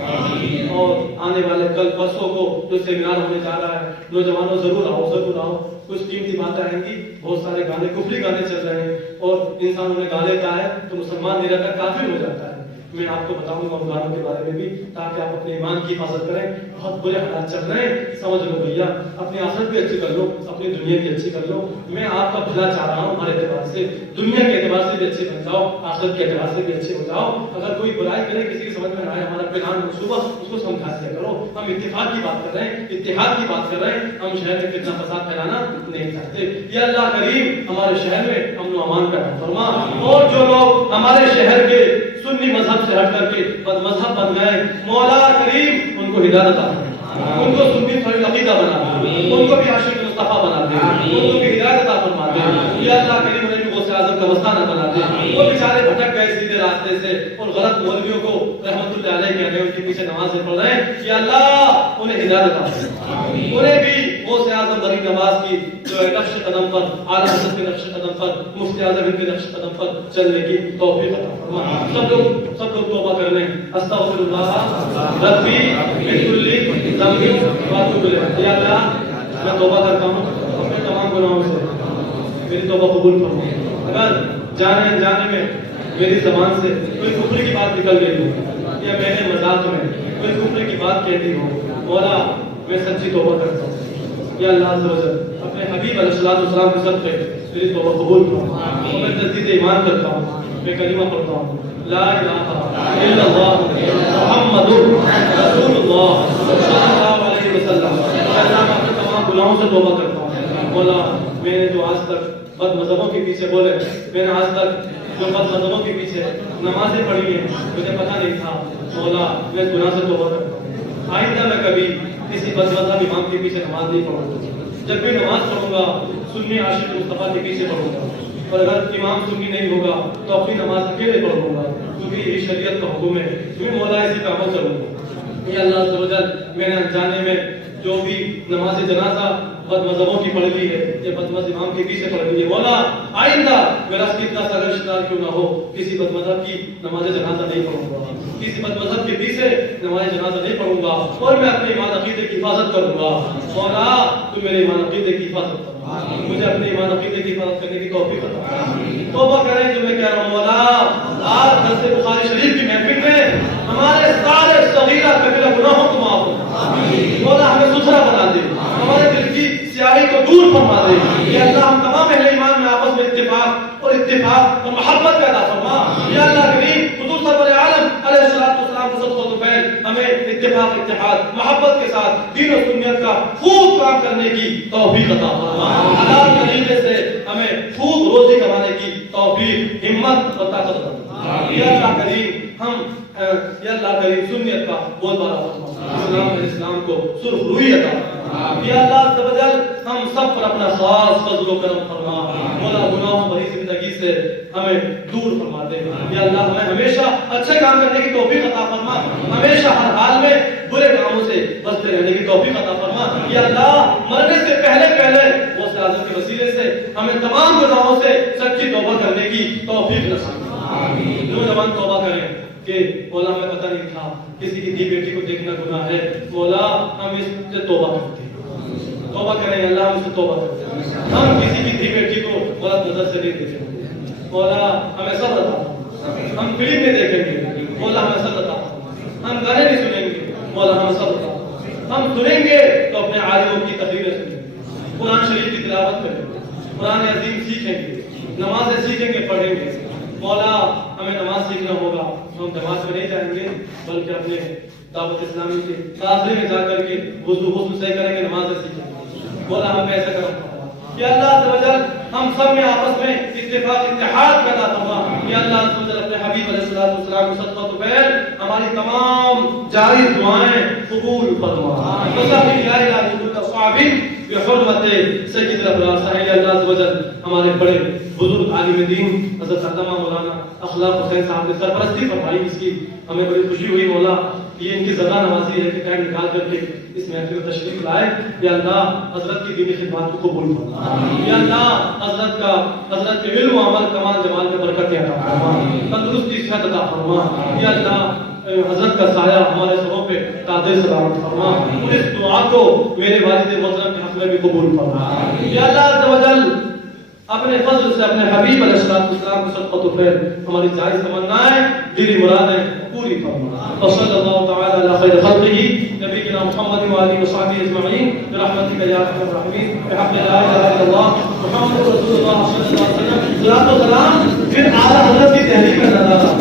اور آنے والے کل پرسوں کو جو سیمینار ہونے جا رہا ہے، نوجوانوں ضرور آؤ، کچھ قیمتی باتیں آئیں گی، بہت سارے گانے کفری گانے چل رہے ہیں، اور انسان انہیں گا لیتا ہے تو مسلمان نہیں رہتا، کافر ہو جاتا ہے۔ میں آپ کو بتاؤں گا ان گانوں کے بارے میں بھی، تاکہ آپ اپنے ایمان کی حفاظت کریں۔ بہت برے حالات چل رہے ہیں، سمجھ لو بھیا، اپنی آخرت بھی اچھی کر لو، اپنی دنیا کی اچھی کر لو۔ میں آپ کا بھلا چاہ رہا ہوں ہر اعتبار سے، دنیا کے اعتبار سے بھی اچھے بن جاؤ، آخرت کے اعتبار سے بھی اچھے ہو جاؤ۔ اگر کوئی برائی کرے، کسی کی سمجھ میں نہ آئے ہمارا پلان منصوبہ، اس کو سمجھا دیا کرو۔ ہم اتفاق کی بات کر رہے ہیں، اتحاد کی بات کر رہے ہیں، ہم شہر میں فتنہ فساد پھیلانا نہیں چاہتے۔ یا اللہ کریم ہمارے شہر میں امن و امان کا فرما، اور جو لوگ ہمارے شہر کے سنی مذہب سے ہٹ کر کے بد مذہب بن گئے مولا کریم ان کو ہدایت عطا فرما، ان کو سنی صحیح عقیدہ بنا دے، ان کو بھی عاشق مصطفیٰ بنا دے، ان کو بھی ہدایت عطا فرما دے۔ یا اللہ کریم انہیں بھی غوث اعظم کا مستانہ بنا دے۔ وہ بیچارے بھٹک گئے سیدھے راستے سے اور غلط مولویوں کو رحمت اللہ علیہ کہہ رہے ہیں، ان کے پیچھے نمازیں پڑھ رہے ہیں۔ یا اللہ انہیں ہدایت عطا فرما، انہیں بھی غوث اعظم غریب نواز کی جو نقش قدم پر، اعلیٰ حضرت کے نقش قدم پر، مفتی اعظم کے نقش قدم پر چلنے کی توفیق عطا فرما۔ سب لوگ توبہ کر لیں۔ استغفر اللہ ربی من کل ذنب واتوب الیہ۔ یا اللہ میں توبہ کرتا ہوں اپنے تمام گناہوں سے، میری توبہ قبول فرما۔ اگر جانے انجانے میں میری زبان سے کوئی کفر کی بات نکل گئی ہو، یا میں نے مذاق میں کوئی کفر کی بات کہہ دی ہو، مولا میں سچی توبہ کرتا ہوں۔ یا اللہ عز و جل اپنے حبیب علیہ السلام کے صدقے میری توبہ قبول فرما۔ میں تجدید ایمان کرتا ہوں، میں کلمہ پڑھتا ہوں، لا الہ الا اللہ محمد رسول اللہ صلی اللہ علیہ وسلم۔ اللہ میں اپنے تمام گناہوں سے توبہ کرتا ہوں۔ مولا میں نے جو آج تک بد مذہبوں کے پیچھے بولے، میں نے آج تک جو بد مذہبوں کے پیچھے نمازیں پڑھی ہیں، مجھے پتہ نہیں تھا، مولا میں اس گناہ سے توبہ کرتا ہوں۔ آئندہ میں کبھی کسی بد مذہب امام کے پیچھے نماز نہیں پڑھوں گا۔ جب بھی نماز پڑھوں گا سنی عاشق مصطفیٰ کے پیچھے پڑھوں گا، اور اگر امام سنی نہیں ہوگا تو اپنی نماز اکیلے پڑھوں گا، کیونکہ یہ شریعت کا حکم ہے۔ میں مولا اسی پہ عمل کروں گا۔ یا اللہ عز و جل میں نے انجانے میں جو بھی نماز جنازہ بد مذہبوں کی پڑھ لی ہے یا بد مذہب امام کے پیچھے پڑھ لی ہے، مولا آئندہ میرا کتنا سا رشتہ دار کیوں نہ ہو، کسی بد مذہب کی نماز جنازہ نہیں پڑھوں گا، کسی بد مذہب کے پیچھے نماز جنازہ نہیں پڑھوں گا، اور میں اپنے ایمان عقیدے کی حفاظت کروں گا۔ مولا تو میرے ایمان عقیدے کی حفاظت کرنا، مجھے اپنے ایمان عقیدے کی حفاظت کرنے کی توفیق عطا فرما۔ توبہ کریں جو میں کہہ رہا ہوں مولا، آج درس بخاری شریف کی محفل میں ہمارے سارے صغیرہ کبیرہ گناہوں کو معاف فرما۔ مولا ہمیں ستھرا بنا دے، ہمارے دل کی سیاہی کو دور فرما دے۔ یا اللہ ہم تمام اہل ایمان میں آپس میں اتفاق اور محبت پیدا فرما۔ یا اللہ کریم حضور سرور عالم علیہ السلام کو صدقہ طفیل ہمیں اتفاق، اتحاد، محبت کے ساتھ دین و سنت کا خوب کام کرنے کی توفیق عطا فرما۔ حلال طریقے سے ہمیں خوب روزی کمانے کی توفیق، ہمت اور طاقت عطا فرما۔ یا اللہ کریم یا اللہ کریم سنت کا بول بالا فرما، اسلام کو سرخ روئی عطا فرما۔ یا اللہ عز و جل ہم سب پر اپنا خاص فضل و کرم فرما۔ مولا گناہوں بھری زندگی سے ہمیں دور فرما دے۔ یا اللہ ہمیں ہمیشہ اچھے کام کرنے کی توفیق عطا فرما، ہمیشہ ہر حال میں برے کاموں سے بچتے رہنے کی توفیق عطا فرما۔ یا اللہ مرنے سے پہلے وہ اعظم کے وسیلے سے ہمیں تمام گناہوں سے سچی توبہ کرنے کی توفیق نصیب فرما۔ نوجوان توبہ کریں کہ مولا ہمیں پتہ نہیں تھا کسی کی دی بیٹی کو دیکھنا گناہ ہے، مولا ہم اس سے توبہ کرتے ہیں، توبہ کریں اللہ ہم سے توبہ کرتے ہیں، ہم کسی کی دی بیٹی کو غلط نظر سے نہیں دیکھیں گے، مولا ہمیں صبر عطا، ہم فلم میں دیکھیں گے، مولا ہمیں صبر عطا، تعلیم سیکھیں گے، نمازیں سیکھیں گے، پڑھیں گے۔ مولا ہمیں نماز سیکھنا ہوگا، ہم جماعت میں نہیں جائیں گے بلکہ اپنے دعوت اسلامی کے قافلے میں جا کر کے وضو صحیح کریں گے، نمازیں سیکھیں گے۔ مولا ہمیں ایسا کرم یا اللہ عز و جل ہم سب میں آپس میں اتفاق اتحاد پیدا فرما۔ یا اللہ عز و جل اپنے حبیب علیہ الصلوۃ والسلام کو صدقہ تو پہل ہماری تمام جاری دعائیں قبول فرما۔ وصلی لا الہ الا اللہ بحرمت سید الابرار صاحب اللہ عز و جل ہمارے بڑے بزرگ عالم دین حضرت علامہ مولانا اخلاق حسین صاحب نے سرپرستی فرمائی، اس کی ہمیں بڑی خوشی ہوئی۔ مولا یہ ان کی زدہ نوازی ہے کہ ٹائم نکال کر کے اس محفل میں تشریف لائے۔ یا اللہ حضرت کی دینی خدمات کو قبول فرما۔ یا اللہ حضرت کے علم و عمل کمال جمال میں برکت عطا فرما، تندرستی صحت عطا فرما۔ یا اللہ حضرت کا سایہ ہمارے سروں پہ قادر سلامت فرما۔ اس دعا کو میرے والد محترم کے حق میں بھی قبول فرما۔ یا اللہ عز و جل اپنے فضل سے اپنے حبیب علیہ الصلوۃ والسلام کو صدقہ تو خیر ہماری جائز تمنائیں دلی مرادیں پوری فرما۔ وصلی اللہ تعالی علی خیر خلقہ نبینا محمد و آلہ و صحبہ اجمعین برحمتک یا ارحم الراحمین بحق لا الہ الا اللہ محمد رسول اللہ صلی اللہ علیہ وسلم۔ صلاۃ و سلام پھر اعلیٰ حضرت کی تحریک کا نظارہ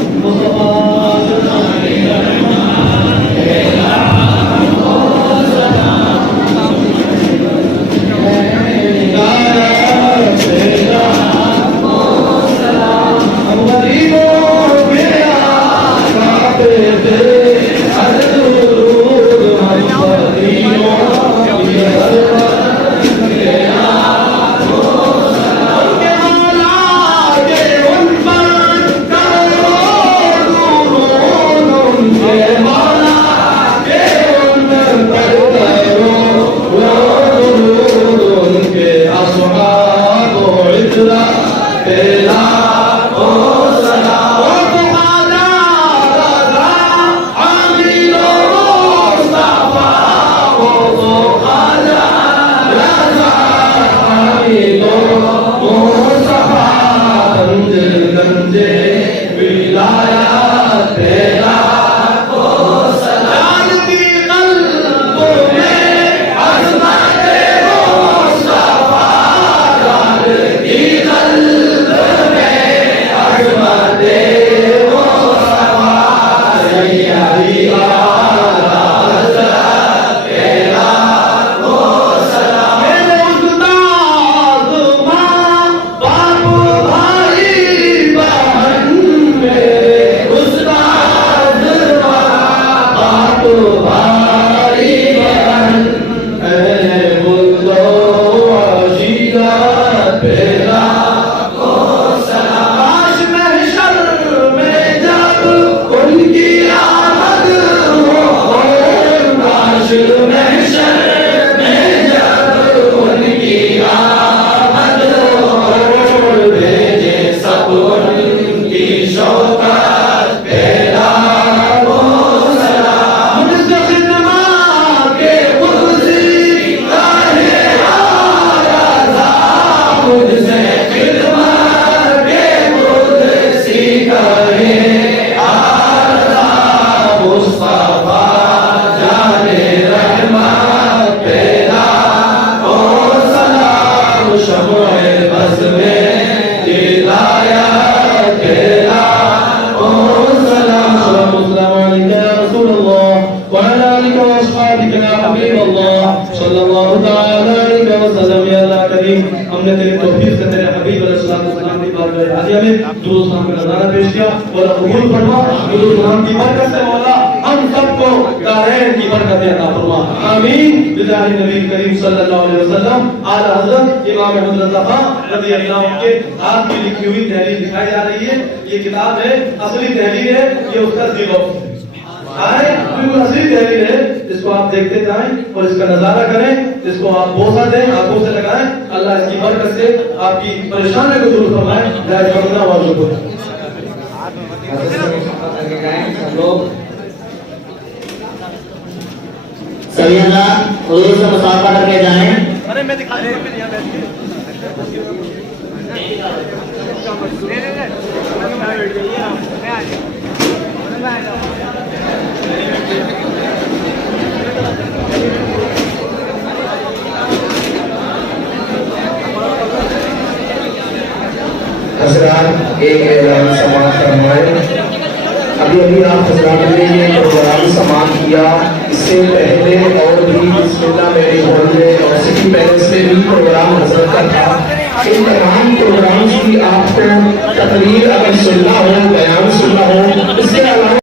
سبھی اللہ حضور سے مصافحہ کر کے جائیں۔ ارے میں دکھا دوں حضرات ایک اعلان سماعت فرمائیں. ابھی آپ حضرات نے یہ پروگرام سماعت کیا. اس سے پہلے اور بھی بسم اللہ میری ہال میں اور سٹی پیلس میں بھی پروگرام حضرت کا تھا. ان تمام پروگرامز کی آپ کو تقریر اگر سننا ہو، بیان سننا ہو، اس کے علاوہ